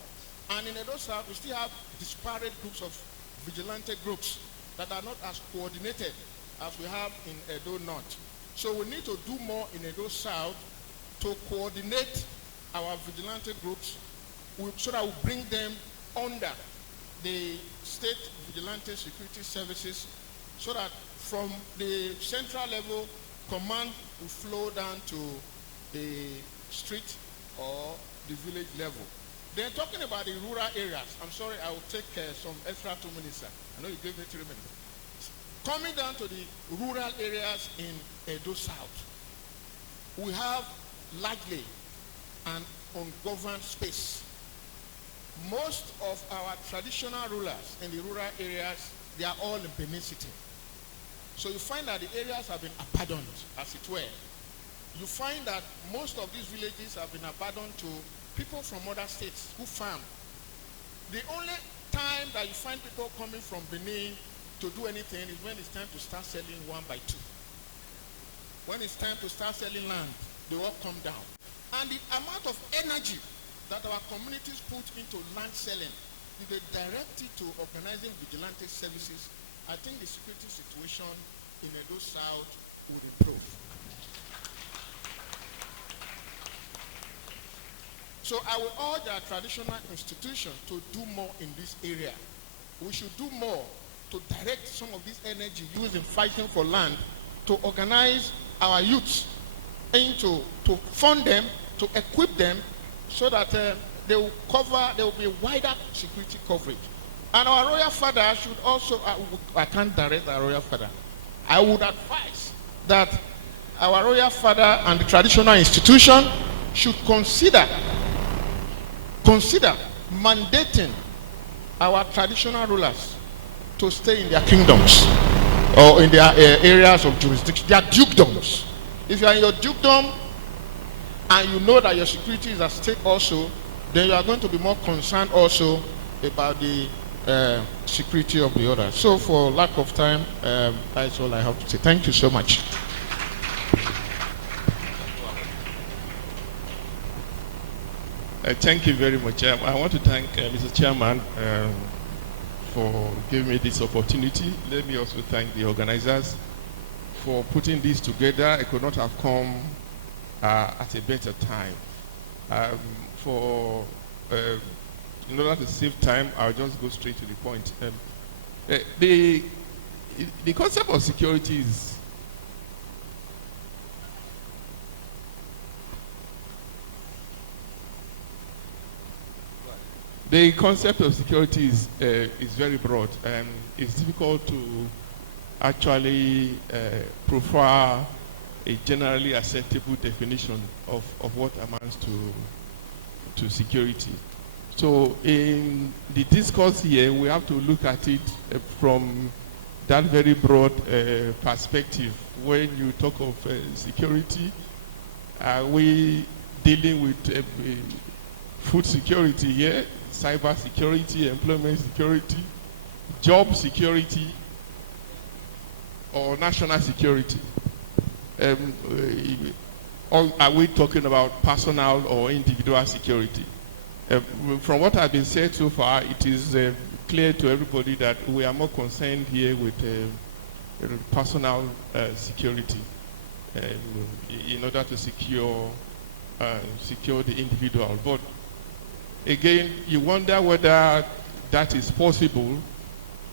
And in Edo South, we still have disparate groups of vigilante groups that are not as coordinated as we have in Edo North. So we need to do more in Edo South to coordinate our vigilante groups so that we bring them under the state vigilante security services so that from the central level, command will flow down to the street or the village level. Then talking about the rural areas, I'm sorry, I will take some extra 2 minutes, sir. I know you gave me 3 minutes. Coming down to the rural areas in Edo South, we have largely an ungoverned space. Most of our traditional rulers in the rural areas, they are all in Benin City. So you find that the areas have been abandoned, as it were. You find that most of these villages have been abandoned to people from other states who farm. The only time that you find people coming from Benin to do anything is when it's time to start selling 1 by 2. When it's time to start selling land, they all come down. And the amount of energy that our communities put into land selling, if they direct it to organizing vigilante services, I think the security situation in Edo South would improve. So I will urge our traditional institutions to do more in this area. We should do more to direct some of this energy used in fighting for land to organize our youths and to fund them, to equip them so that they will be wider security coverage. And our royal father should also, I can't direct our royal father. I would advise that our royal father and the traditional institution should consider mandating our traditional rulers to stay in their kingdoms or in their areas of jurisdiction, their dukedoms. If you are in your dukedom and you know that your security is at stake also, then you are going to be more concerned also about the security of the others. So for lack of time, that's all I have to say. Thank you so much. Thank you very much. I want to thank Mr. Chairman for giving me this opportunity. Let me also thank the organizers for putting this together. It could not have come at a better time. In order to save time, I'll just go straight to the point. The concept of security is very broad, and it's difficult to actually profile a generally acceptable definition of what amounts to security. So in the discourse here, we have to look at it from that very broad perspective. When you talk of security, are we dealing with food security here, cyber security, employment security, job security, or national security? Or are we talking about personal or individual security? From what has been said so far, it is clear to everybody that we are more concerned here with personal security in order to secure the individual. But again, you wonder whether that is possible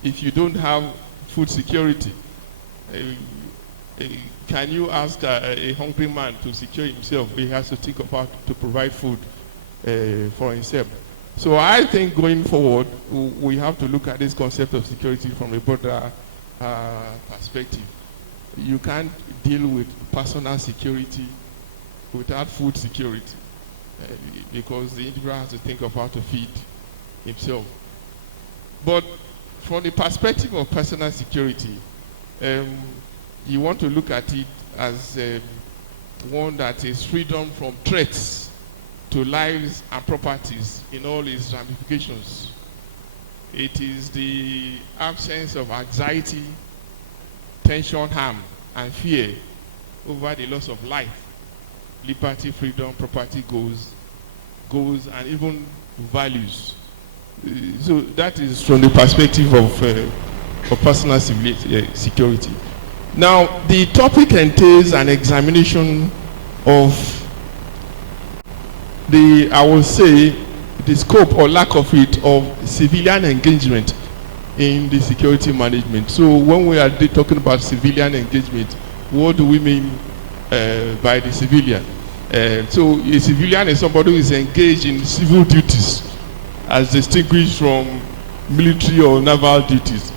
if you don't have food security. Can you ask a hungry man to secure himself? He has to think about to provide food for himself. So I think going forward, we have to look at this concept of security from a broader perspective. You can't deal with personal security without food security, because the individual has to think of how to feed himself. But from the perspective of personal security, you want to look at it as one that is freedom from threats to lives and properties in all its ramifications. It is the absence of anxiety, tension, harm, and fear over the loss of life, liberty, freedom, property, goals, and even values. So that is from the perspective of personal security. Now, the topic entails an examination of I would say, the scope or lack of it of civilian engagement in the security management. So when we are talking about civilian engagement, what do we mean by the civilian? So a civilian is somebody who is engaged in civil duties as distinguished from military or naval duties.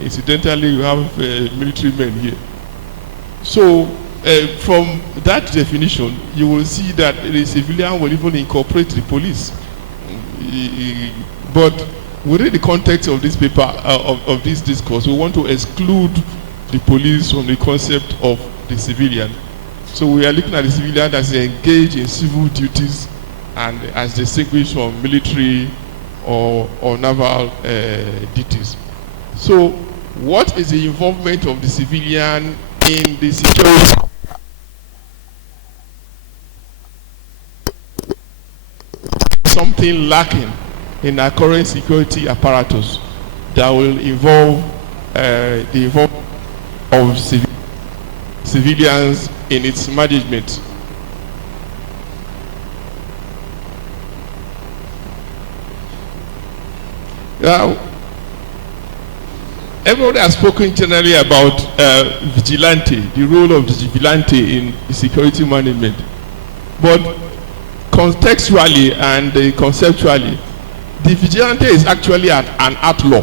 Incidentally, you have military men here. So from that definition, you will see that the civilian will even incorporate the police. But within the context of this paper, of this discourse, we want to exclude the police from the concept of the civilian. So we are looking at the civilian that is engaged in civil duties and as distinguished from military or naval duties. So what is the involvement of the civilian in the security? Something lacking in our current security apparatus that will involve the involvement of civilians in its management. Now, everybody has spoken generally about vigilante, the role of the vigilante in security management. But contextually and conceptually, the vigilante is actually an outlaw.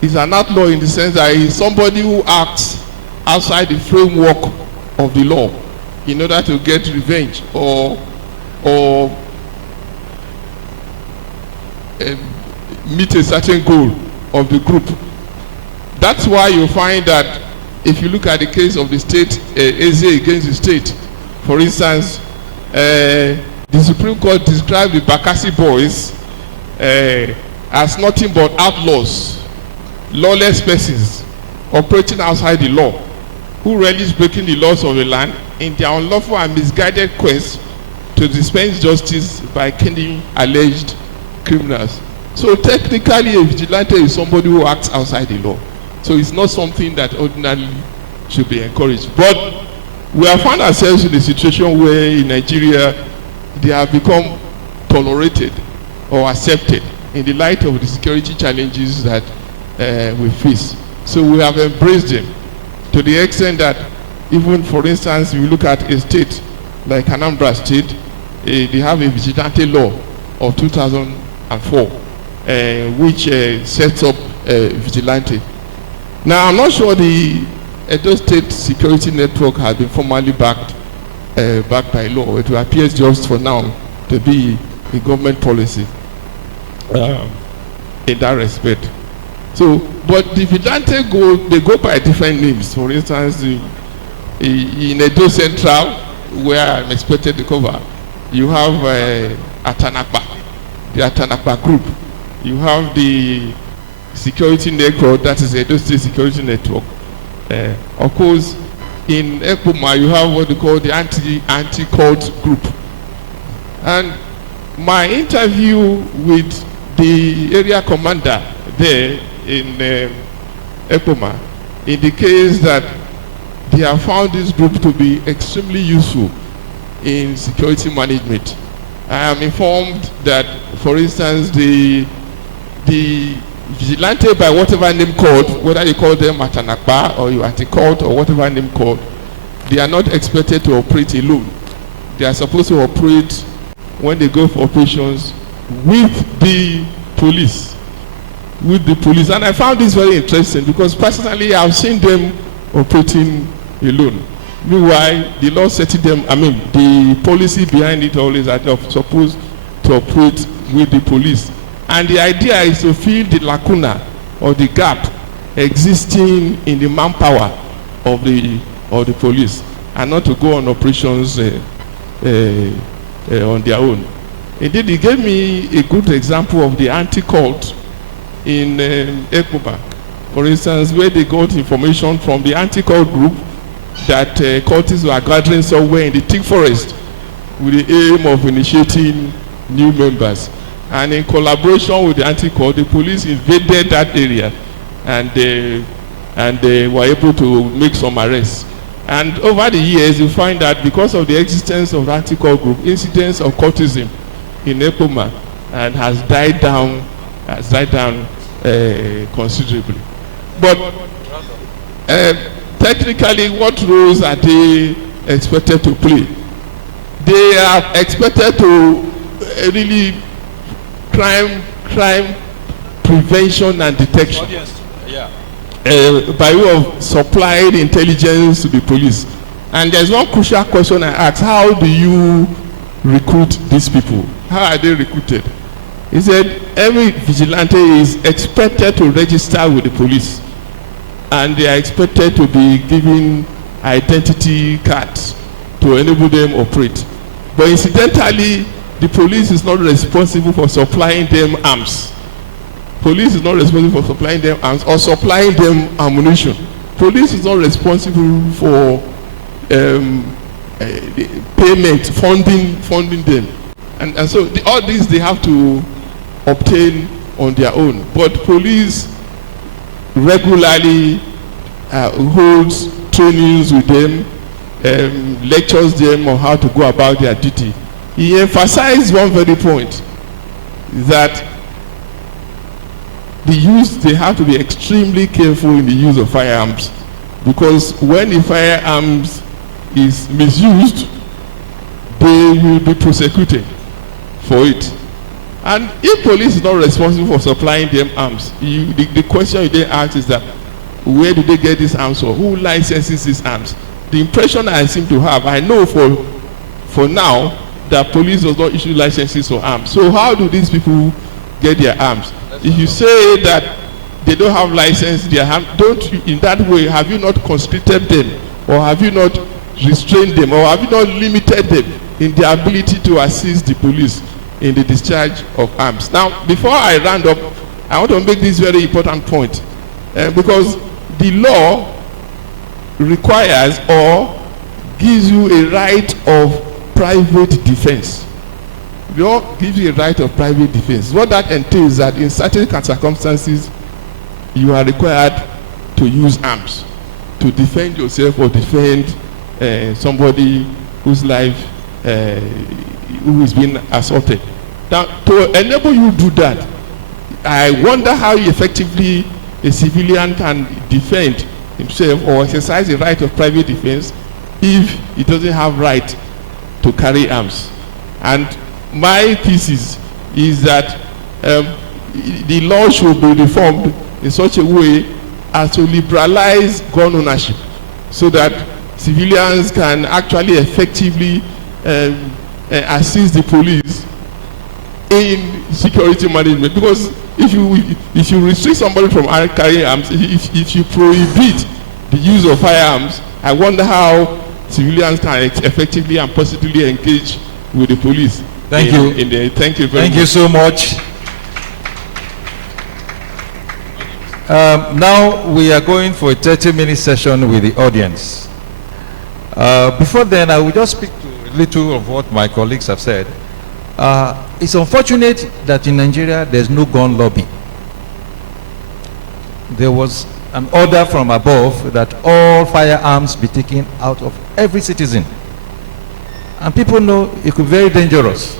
He's an outlaw in the sense that he's somebody who acts outside the framework of the law in order to get revenge or meet a certain goal of the group. That's why you find that if you look at the case of the state, Eze against the state, for instance, the Supreme Court described the Bakassi boys as nothing but outlaws, lawless persons operating outside the law, who relish breaking the laws of the land in their unlawful and misguided quest to dispense justice by killing alleged criminals. So technically, a vigilante is somebody who acts outside the law. So it's not something that ordinarily should be encouraged. But we have found ourselves in a situation where in Nigeria, they have become tolerated or accepted in the light of the security challenges that we face. So we have embraced them to the extent that even, for instance, if you look at a state like Anambra State, they have a vigilante law of 2004, which sets up vigilante. Now, I'm not sure the Edo State Security Network has been formally backed by law. It appears just for now to be a government policy in that respect. So, but the vigilante they go by different names. For instance, in Edo Central, where I'm expected to cover, you have Atanakpa, the Atanakpa group. You have the security network, that is Edo State Security Network. Of course, in Ekpoma, you have what they call the anti-cult group. And my interview with the area commander there in Ekpoma indicates that they have found this group to be extremely useful in security management. I am informed that, for instance, the vigilante, by whatever name called, whether you call them Atanakpa or you anti-cult or whatever name called, they are not expected to operate alone. They are supposed to operate, when they go for operations, with the police. And I found this very interesting because personally I've seen them operating alone. Meanwhile, the law setting them, the policy behind it all is that they're supposed to operate with the police. And the idea is to fill the lacuna or the gap existing in the manpower of the police, and not to go on operations on their own. Indeed, he gave me a good example of the anti-cult in Ekuma, for instance, where they got information from the anti-cult group that cultists were gathering somewhere in the thick forest with the aim of initiating new members. And in collaboration with the anti-cult, the police invaded that area, and they were able to make some arrests. And over the years, you find that because of the existence of the anti-cult group, incidents of cultism in Ekoma and has died down considerably. But technically, what roles are they expected to play? They are expected to really crime prevention and detection. By way of supplying intelligence to the police. And there's one crucial question I ask: how do you recruit these people? How are they recruited? He said every vigilante is expected to register with the police, and they are expected to be given identity cards to enable them operate. But incidentally, the police is not responsible for supplying them arms. Police is not responsible for supplying them arms or supplying them ammunition. Police is not responsible for payment, funding them. And so all these they have to obtain on their own. But police regularly holds trainings with them, lectures them on how to go about their duty. He emphasized one very point, that they have to be extremely careful in the use of firearms, because when the firearms is misused, they will be prosecuted for it. And if police is not responsible for supplying them arms, the question you then ask is that, where do they get these arms, or who licenses these arms? The impression I seem to have, I know for now, that police does not issue licenses for arms. So how do these people get their arms? If you say that they don't have license, in that way, have you not constricted them, or have you not restrained them, or have you not limited them in their ability to assist the police in the discharge of arms? Now, before I round up, I want to make this very important point, because the law requires or gives you a right of private defense. The law gives you a right of private defense. What that entails is that in certain circumstances, you are required to use arms to defend yourself or defend somebody whose life who is being assaulted. Now, to enable you to do that, I wonder how effectively a civilian can defend himself or exercise the right of private defense if he doesn't have right to carry arms. And my thesis is that the law should be reformed in such a way as to liberalize gun ownership, so that civilians can actually effectively assist the police in security management. Because if you restrict somebody from carrying arms, if you prohibit the use of firearms, I wonder how civilians can effectively and positively engage with the police. Thank you. Thank you very much. Thank you so much. Now we are going for a 30-minute session with the audience. Before then, I will just speak to a little of what my colleagues have said. It's unfortunate that in Nigeria there's no gun lobby. There was an order from above that all firearms be taken out of every citizen. And people know it could be very dangerous.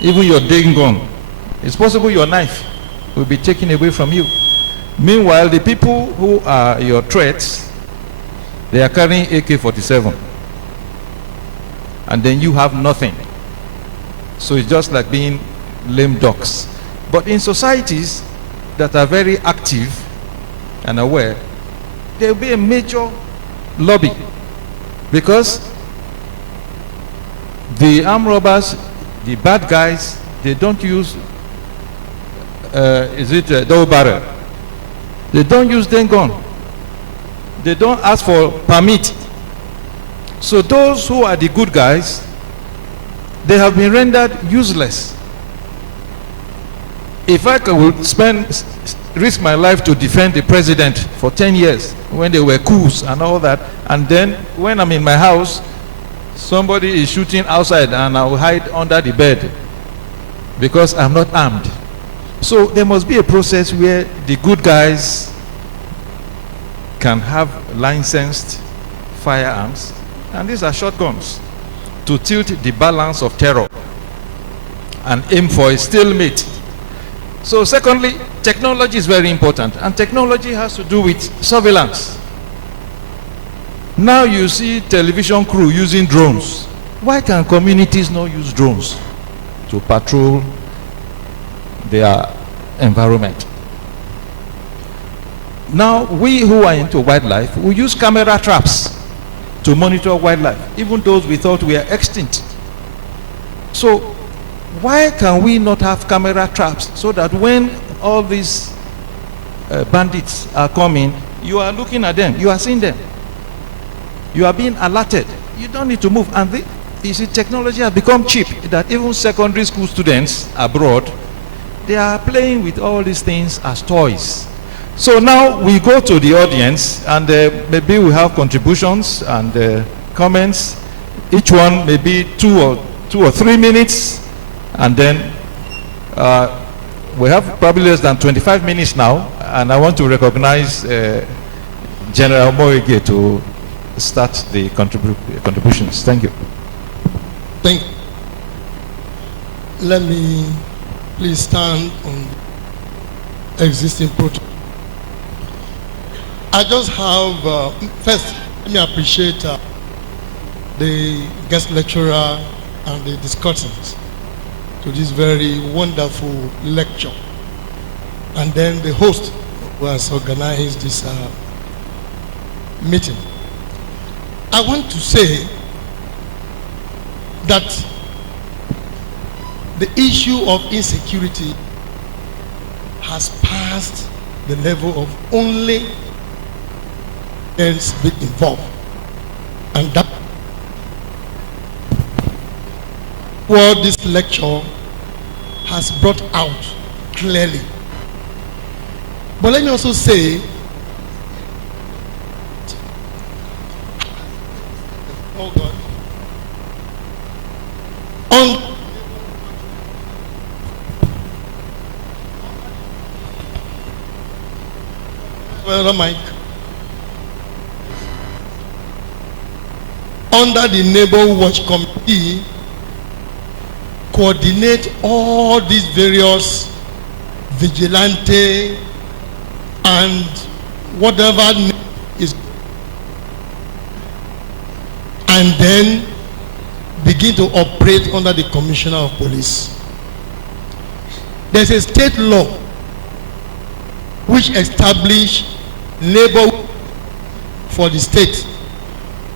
Even your digging gun, it's possible your knife will be taken away from you. Meanwhile, the people who are your threats, they are carrying AK-47. And then you have nothing. So it's just like being lame ducks. But in societies that are very active and aware, there will be a major lobby, because the armed robbers, the bad guys, they don't use double barrel. They don't use den gun. They don't ask for permit. So those who are the good guys, they have been rendered useless. If I could risk my life to defend the president for 10 years when they were coups and all that, and then when I'm in my house, somebody is shooting outside and I'll hide under the bed because I'm not armed. So there must be a process where the good guys can have licensed firearms, and these are shotguns, to tilt the balance of terror and aim for a stalemate. So secondly, technology is very important, and technology has to do with surveillance. Now you see television crew using drones. Why can communities not use drones to patrol their environment? Now we who are into wildlife, we use camera traps to monitor wildlife, even those we thought were extinct. So why can we not have camera traps so that when all these bandits are coming, you are looking at them, you are seeing them, you are being alerted, you don't need to move. And you see, technology has become cheap, that even secondary school students abroad, they are playing with all these things as toys. So now we go to the audience, and maybe we have contributions and comments. Each one maybe 2 or 3 minutes, and then we have probably less than 25 minutes now, and I want to recognize General Moige to start the contributions. Thank you. Thank you. Let me please stand on existing protocol. I just have, first, let me appreciate the guest lecturer and the discussants to this very wonderful lecture, and then the host who has organized this meeting. I want to say that the issue of insecurity has passed the level of only ends be involved, and that what this lecture has brought out clearly. But let me also say, oh God, Mike, under the Neighbor Watch Committee, coordinate all these various vigilante and whatever is, and then begin to operate under the Commissioner of Police. There's a state law which establishes neighborhood for the state.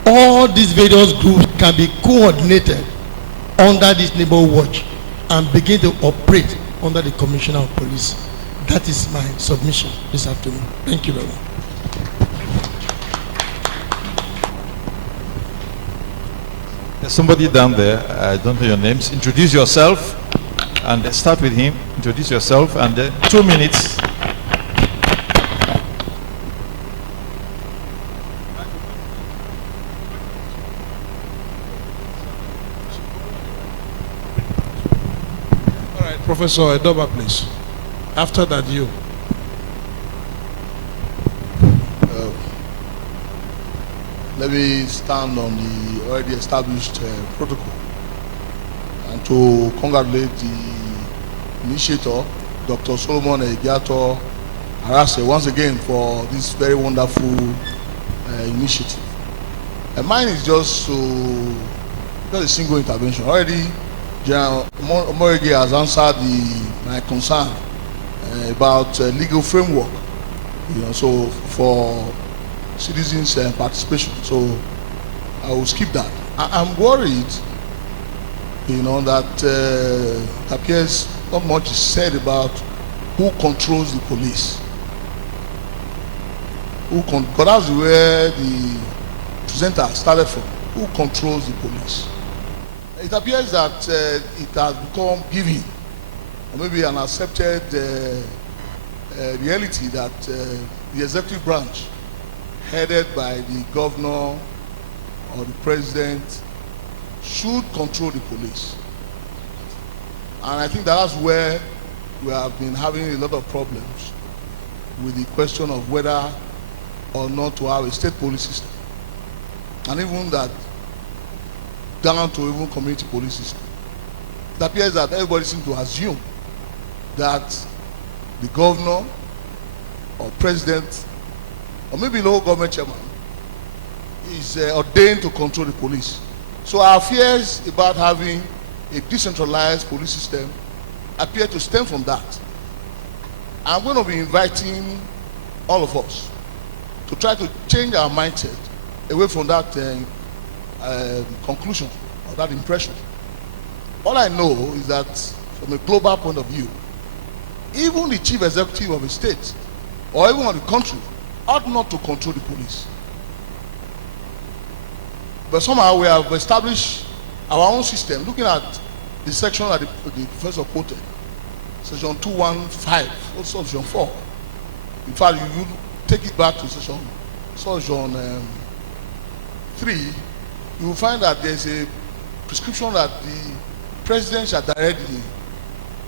All these various groups can be coordinated under this neighbor watch and begin to operate under the Commissioner of Police. That is my submission this afternoon. Thank you very much. There's somebody down there, I don't know your names. Introduce yourself and start with him. Introduce yourself and 2 minutes. Professor Edoba, please. After that, you. Let me stand on the already established protocol and to congratulate the initiator, Dr. Solomon Ehigiator Arase, once again for this very wonderful initiative. And mine is just a single intervention. Already General Omorege has answered my concern about legal framework, so for citizens' participation. So I will skip that. I'm worried, that appears not much is said about who controls the police. Because that's where the presenter started from. Who controls the police? It appears that it has become given, or maybe an accepted reality that the executive branch, headed by the governor or the president, should control the police. And I think that's where we have been having a lot of problems with the question of whether or not to have a state police system. And even that, down to even community police system. It appears that everybody seems to assume that the governor or president or maybe local government chairman is ordained to control the police. So our fears about having a decentralized police system appear to stem from that. I'm going to be inviting all of us to try to change our mindset away from that conclusion or that impression. All I know is that from a global point of view, even the chief executive of a state or even of the country ought not to control the police. But somehow we have established our own system, looking at the section that the professor quoted, section 215, also section 4. In fact, you take it back to section 3, you will find that there's a prescription that the president shall direct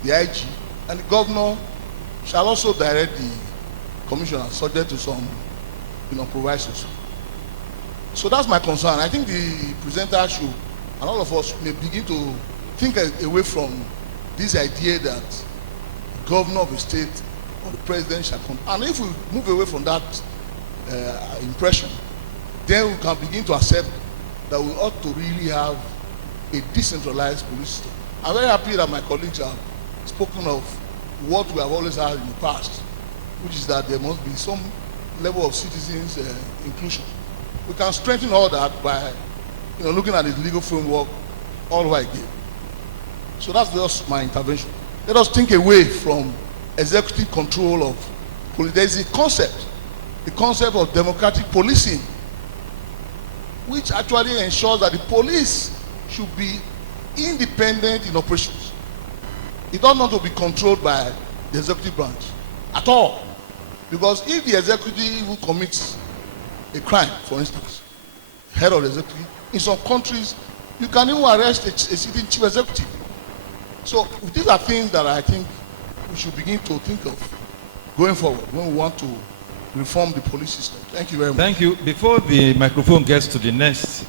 the IG, and the governor shall also direct the commissioner, subject to some provisos. So that's my concern. I think the presenter should, and all of us may begin to think away from this idea that the governor of a state or the president shall come. And if we move away from that impression, then we can begin to accept that we ought to really have a decentralized police system. I'm very happy that my colleagues have spoken of what we have always had in the past, which is that there must be some level of citizens' inclusion. We can strengthen all that by looking at the legal framework all over again. So that's just my intervention. Let us think away from executive control of police. There is a concept, the concept of democratic policing, which actually ensures that the police should be independent in operations. It does not to be controlled by the executive branch at all. Because if the executive commits a crime, for instance, head of the executive, in some countries, you can even arrest a sitting chief executive. So these are things that I think we should begin to think of going forward when we want to reform the police system. Thank you very much. Thank you. Before the microphone gets to the next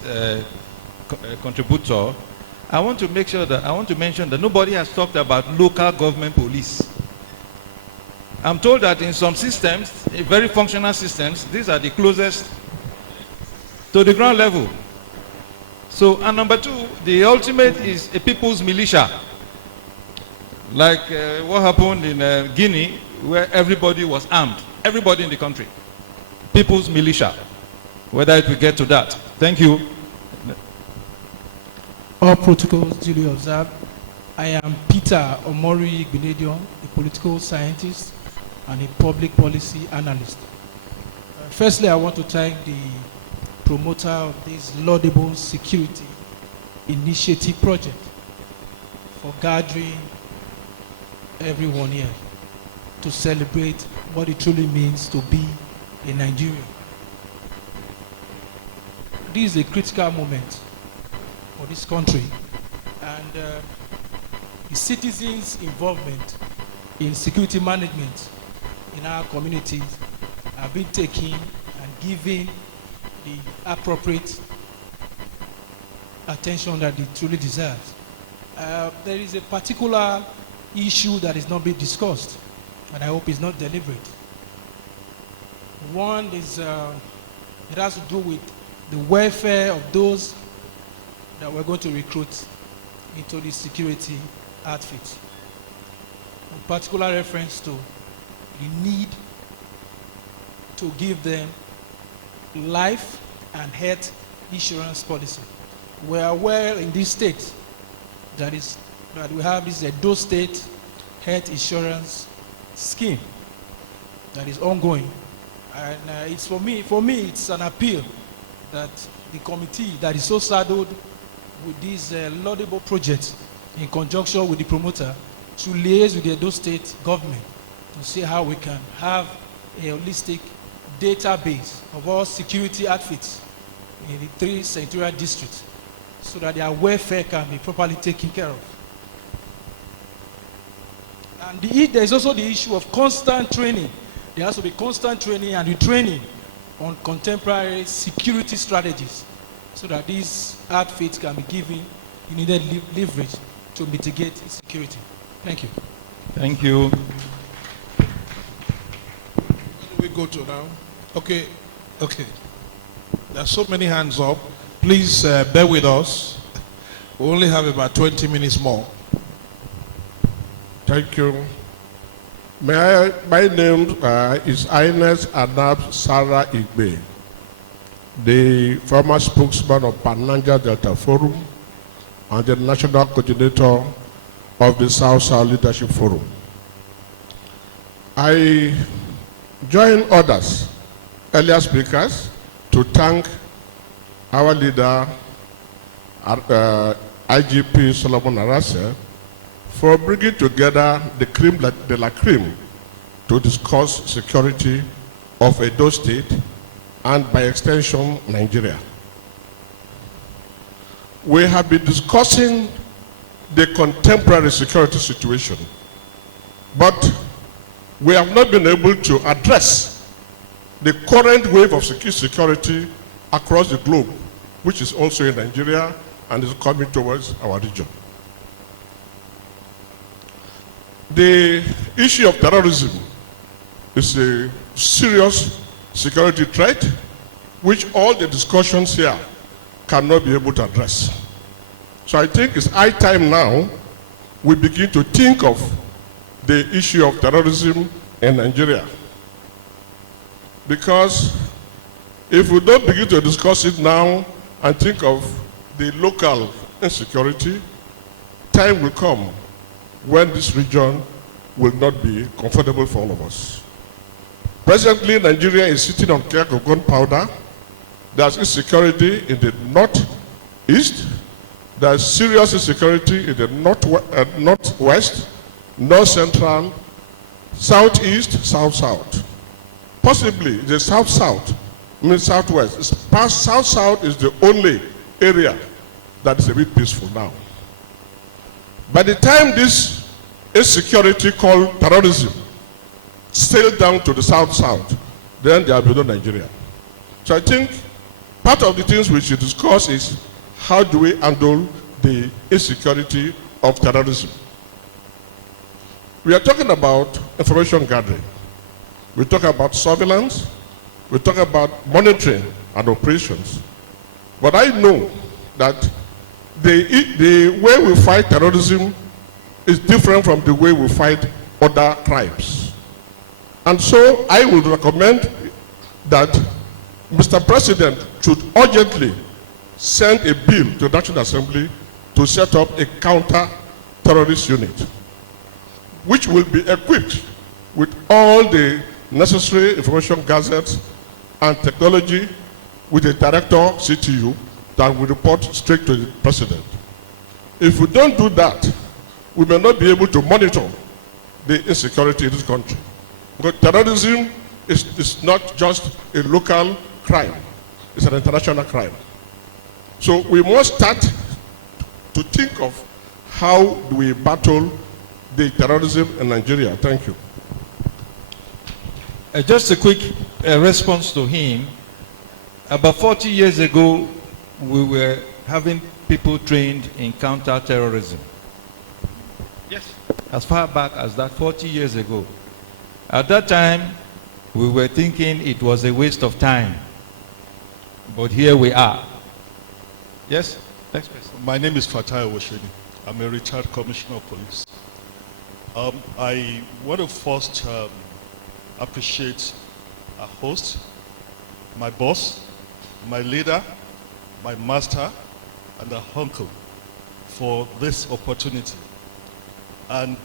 contributor, I want to mention that nobody has talked about local government police. I'm told that in some systems, very functional systems, these are the closest to the ground level. So, and number two, the ultimate is a people's militia. Like what happened in Guinea, where everybody was armed. Everybody in the country. People's militia. Whether it will get to that. Thank you. All protocols duly observed. I am Peter Omori Benedion, a political scientist and a public policy analyst. Firstly, I want to thank the promoter of this laudable security initiative project for gathering everyone here to celebrate what it truly means to be a Nigerian. This is a critical moment for this country, and the citizens' involvement in security management in our communities have been taken and given the appropriate attention that it truly deserves. There is a particular issue that is not being discussed, and I hope it's not deliberate. One is, it has to do with the welfare of those that we're going to recruit into the security outfit. With particular reference to the need to give them life and health insurance policy. We are aware in this state that we have this Edo State Health Insurance Scheme that is ongoing, and it's for me it's an appeal that the committee that is so saddled with this laudable project, in conjunction with the promoter, to liaise with the Edo State government to see how we can have a holistic database of all security outfits in the 3 senatorial districts, so that their welfare can be properly taken care of. And there is also the issue of constant training. There has to be constant training and retraining on contemporary security strategies, so that these outfits can be given the needed leverage to mitigate security. Thank you. Thank you. Where do we go to now? Okay. There are so many hands up. Please bear with us. We only have about 20 minutes more. Thank you. My name is Ines Anab Sarah Igbe, the former spokesman of Pananja Delta Forum and the national coordinator of the South-South Leadership Forum. I join others, earlier speakers, to thank our leader, IGP Solomon Arase, for bringing together the cream de la cream to discuss security of Edo State and, by extension, Nigeria. We have been discussing the contemporary security situation, but we have not been able to address the current wave of security across the globe, which is also in Nigeria and is coming towards our region. The issue of terrorism is a serious security threat which all the discussions here cannot be able to address. So I think it's high time now we begin to think of the issue of terrorism in Nigeria. Because if we don't begin to discuss it now and think of the local insecurity, time will come when this region will not be comfortable for all of us. Presently, Nigeria is sitting on keg of gunpowder. There's insecurity in the northeast. There's serious insecurity in the northwest, north central, southeast, south-south. Possibly the south-south, southwest. South-south is the only area that is a bit peaceful now. By the time this insecurity called terrorism sailed down to the south-south, then there will be no Nigeria. So I think part of the things we should discuss is how do we handle the insecurity of terrorism. We are talking about information gathering. We talk about surveillance. We talk about monitoring and operations. But I know that the way we fight terrorism is different from the way we fight other crimes. And so I would recommend that Mr. President should urgently send a bill to the National Assembly to set up a counter-terrorist unit, which will be equipped with all the necessary information gazettes and technology, with a director, CTU, that will report straight to the president. If we don't do that, we may not be able to monitor the insecurity in this country. Because terrorism is not just a local crime, it's an international crime. So we must start to think of how do we battle the terrorism in Nigeria. Thank you. Just a quick response to him. About 40 years ago, we were having people trained in counter-terrorism. Yes. As far back as that, 40 years ago. At that time, we were thinking it was a waste of time. But here we are. Yes? Next person. My name is Fatai Owosheni. I'm a retired commissioner of police. I want to first appreciate our host, my boss, my leader, my master, and our uncle for this opportunity. And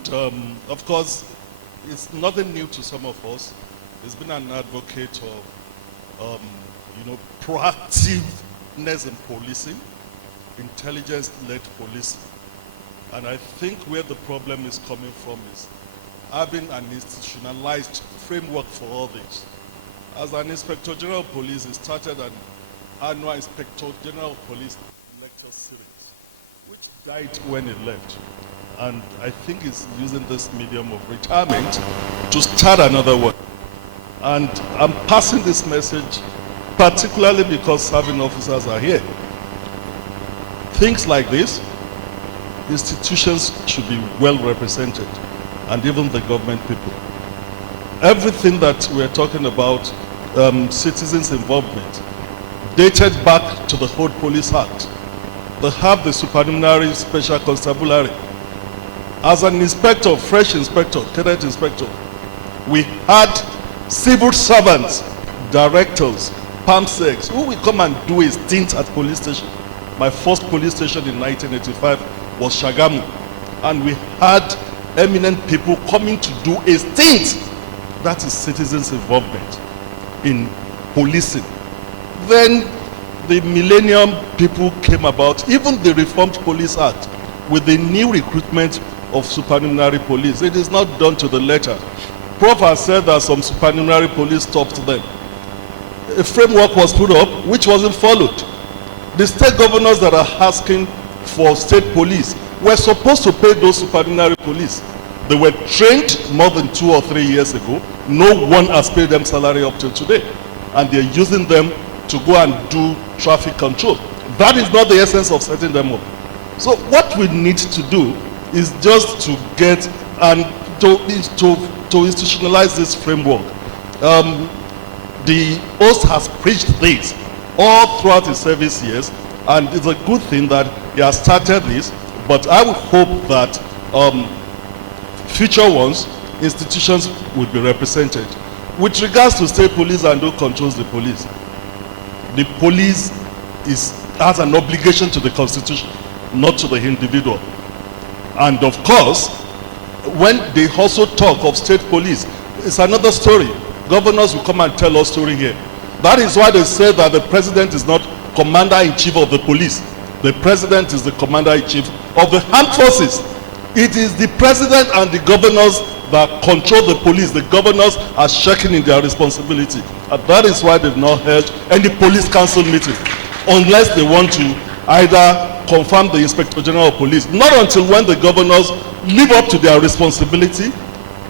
of course, it's nothing new to some of us. He's been an advocate of, proactiveness in policing, intelligence-led policing. And I think where the problem is coming from is having an institutionalized framework for all this. As an Inspector General of Police, he started an annual Inspector General of Police lecture series, which died when he left. And I think he's using this medium of retirement to start another one. And I'm passing this message particularly because serving officers are here. Things like this, institutions should be well represented, and even the government people. Everything that we're talking about, citizens' involvement, dated back to the Old Police Act. They have the supernumerary special constabulary. As an inspector, fresh inspector, cadet inspector, we had civil servants, directors, PAMSECs, who will come and do a stint at police station. My first police station in 1985 was Shagamu, and we had eminent people coming to do a stint. That is citizens' involvement in policing. Then the millennium people came about, even the Reformed Police Act, with the new recruitment of supernumerary police. It is not done to the letter. Prof has said that some supernumerary police stopped them. A framework was put up which wasn't followed. The state governors that are asking for state police were supposed to pay those supernumerary police. They were trained more than 2 or 3 years ago. No one has paid them salary up till today. And they're using them to go and do traffic control. That is not the essence of setting them up. So what we need to do is just to get and to institutionalize this framework. The host has preached this all throughout his service years, and it's a good thing that he has started this, but I would hope that future ones, institutions would be represented. With regards to state police and who controls the police has an obligation to the Constitution, not to the individual. And of course, when they also talk of state police, it's another story. Governors will come and tell us story here. That is why they say that the president is not commander-in-chief of the police. The president is the commander-in-chief of the armed forces. It is the president and the governors that control the police. The governors are shaking in their responsibility. And that is why they've not held any police council meeting, unless they want to either confirm the Inspector General of Police. Not until when the governors live up to their responsibility,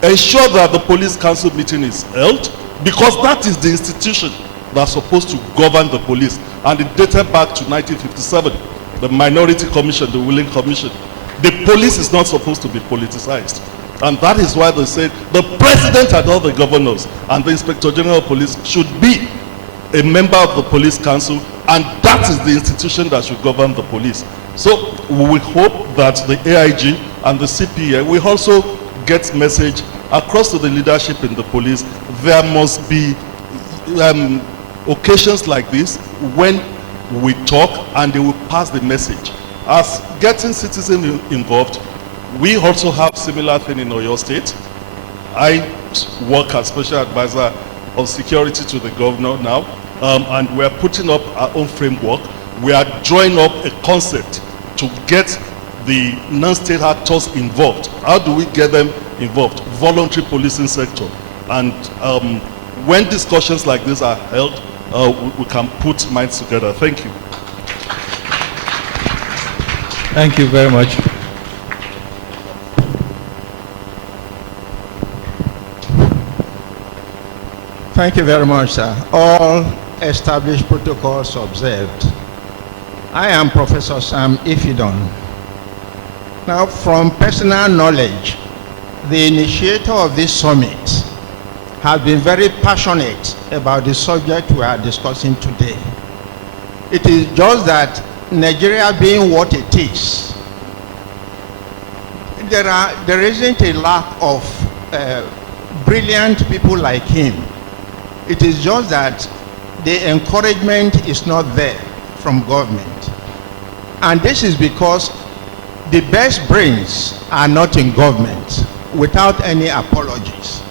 ensure that the police council meeting is held, because that is the institution that's supposed to govern the police. And it dated back to 1957, the Minority Commission, the Willing Commission. The police is not supposed to be politicized. And that is why they said the president and all the governors and the Inspector General of Police should be a member of the police council, and that is the institution that should govern the police. So we hope that the AIG and the CPA will also get message across to the leadership in the police. There must be occasions like this when we talk and they will pass the message. As getting citizens involved, we also have similar thing in Oyo State. I work as special advisor on security to the governor now, and we're putting up our own framework. We are drawing up a concept to get the non-state actors involved. How do we get them involved? Voluntary policing sector. And when discussions like this are held, we can put minds together. Thank you. Thank you very much. Thank you very much, sir. All established protocols observed. I am Professor Sam Ifidon. Now, from personal knowledge, the initiator of this summit has been very passionate about the subject we are discussing today. It is just that Nigeria being what it is, there isn't a lack of brilliant people like him. It is just that the encouragement is not there from government. And this is because the best brains are not in government, without any apologies.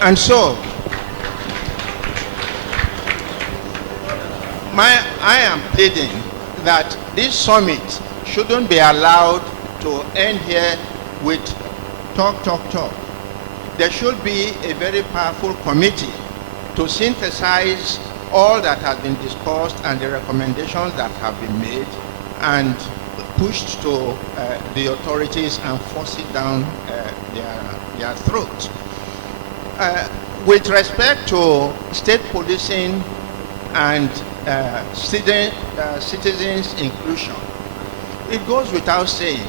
And so, I am pleading that this summit shouldn't be allowed to end here with talk. There should be a very powerful committee to synthesize all that has been discussed and the recommendations that have been made and pushed to the authorities and force it down their throats. With respect to state policing and citizens' inclusion, it goes without saying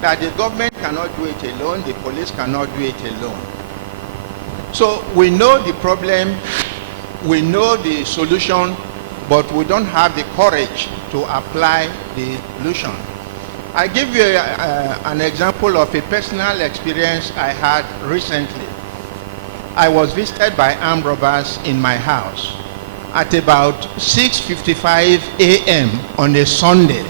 that the government cannot do it alone, the police cannot do it alone. So we know the problem, we know the solution, but we don't have the courage to apply the solution. I give you an example of a personal experience I had recently. I was visited by armed robbers in my house at about 6:55 a.m. on a Sunday.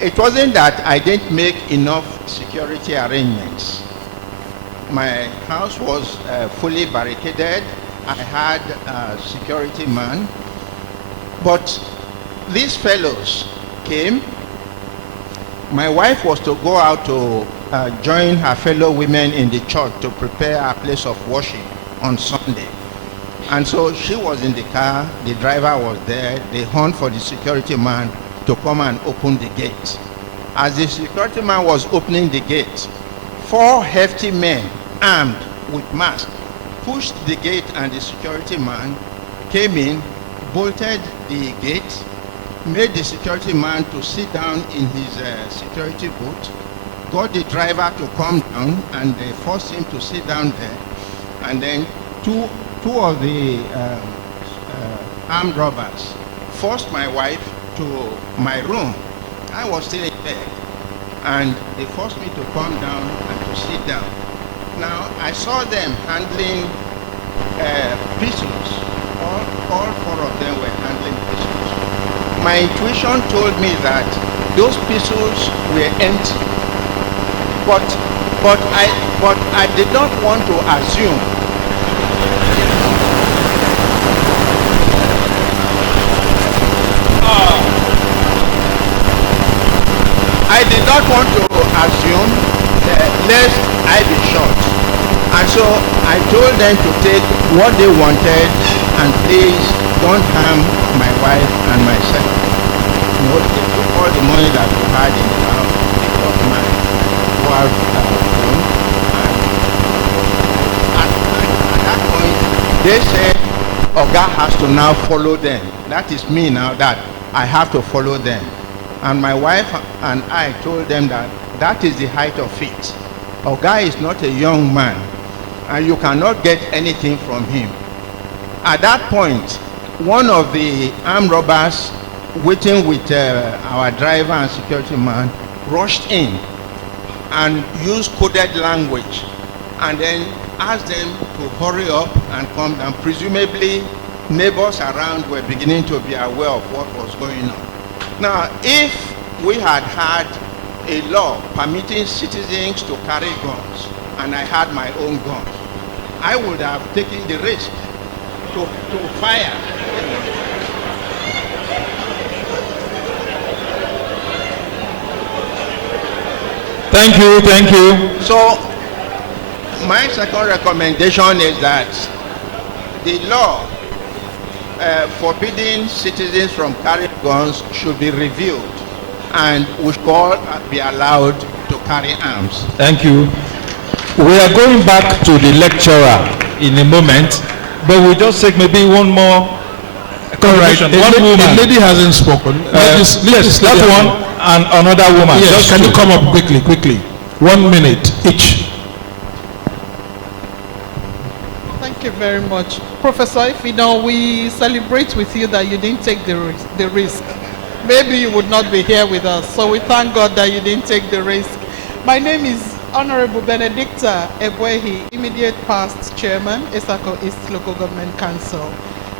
It wasn't that I didn't make enough security arrangements. My house was fully barricaded. I had a security man. But these fellows came. My wife was to go out to join her fellow women in the church to prepare a place of worship on Sunday. And so she was in the car, the driver was there, they horned for the security man to come and open the gate. As the security man was opening the gate, 4 hefty men armed with masks pushed the gate, and the security man came in, bolted the gate, made the security man to sit down in his security booth, got the driver to come down, and they forced him to sit down there. And then two of the armed robbers forced my wife to my room. I was still in bed, and they forced me to come down and to sit down. Now, I saw them handling pistols. All 4 of them were handling pistols. My intuition told me that those pistols were empty. But I did not want to assume. I did not want to assume lest I be shot. And so I told them to take what they wanted and please don't harm my wife and myself. You know, they took all the money that we had in the house of my wife's room. And at that point, they said, Oga has to now follow them. That is me now, that I have to follow them. And my wife and I told them that is the height of it. Oga is not a young man, and you cannot get anything from him. At that point, one of the armed robbers waiting with our driver and security man rushed in and used coded language and then asked them to hurry up and come down. Presumably, neighbors around were beginning to be aware of what was going on. Now, if we had had a law permitting citizens to carry guns, and I had my own gun, I would have taken the risk to fire. Thank you. So, my second recommendation is that the law forbidding citizens from carrying guns should be reviewed, and we should all be allowed to carry arms. Thank you. We are going back to the lecturer in a moment, but we'll just take maybe one more conversation. One woman. The lady hasn't spoken. Yes, that one and another woman. Yes, can you come up quickly? 1 minute each. Thank you very much. Professor, if you know, we celebrate with you that you didn't take the risk. maybe you would not be here with us. So we thank God that you didn't take the risk. My name is Honorable Benedicta Ebwehi, immediate past chairman, Esako East Local Government Council.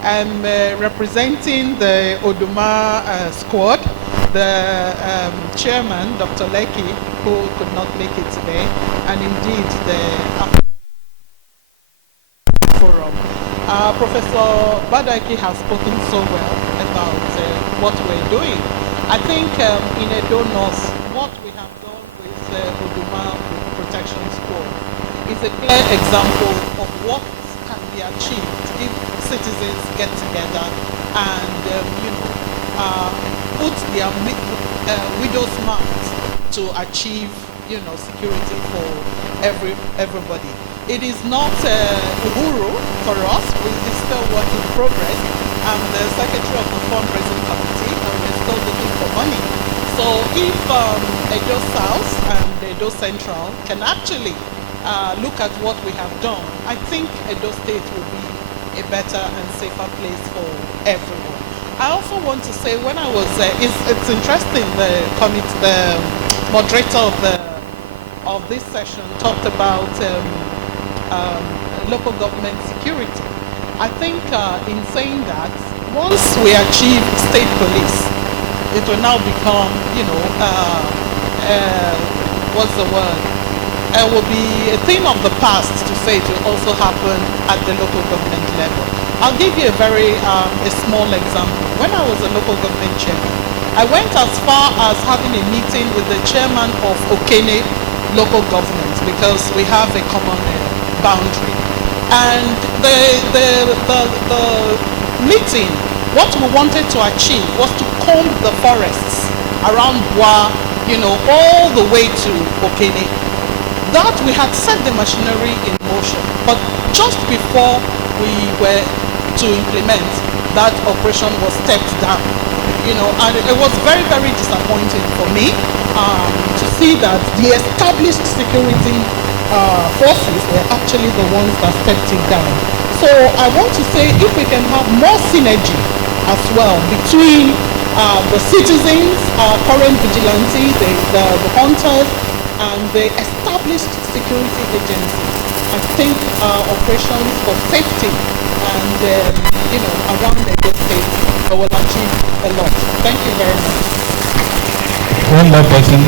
I'm representing the Oduma squad, the chairman, Dr. Leki, who could not make it today, and indeed the forum. Professor Badaki has spoken so well about what we're doing. I think in Edo North, what we have done with Oduma Protection Squad is a clear example of what can be achieved if citizens get together and put their widow's mouth to achieve security for everybody. It is not uhuru for us. It's still work in progress. I'm the secretary of the fundraising committee, and we're still looking for money. So if Edo South and Edo Central can actually look at what we have done, I think Edo State will be a better and safer place for everyone. I also want to say, when I was it's interesting. The moderator of this session talked about local government security. I think in saying that, once we achieve state police, it will now become, what's the word? It will be a thing of the past to say it will also happen at the local government level. I'll give you a very a small example. When I was a local government chairman, I went as far as having a meeting with the chairman of Okene local government, because we have a common boundary. And the meeting, what we wanted to achieve was to comb the forests around Bua, all the way to Okene. That we had set the machinery in motion, but just before we were to implement, that operation was stepped down. And it was very, very disappointing for me to see that the established security forces were actually the ones that stepped it down. So I want to say, if we can have more synergy as well between the citizens, our current vigilantes, the hunters, and the established security agencies, I think our operations for safety and around the state will achieve a lot. Thank you very much. One more person.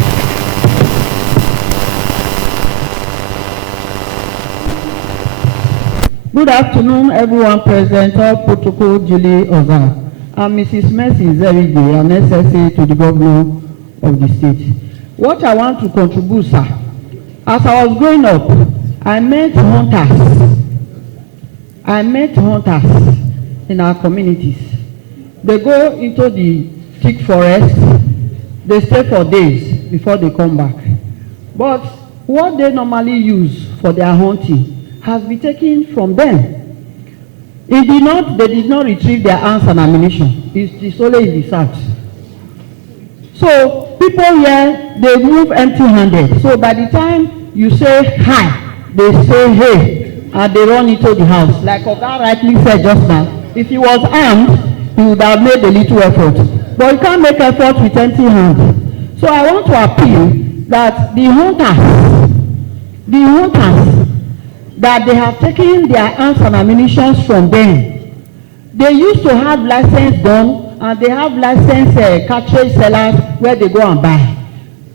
Good afternoon, everyone present, all protocol duly observed. I'm Mrs. Mercy Zerige, an SSA to the governor of the state. What I want to contribute, sir, as I was growing up, I met hunters. In our communities. They go into the thick forest, they stay for days before they come back. But what they normally use for their hunting has been taken from them. They did not retrieve their arms and ammunition. It's only in the south. So people here, they move empty-handed. So by the time you say hi, they say hey, and they run into the house. Like Oga rightly said just now, if he was armed, he would have made a little effort. But you can't make effort with empty hands. So I want to appeal that the hunters, that they have taken their arms and ammunition from them. They used to have licensed gun, and they have licensed cartridge sellers where they go and buy.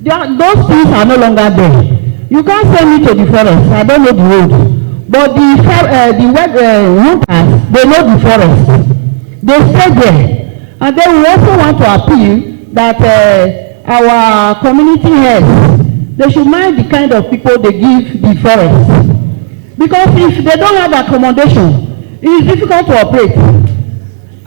Those things are no longer there. You can't send me to the forest. I don't know the road. But the hunters, they know the forest. They stay there. And then we also want to appeal that our community heads, they should mind the kind of people they give the forest. Because if they don't have accommodation, it is difficult to operate.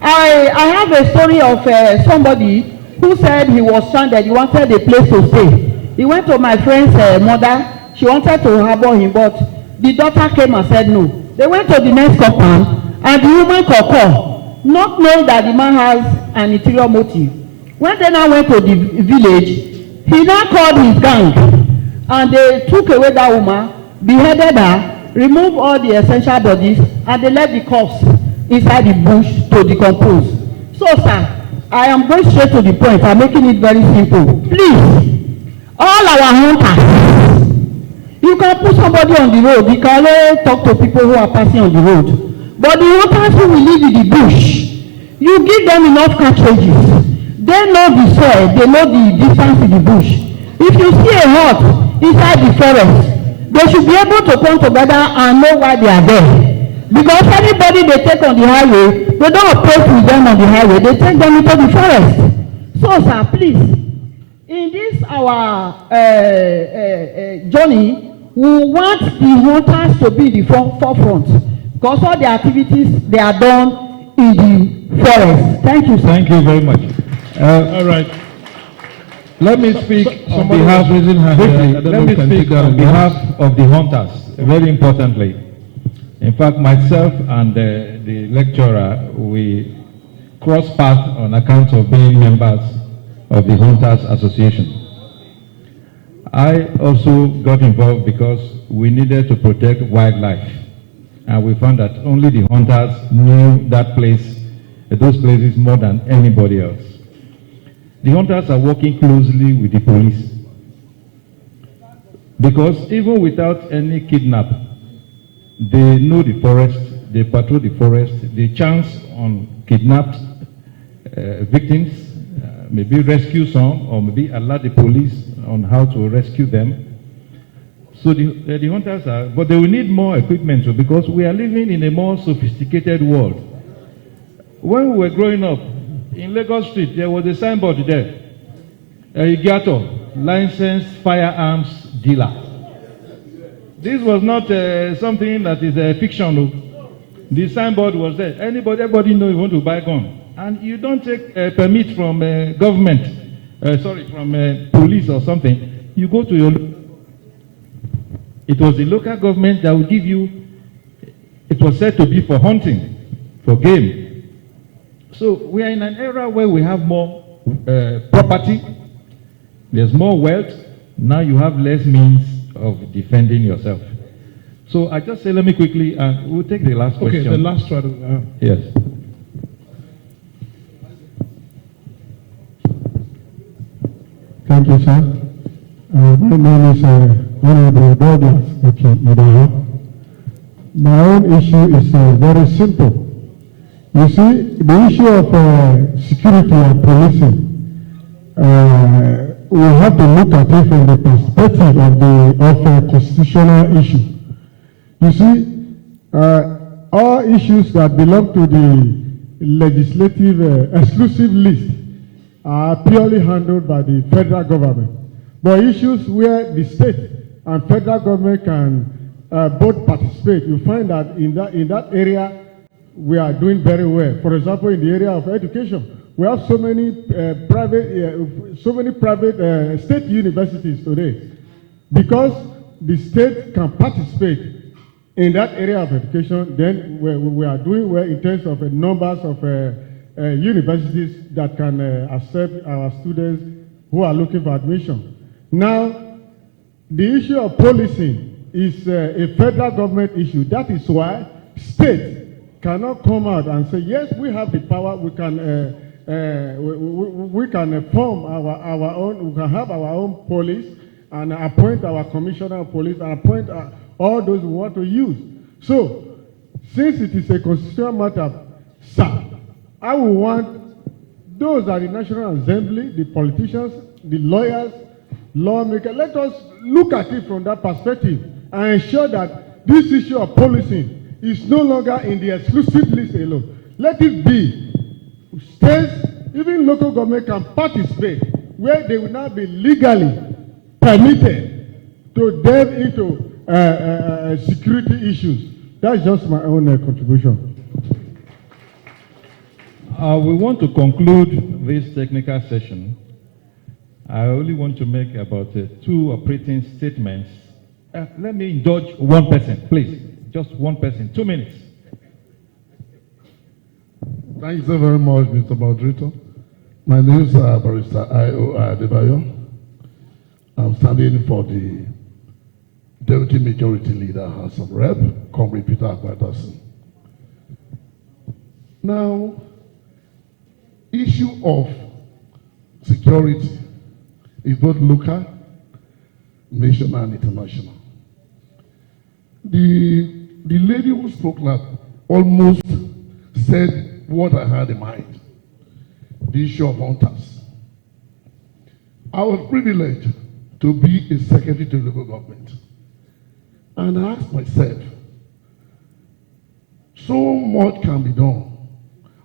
I have a story of somebody who said he was stranded, he wanted a place to stay. He went to my friend's mother, she wanted to harbor him, but the daughter came and said no. They went to the next compound, and the woman called, not knowing that the man has an interior motive. When they now went to the village, he now called his gang, and they took away that woman, beheaded her, removed all the essential bodies, and they left the corpse inside the bush to decompose. So, sir, I am going straight to the point. I'm making it very simple. Please, all our hunters, you can put somebody on the road. You can only talk to people who are passing on the road. But the hunters who will live in the bush, you give them enough cartridges. They know the soil. They know the distance in the bush. If you see a hut inside the forest, they should be able to come together and know why they are there. Because anybody they take on the highway, they don't approach with them on the highway. They take them into the forest. So, sir, please, in this our journey, we want the hunters to be in the forefront. Because all the activities, they are done in the forest. Thank you, sir. Thank you very much. All right. Let me speak on behalf, on behalf of the hunters, very importantly. In fact, myself and the lecturer, we cross paths on account of being members of the Hunters Association. I also got involved because we needed to protect wildlife. And we found that only the hunters knew that place, those places more than anybody else. The hunters are working closely with the police. Because even without any kidnap, they know the forest, they patrol the forest, the chance on kidnapped victims, maybe rescue some, or maybe alert the police on how to rescue them. So the hunters are, but they will need more equipment too, because we are living in a more sophisticated world. When we were growing up, in Lagos Street, there was a signboard there, Ehigiator, licensed firearms dealer. This was not something that is a fiction. The signboard was there. Everybody knows you want to buy a gun. And you don't take a permit from government, from police or something. You go to your... It was the local government that will give you... It was said to be for hunting, for game. So we are in an era where we have more property. There's more wealth. Now you have less means of defending yourself. So I just say, let me quickly, we'll take the last question. Okay, the last one. Yes. Thank you, sir. My name is Honorable Douglas Idaho. My own issue is very simple. You see, the issue of security and policing, we have to look at it from the perspective of a constitutional issue. You see, all issues that belong to the legislative exclusive list are purely handled by the federal government. But issues where the state and federal government can both participate, you find that in that area we are doing very well. For example, in the area of education, we have so many private state universities today. Because the state can participate in that area of education, then we are doing well in terms of numbers of universities that can accept our students who are looking for admission. Now, the issue of policing is a federal government issue. That is why state cannot come out and say, yes, we have the power, we can form our own, we can have our own police and appoint our commissioner of police and appoint all those we want to use. So, since it is a constitutional matter, sir, I will want those at the National Assembly, the politicians, the lawyers, lawmakers, let us look at it from that perspective and ensure that this issue of policing is no longer in the exclusive list alone. Let it be. States, even local government can participate where they will not be legally permitted to delve into security issues. That's just my own contribution. We want to conclude this technical session. I only want to make about 2 operating statements. Let me indulge one person, please. Just one person, 2 minutes. Thank you so very much, Mr. Moderator. My name is Barrister I.O. Adebayo. I'm standing for the Deputy Majority Leader, House of Rep, Comrade Peter Agbadosin. Now, the issue of security is both local, national, and international. The lady who spoke last almost said what I had in mind, the issue of hunters. I was privileged to be a secretary to the local government. And I asked myself, so much can be done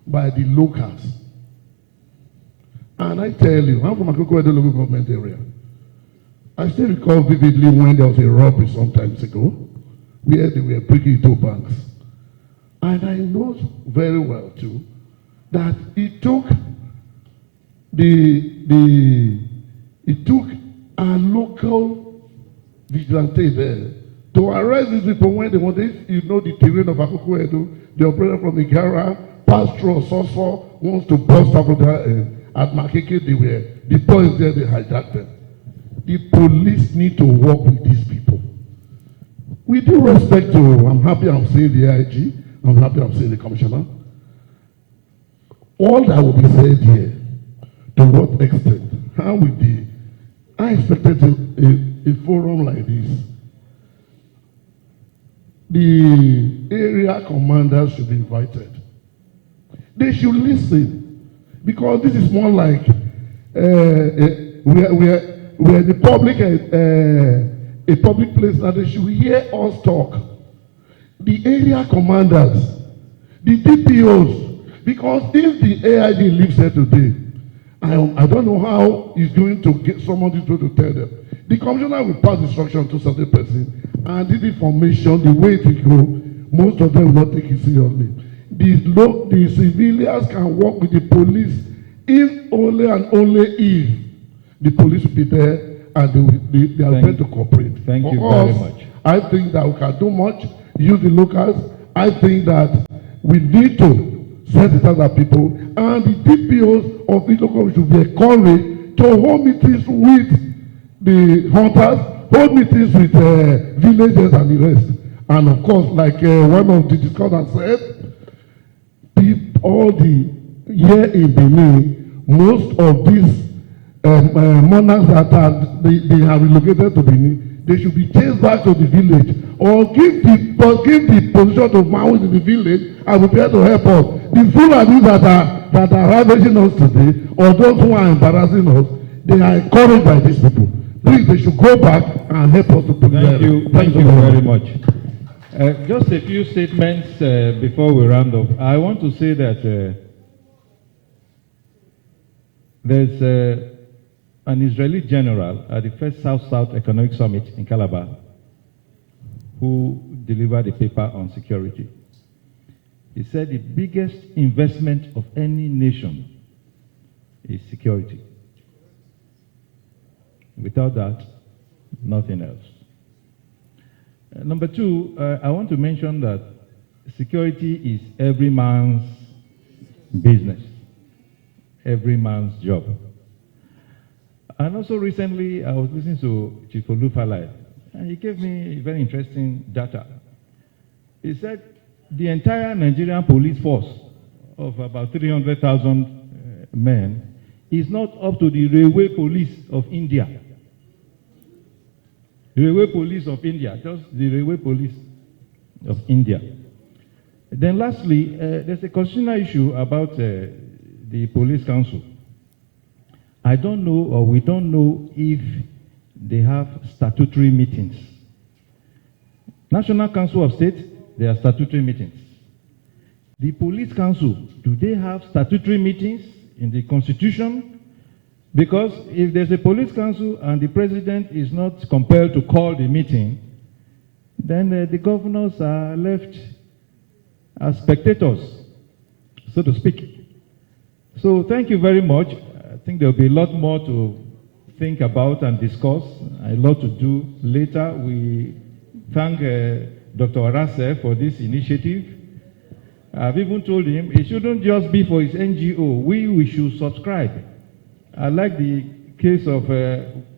by the locals. And I tell you, I'm from Akoko Edo local government area. I still recall vividly when there was a robbery some times ago, where they were breaking into banks. And I know very well too that it took a local vigilante there to arrest these people when they wanted, you know, the terrain of Akoko Edo, the operator from Igara, passed through Ososo, wants to bust up at Makeke, the boys there, they hijacked them. The police need to work with these people. We do respect to, I'm happy I'm seeing the AIG, I'm happy I'm seeing the commissioner. All that will be said here, to what extent, how will be, I expected a forum like this. The area commanders should be invited. They should listen, because this is more like where the public, a public place, that they should hear us talk. The area commanders, the DPOs, because if the AIG lives here today, I don't know how he's going to get somebody to tell them. The commissioner will pass instruction to certain person, and this information, the way it will go, most of them will not take it seriously. The civilians can work with the police if only and only if the police will be there and they are ready to cooperate. Thank you very much. I think that we can do much, use the locals. I think that we need to sensitize people, and the DPOs of each local should be encouraged to hold meetings with the hunters, hold meetings with villagers and the rest. And of course, like one of the discussants said, all the year in Benin, most of these monarchs that they have relocated to Benin, they should be chased back to the village, or give the position to Maui in the village and prepare to help us. The Fulanis that are ravaging us today, or those who are embarrassing us, they are encouraged by these people. Please, they should go back and help us to put them. Thank you very much. Just a few statements before we round up. I want to say that there's an Israeli general at the first South-South Economic Summit in Calabar who delivered a paper on security. He said the biggest investment of any nation is security. Without that, nothing else. Number two, I want to mention that security is every man's business, every man's job. And also recently, I was listening to Chief Olufalai, and he gave me very interesting data. He said the entire Nigerian police force of about 300,000 men is not up to the railway police of India. Railway police of India, just the railway police of India. Then lastly, there's a constitutional issue about the police council. I don't know, or we don't know, if they have statutory meetings. National Council of State, they have statutory meetings. The police council, do they have statutory meetings in the constitution? Because if there's a police council and the president is not compelled to call the meeting, then the governors are left as spectators, so to speak. So thank you very much. I think there'll be a lot more to think about and discuss, a lot to do later. We thank Dr. Arase for this initiative. I've even told him it shouldn't just be for his NGO. We should subscribe. I like the case of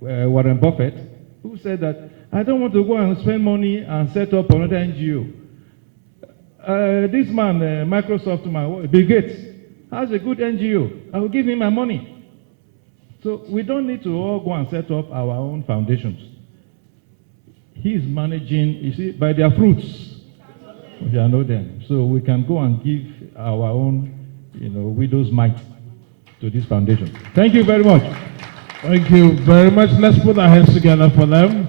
Warren Buffett, who said that, I don't want to go and spend money and set up another NGO. This man, Microsoft man, Bill Gates, has a good NGO. I will give him my money. So we don't need to all go and set up our own foundations. He is managing, you see, by their fruits. We know them. So we can go and give our own, widow's mite to this foundation. Thank you very much. Thank you very much. Let's put our hands together for them.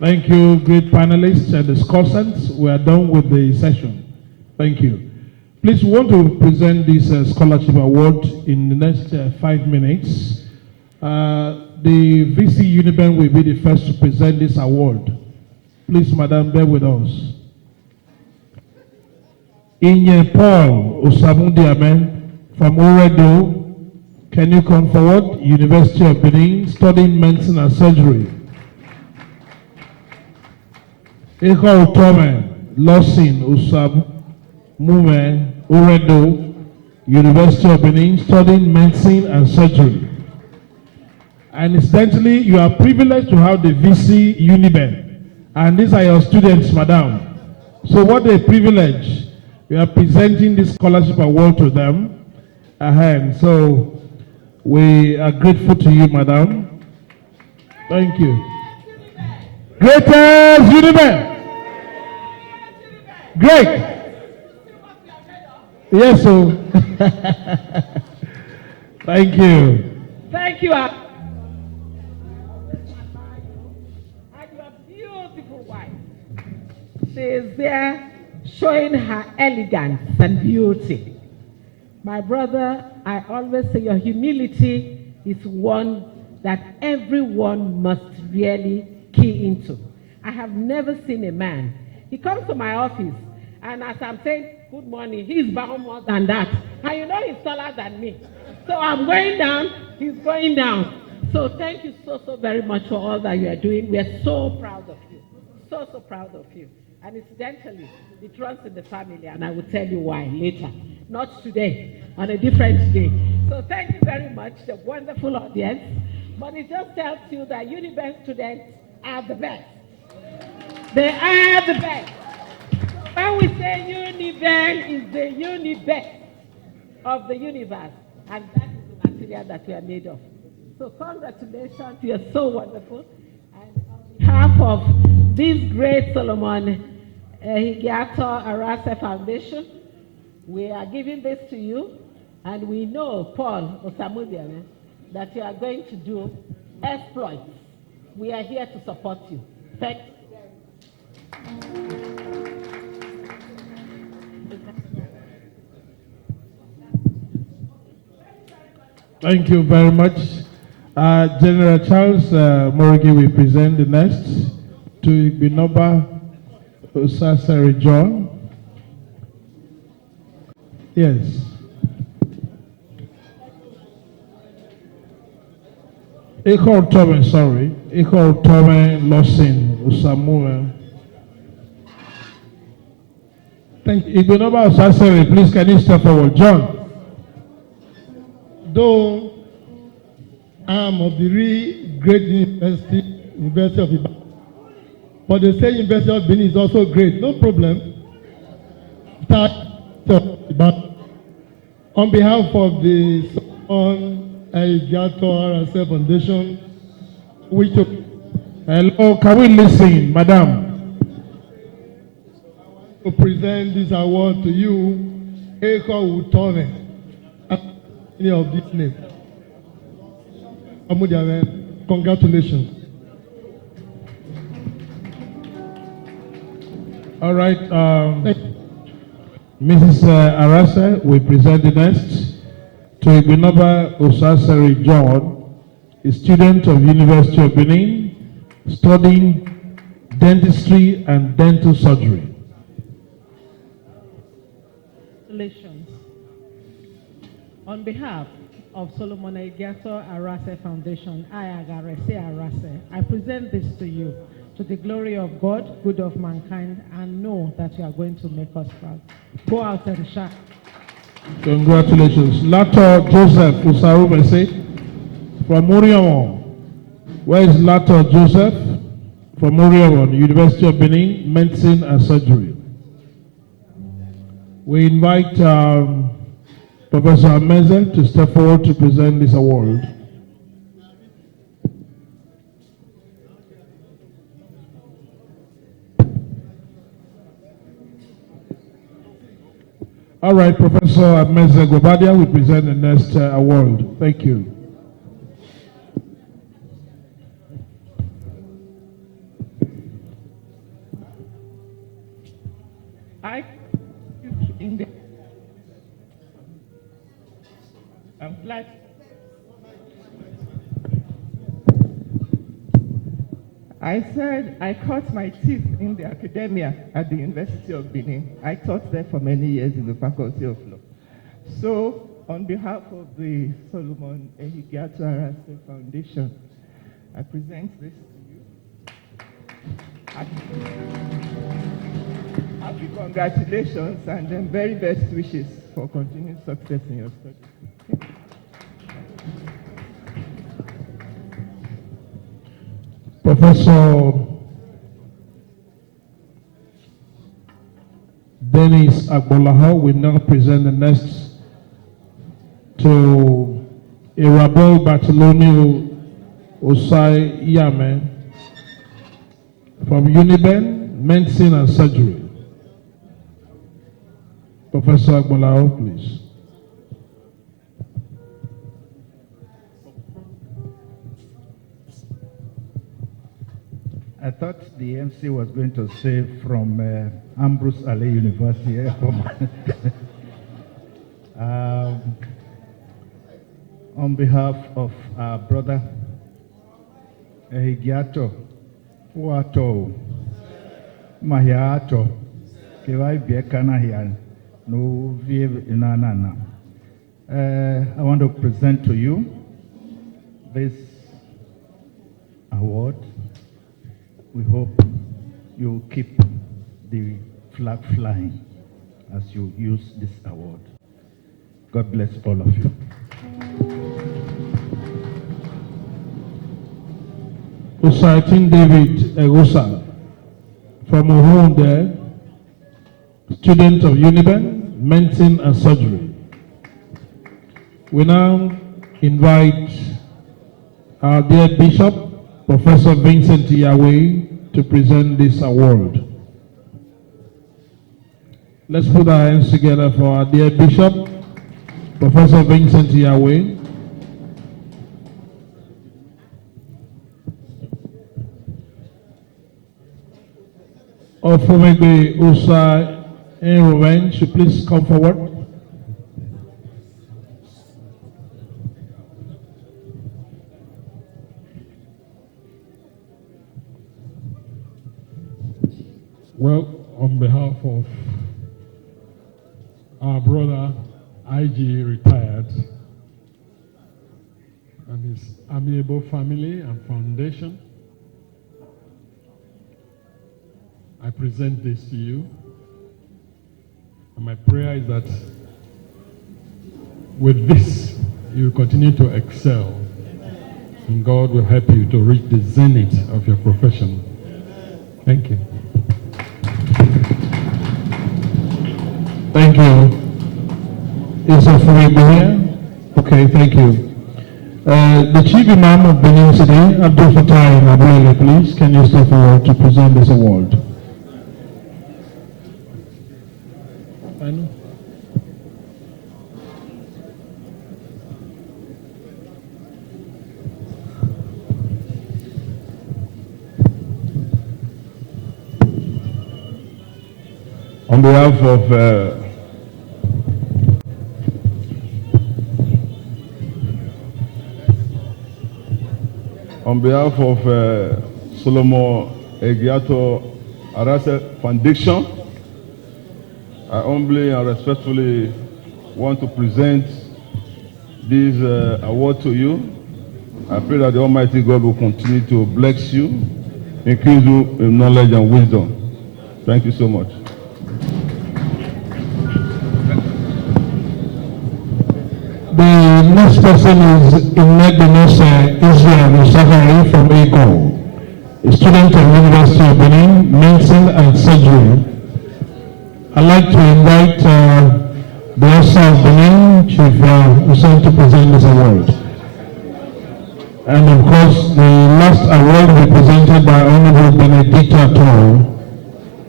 Thank you, great panelists and discussants. We are done with the session. Thank you. Please, we want to present this scholarship award in the next 5 minutes. The VC Uniben will be the first to present this award. Please, Madam, bear with us. Inye Paul Osamundiamen from Oredo. Can you come forward? University of Benin, studying medicine and surgery. Eko Tome, Losin Osamume, Oredo, University of Benin, studying medicine and surgery. And incidentally, you are privileged to have the VC Uniben. And these are your students, madam. So what a privilege. We are presenting this scholarship award to them. So we are grateful to you, madam. Thank you. Greatest Uniben. Great. Yes, so. Thank you. Thank you. And your beautiful wife. She is there showing her elegance and beauty. My brother, I always say your humility is one that everyone must really key into. I have never seen a man. He comes to my office, and as I'm saying, good morning, he's bound more than that. And you know he's taller than me. So I'm going down, he's going down. So thank you so very much for all that you are doing. We are so proud of you. So proud of you. And incidentally, it runs in the family, and I will tell you why later. Not today, on a different day. So thank you very much, the wonderful audience. But it just tells you that Uniben students are the best. They are the best. When we say Uniben is the unibest of the universe, and that is the material that we are made of. So congratulations, you are so wonderful. And on behalf of this great Solomon Ehigiator Arase Foundation, we are giving this to you, and we know, Paul Osamundiamen, that you are going to do exploits. We are here to support you. Thank you. Thank you very much. General Charles Morigi will present the next to Igbinoba Osasari John. Yes. Eko Tome, sorry. Eko Tome Losin Usamua. Thank you. Igbinoba Osasari, please can you step forward? John. Though I'm of the really great University of Ibadan, but they say University of Benin is also great. No problem. On behalf of the Ehigiator Arase Foundation, we took. Hello, can we listen, madam? To present this award to you, Eko Utone, of this name. Congratulations. All right, Mrs. Arase, we present the next to Igbinoba Osasari John, a student of University of Benin, studying dentistry and dental surgery. Congratulations. On behalf of Solomon Ehigiator Arase Foundation, Arase, I present this to you, to the glory of God, good of mankind, and know that you are going to make us proud. Go out and shout. Congratulations. Lato Joseph Usarubese from Muriamon. Where is Lato Joseph? From Muriamon, University of Benin, Medicine and Surgery. We invite Professor Ameze to step forward to present this award. All right, Professor Ameze Gobadia will present the next award. Thank you. I'm glad. I said I cut my teeth in the academia at the University of Benin. I taught there for many years in the Faculty of Law. So, on behalf of the Solomon Ehigiator Arase Foundation, I present this to you. Happy congratulations and then very best wishes for continued success in your studies. Okay. Professor Dennis Agbolaho will now present the next to Irabel Bartolomeo Osai Yame from Uniben, Medicine and Surgery. Professor Agbolaho, please. I thought the MC was going to say from Ambrose Ali University. On behalf of our brother Ehigiator, Wato, Mahiato, Kewai Biekana here, no Inanana. I want to present to you this award. We hope you keep the flag flying as you use this award. God bless all of you. Osaitin David Egosa from Uhunde, student of Uniben, Medicine and Surgery. We now invite our dear Bishop, Professor Vincent Yahweh, to present this award. Let's put our hands together for our dear Bishop, Professor Vincent Yahweh. Ofumegbe Usa Enrowen, should please come forward. Well, on behalf of our brother IG retired and his amiable family and foundation, I present this to you. And my prayer is that with this, you will continue to excel. And God will help you to reach the zenith of your profession. Thank you. Thank you. Is Ofumegbe here? Okay, thank you. The Chief Imam of Benin City, Abdul Fatai Abuele, please, can you step forward to present this award? On behalf of Solomon Ehigiator Arase Foundation, I humbly and respectfully want to present this award to you. I pray that the Almighty God will continue to bless you, increase you in knowledge and wisdom. Thank you so much. The next person is Imegbinose Israel Musafari from EGO, a student of University of Benin, Medicine and Surgery. I'd like to invite the Officer of Benin to Chief Hussein to present this award. And of course, the last award will be presented by Honorable Benedictator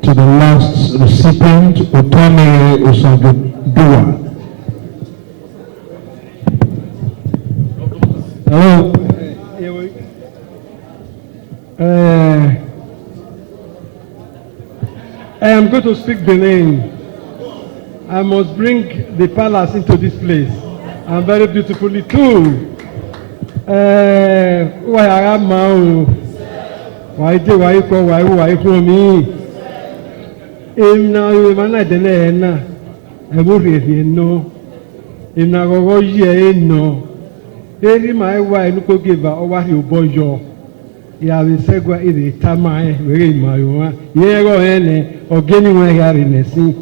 to the last recipient, Otame Osagudua. Hello. I am going to speak the name. I must bring the palace into this place, and very beautifully too. Why I am now? Why do I call? Why for me? Im na you man I dene na. I will read no. Im na go ye no. Eri my wife no give her over your boyo. Ya we segwa iri tamai we ma yo. Ye go ene ogeni wa ya ri nesi.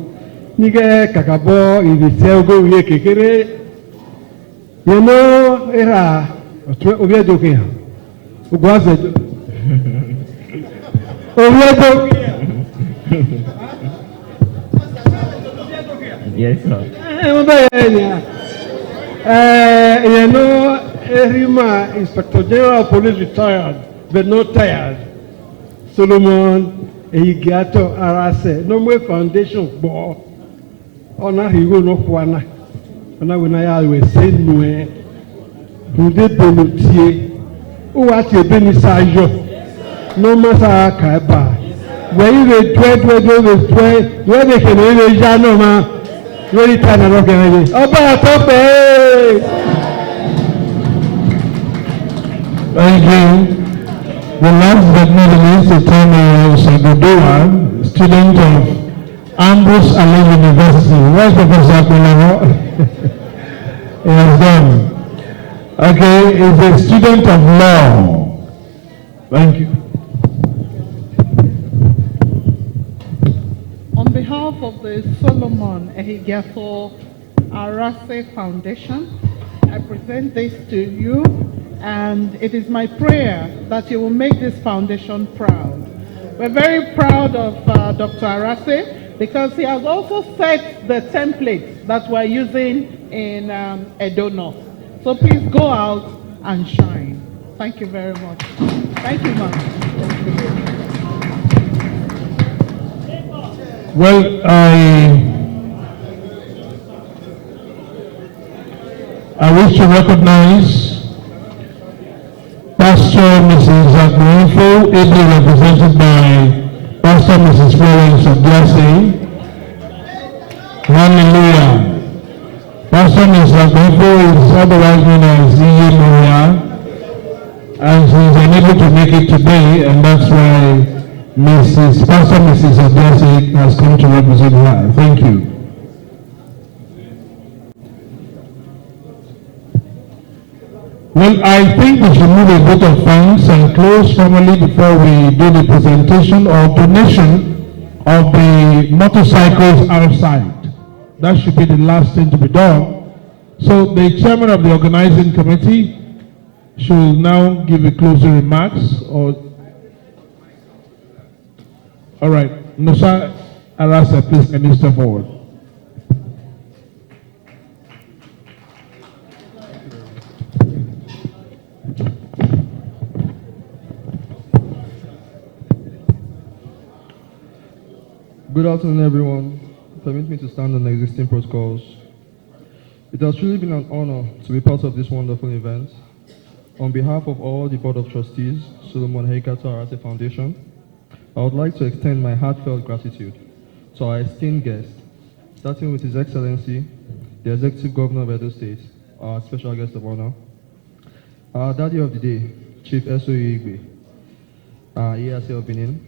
Nige kakabo iri sego ye kekere. You know era obia doke. Ugwaze. Obia doke. Yes, sir. You know, Erima, Inspector General of Police retired, but not tired. Solomon, Ehigiator, Arase, no more foundation for Ona Higo no Kwana. Ona when I always say no, who did Benutie, who at your Benisajo, no matter Kaiba. Where you dread, where they can really Janoma, really turn around again. Oba Tope! Thank you. The last but not least is Tommy Osagudua, student of Ambrose Allen University. Where's Professor Kulavo? He has done. Okay, he's a student of law. Thank you. On behalf of the Solomon Ehigiator Arase Foundation, I present this to you, and it is my prayer that you will make this foundation proud. We're very proud of Dr. Arase because he has also set the template that we're using in Edo North. So please go out and shine. Thank you very much. Thank you, ma'am. Well, I wish to recognize Pastor Mrs. Agwefo, ably represented by Pastor Mrs. Florence Obiase. Hallelujah. Pastor Mrs. Agwefo is otherwise known as Iyi Moria, and she is unable to make it today, and that's why Pastor Mrs. Obiase has come to represent her. Thank you. Well, I think we should move a vote of thanks and close formally before we do the presentation or donation of the motorcycles outside. That should be the last thing to be done. So the chairman of the organizing committee should now give a closing remarks or. All right, Musa Arase, please can you step forward? Good afternoon, everyone. Permit me to stand on the existing protocols. It has truly been an honor to be part of this wonderful event. On behalf of all the Board of Trustees, Solomon Ehigiator Arase Foundation, I would like to extend my heartfelt gratitude to our esteemed guests, starting with His Excellency, the Executive Governor of Edo State, our special guest of honor, our Daddy of the Day, Chief S.O. Igwe, ESA of Benin,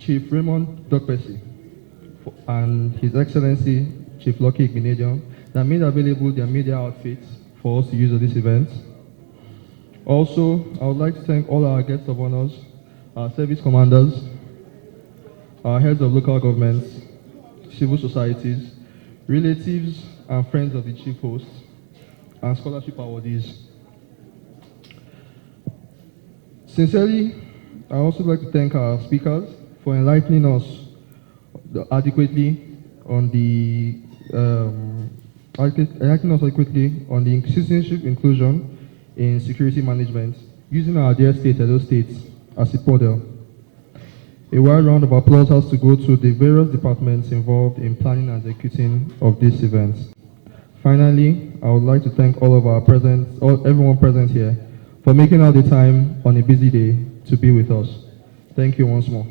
Chief Raymond Dokpesi, and His Excellency, Chief Lucky Igbinedion, that made available their media outfits for us to use at this event. Also, I would like to thank all our guests of honors, our service commanders, our heads of local governments, civil societies, relatives and friends of the chief hosts, and scholarship awardees. Sincerely, I also like to thank our speakers for enlightening us adequately on the acting also quickly on the citizenship inclusion in security management, using our dear state, Edo State, as a model. A wide round of applause has to go to the various departments involved in planning and executing of this event. Finally, I would like to thank everyone present here for making out the time on a busy day to be with us. Thank you once more.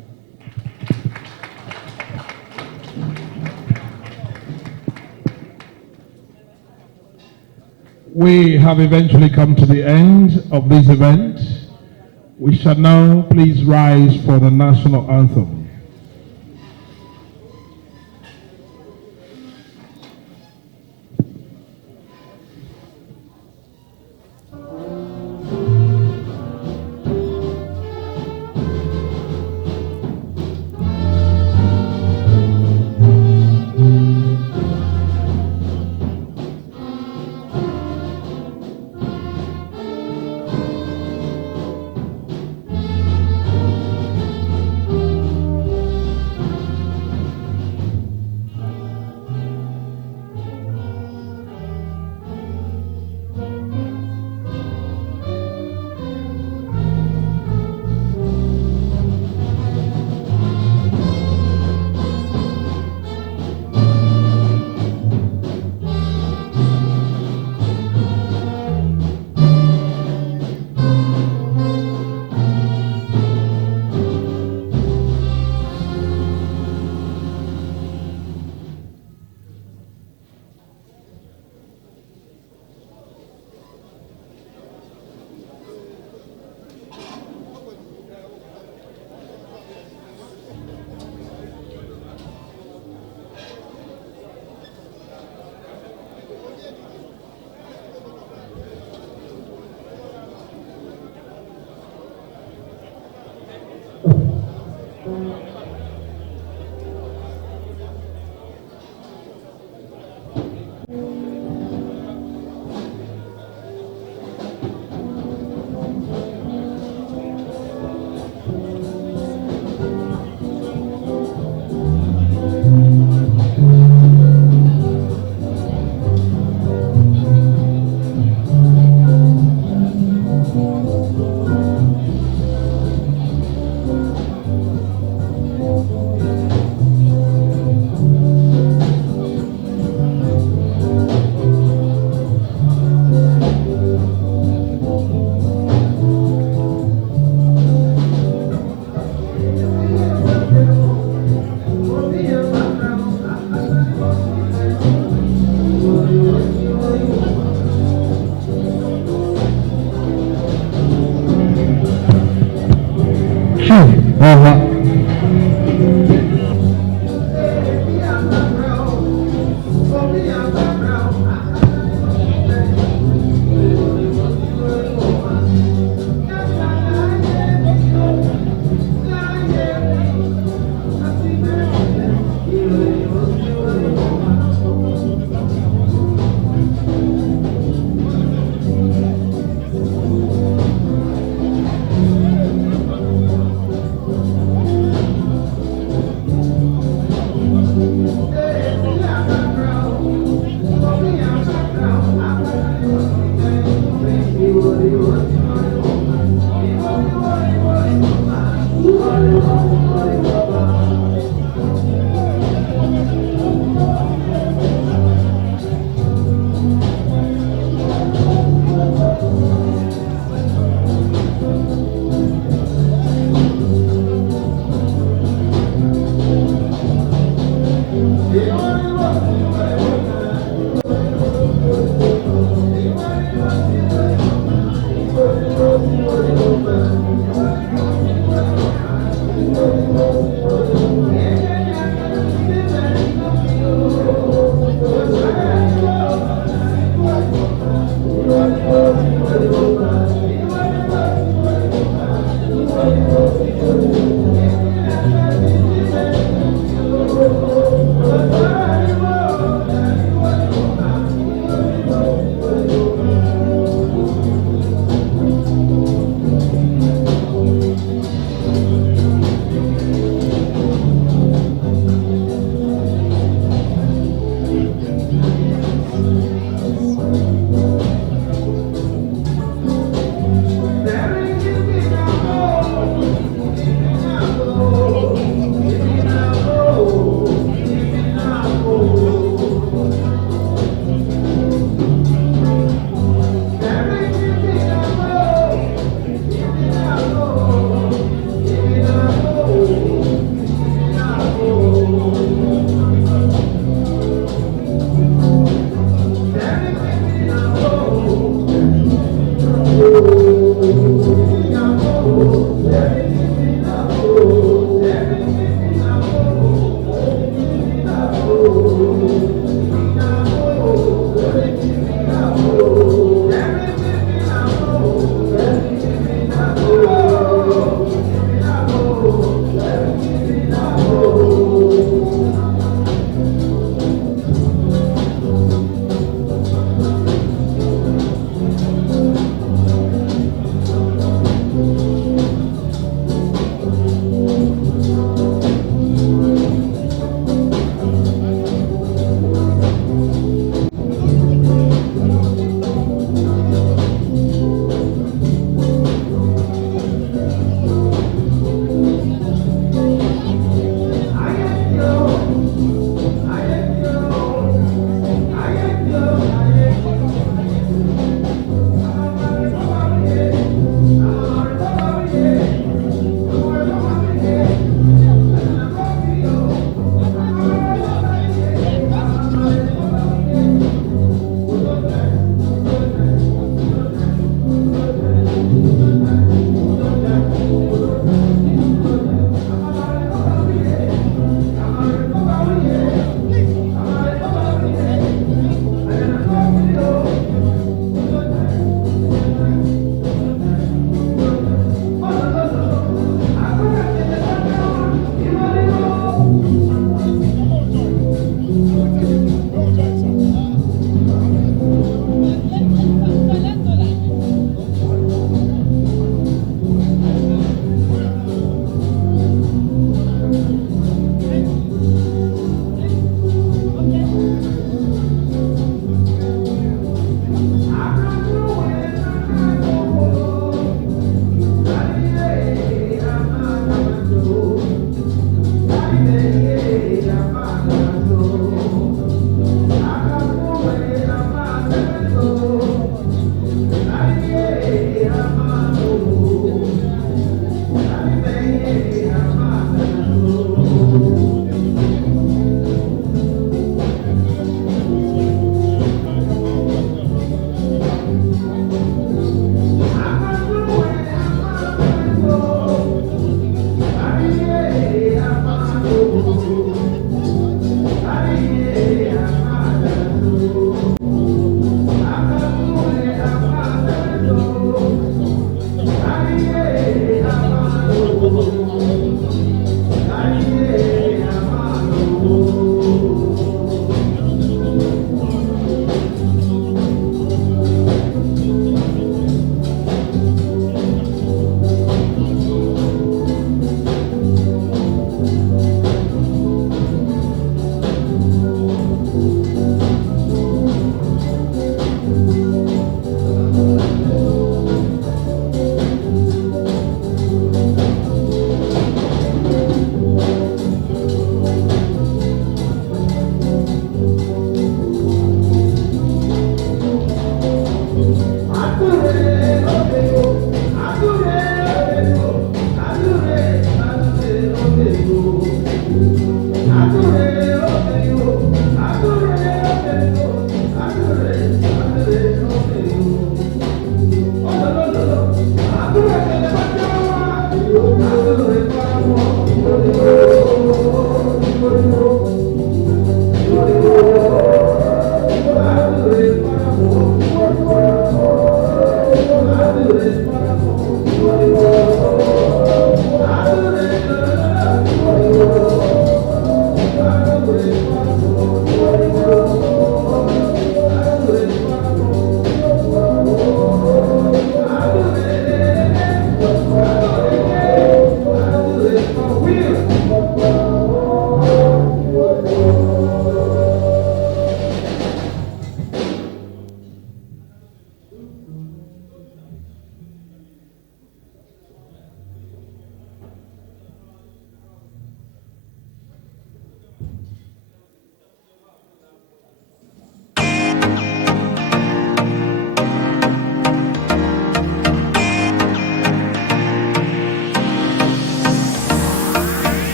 We have eventually come to the end of this event. We shall now please rise for the national anthem.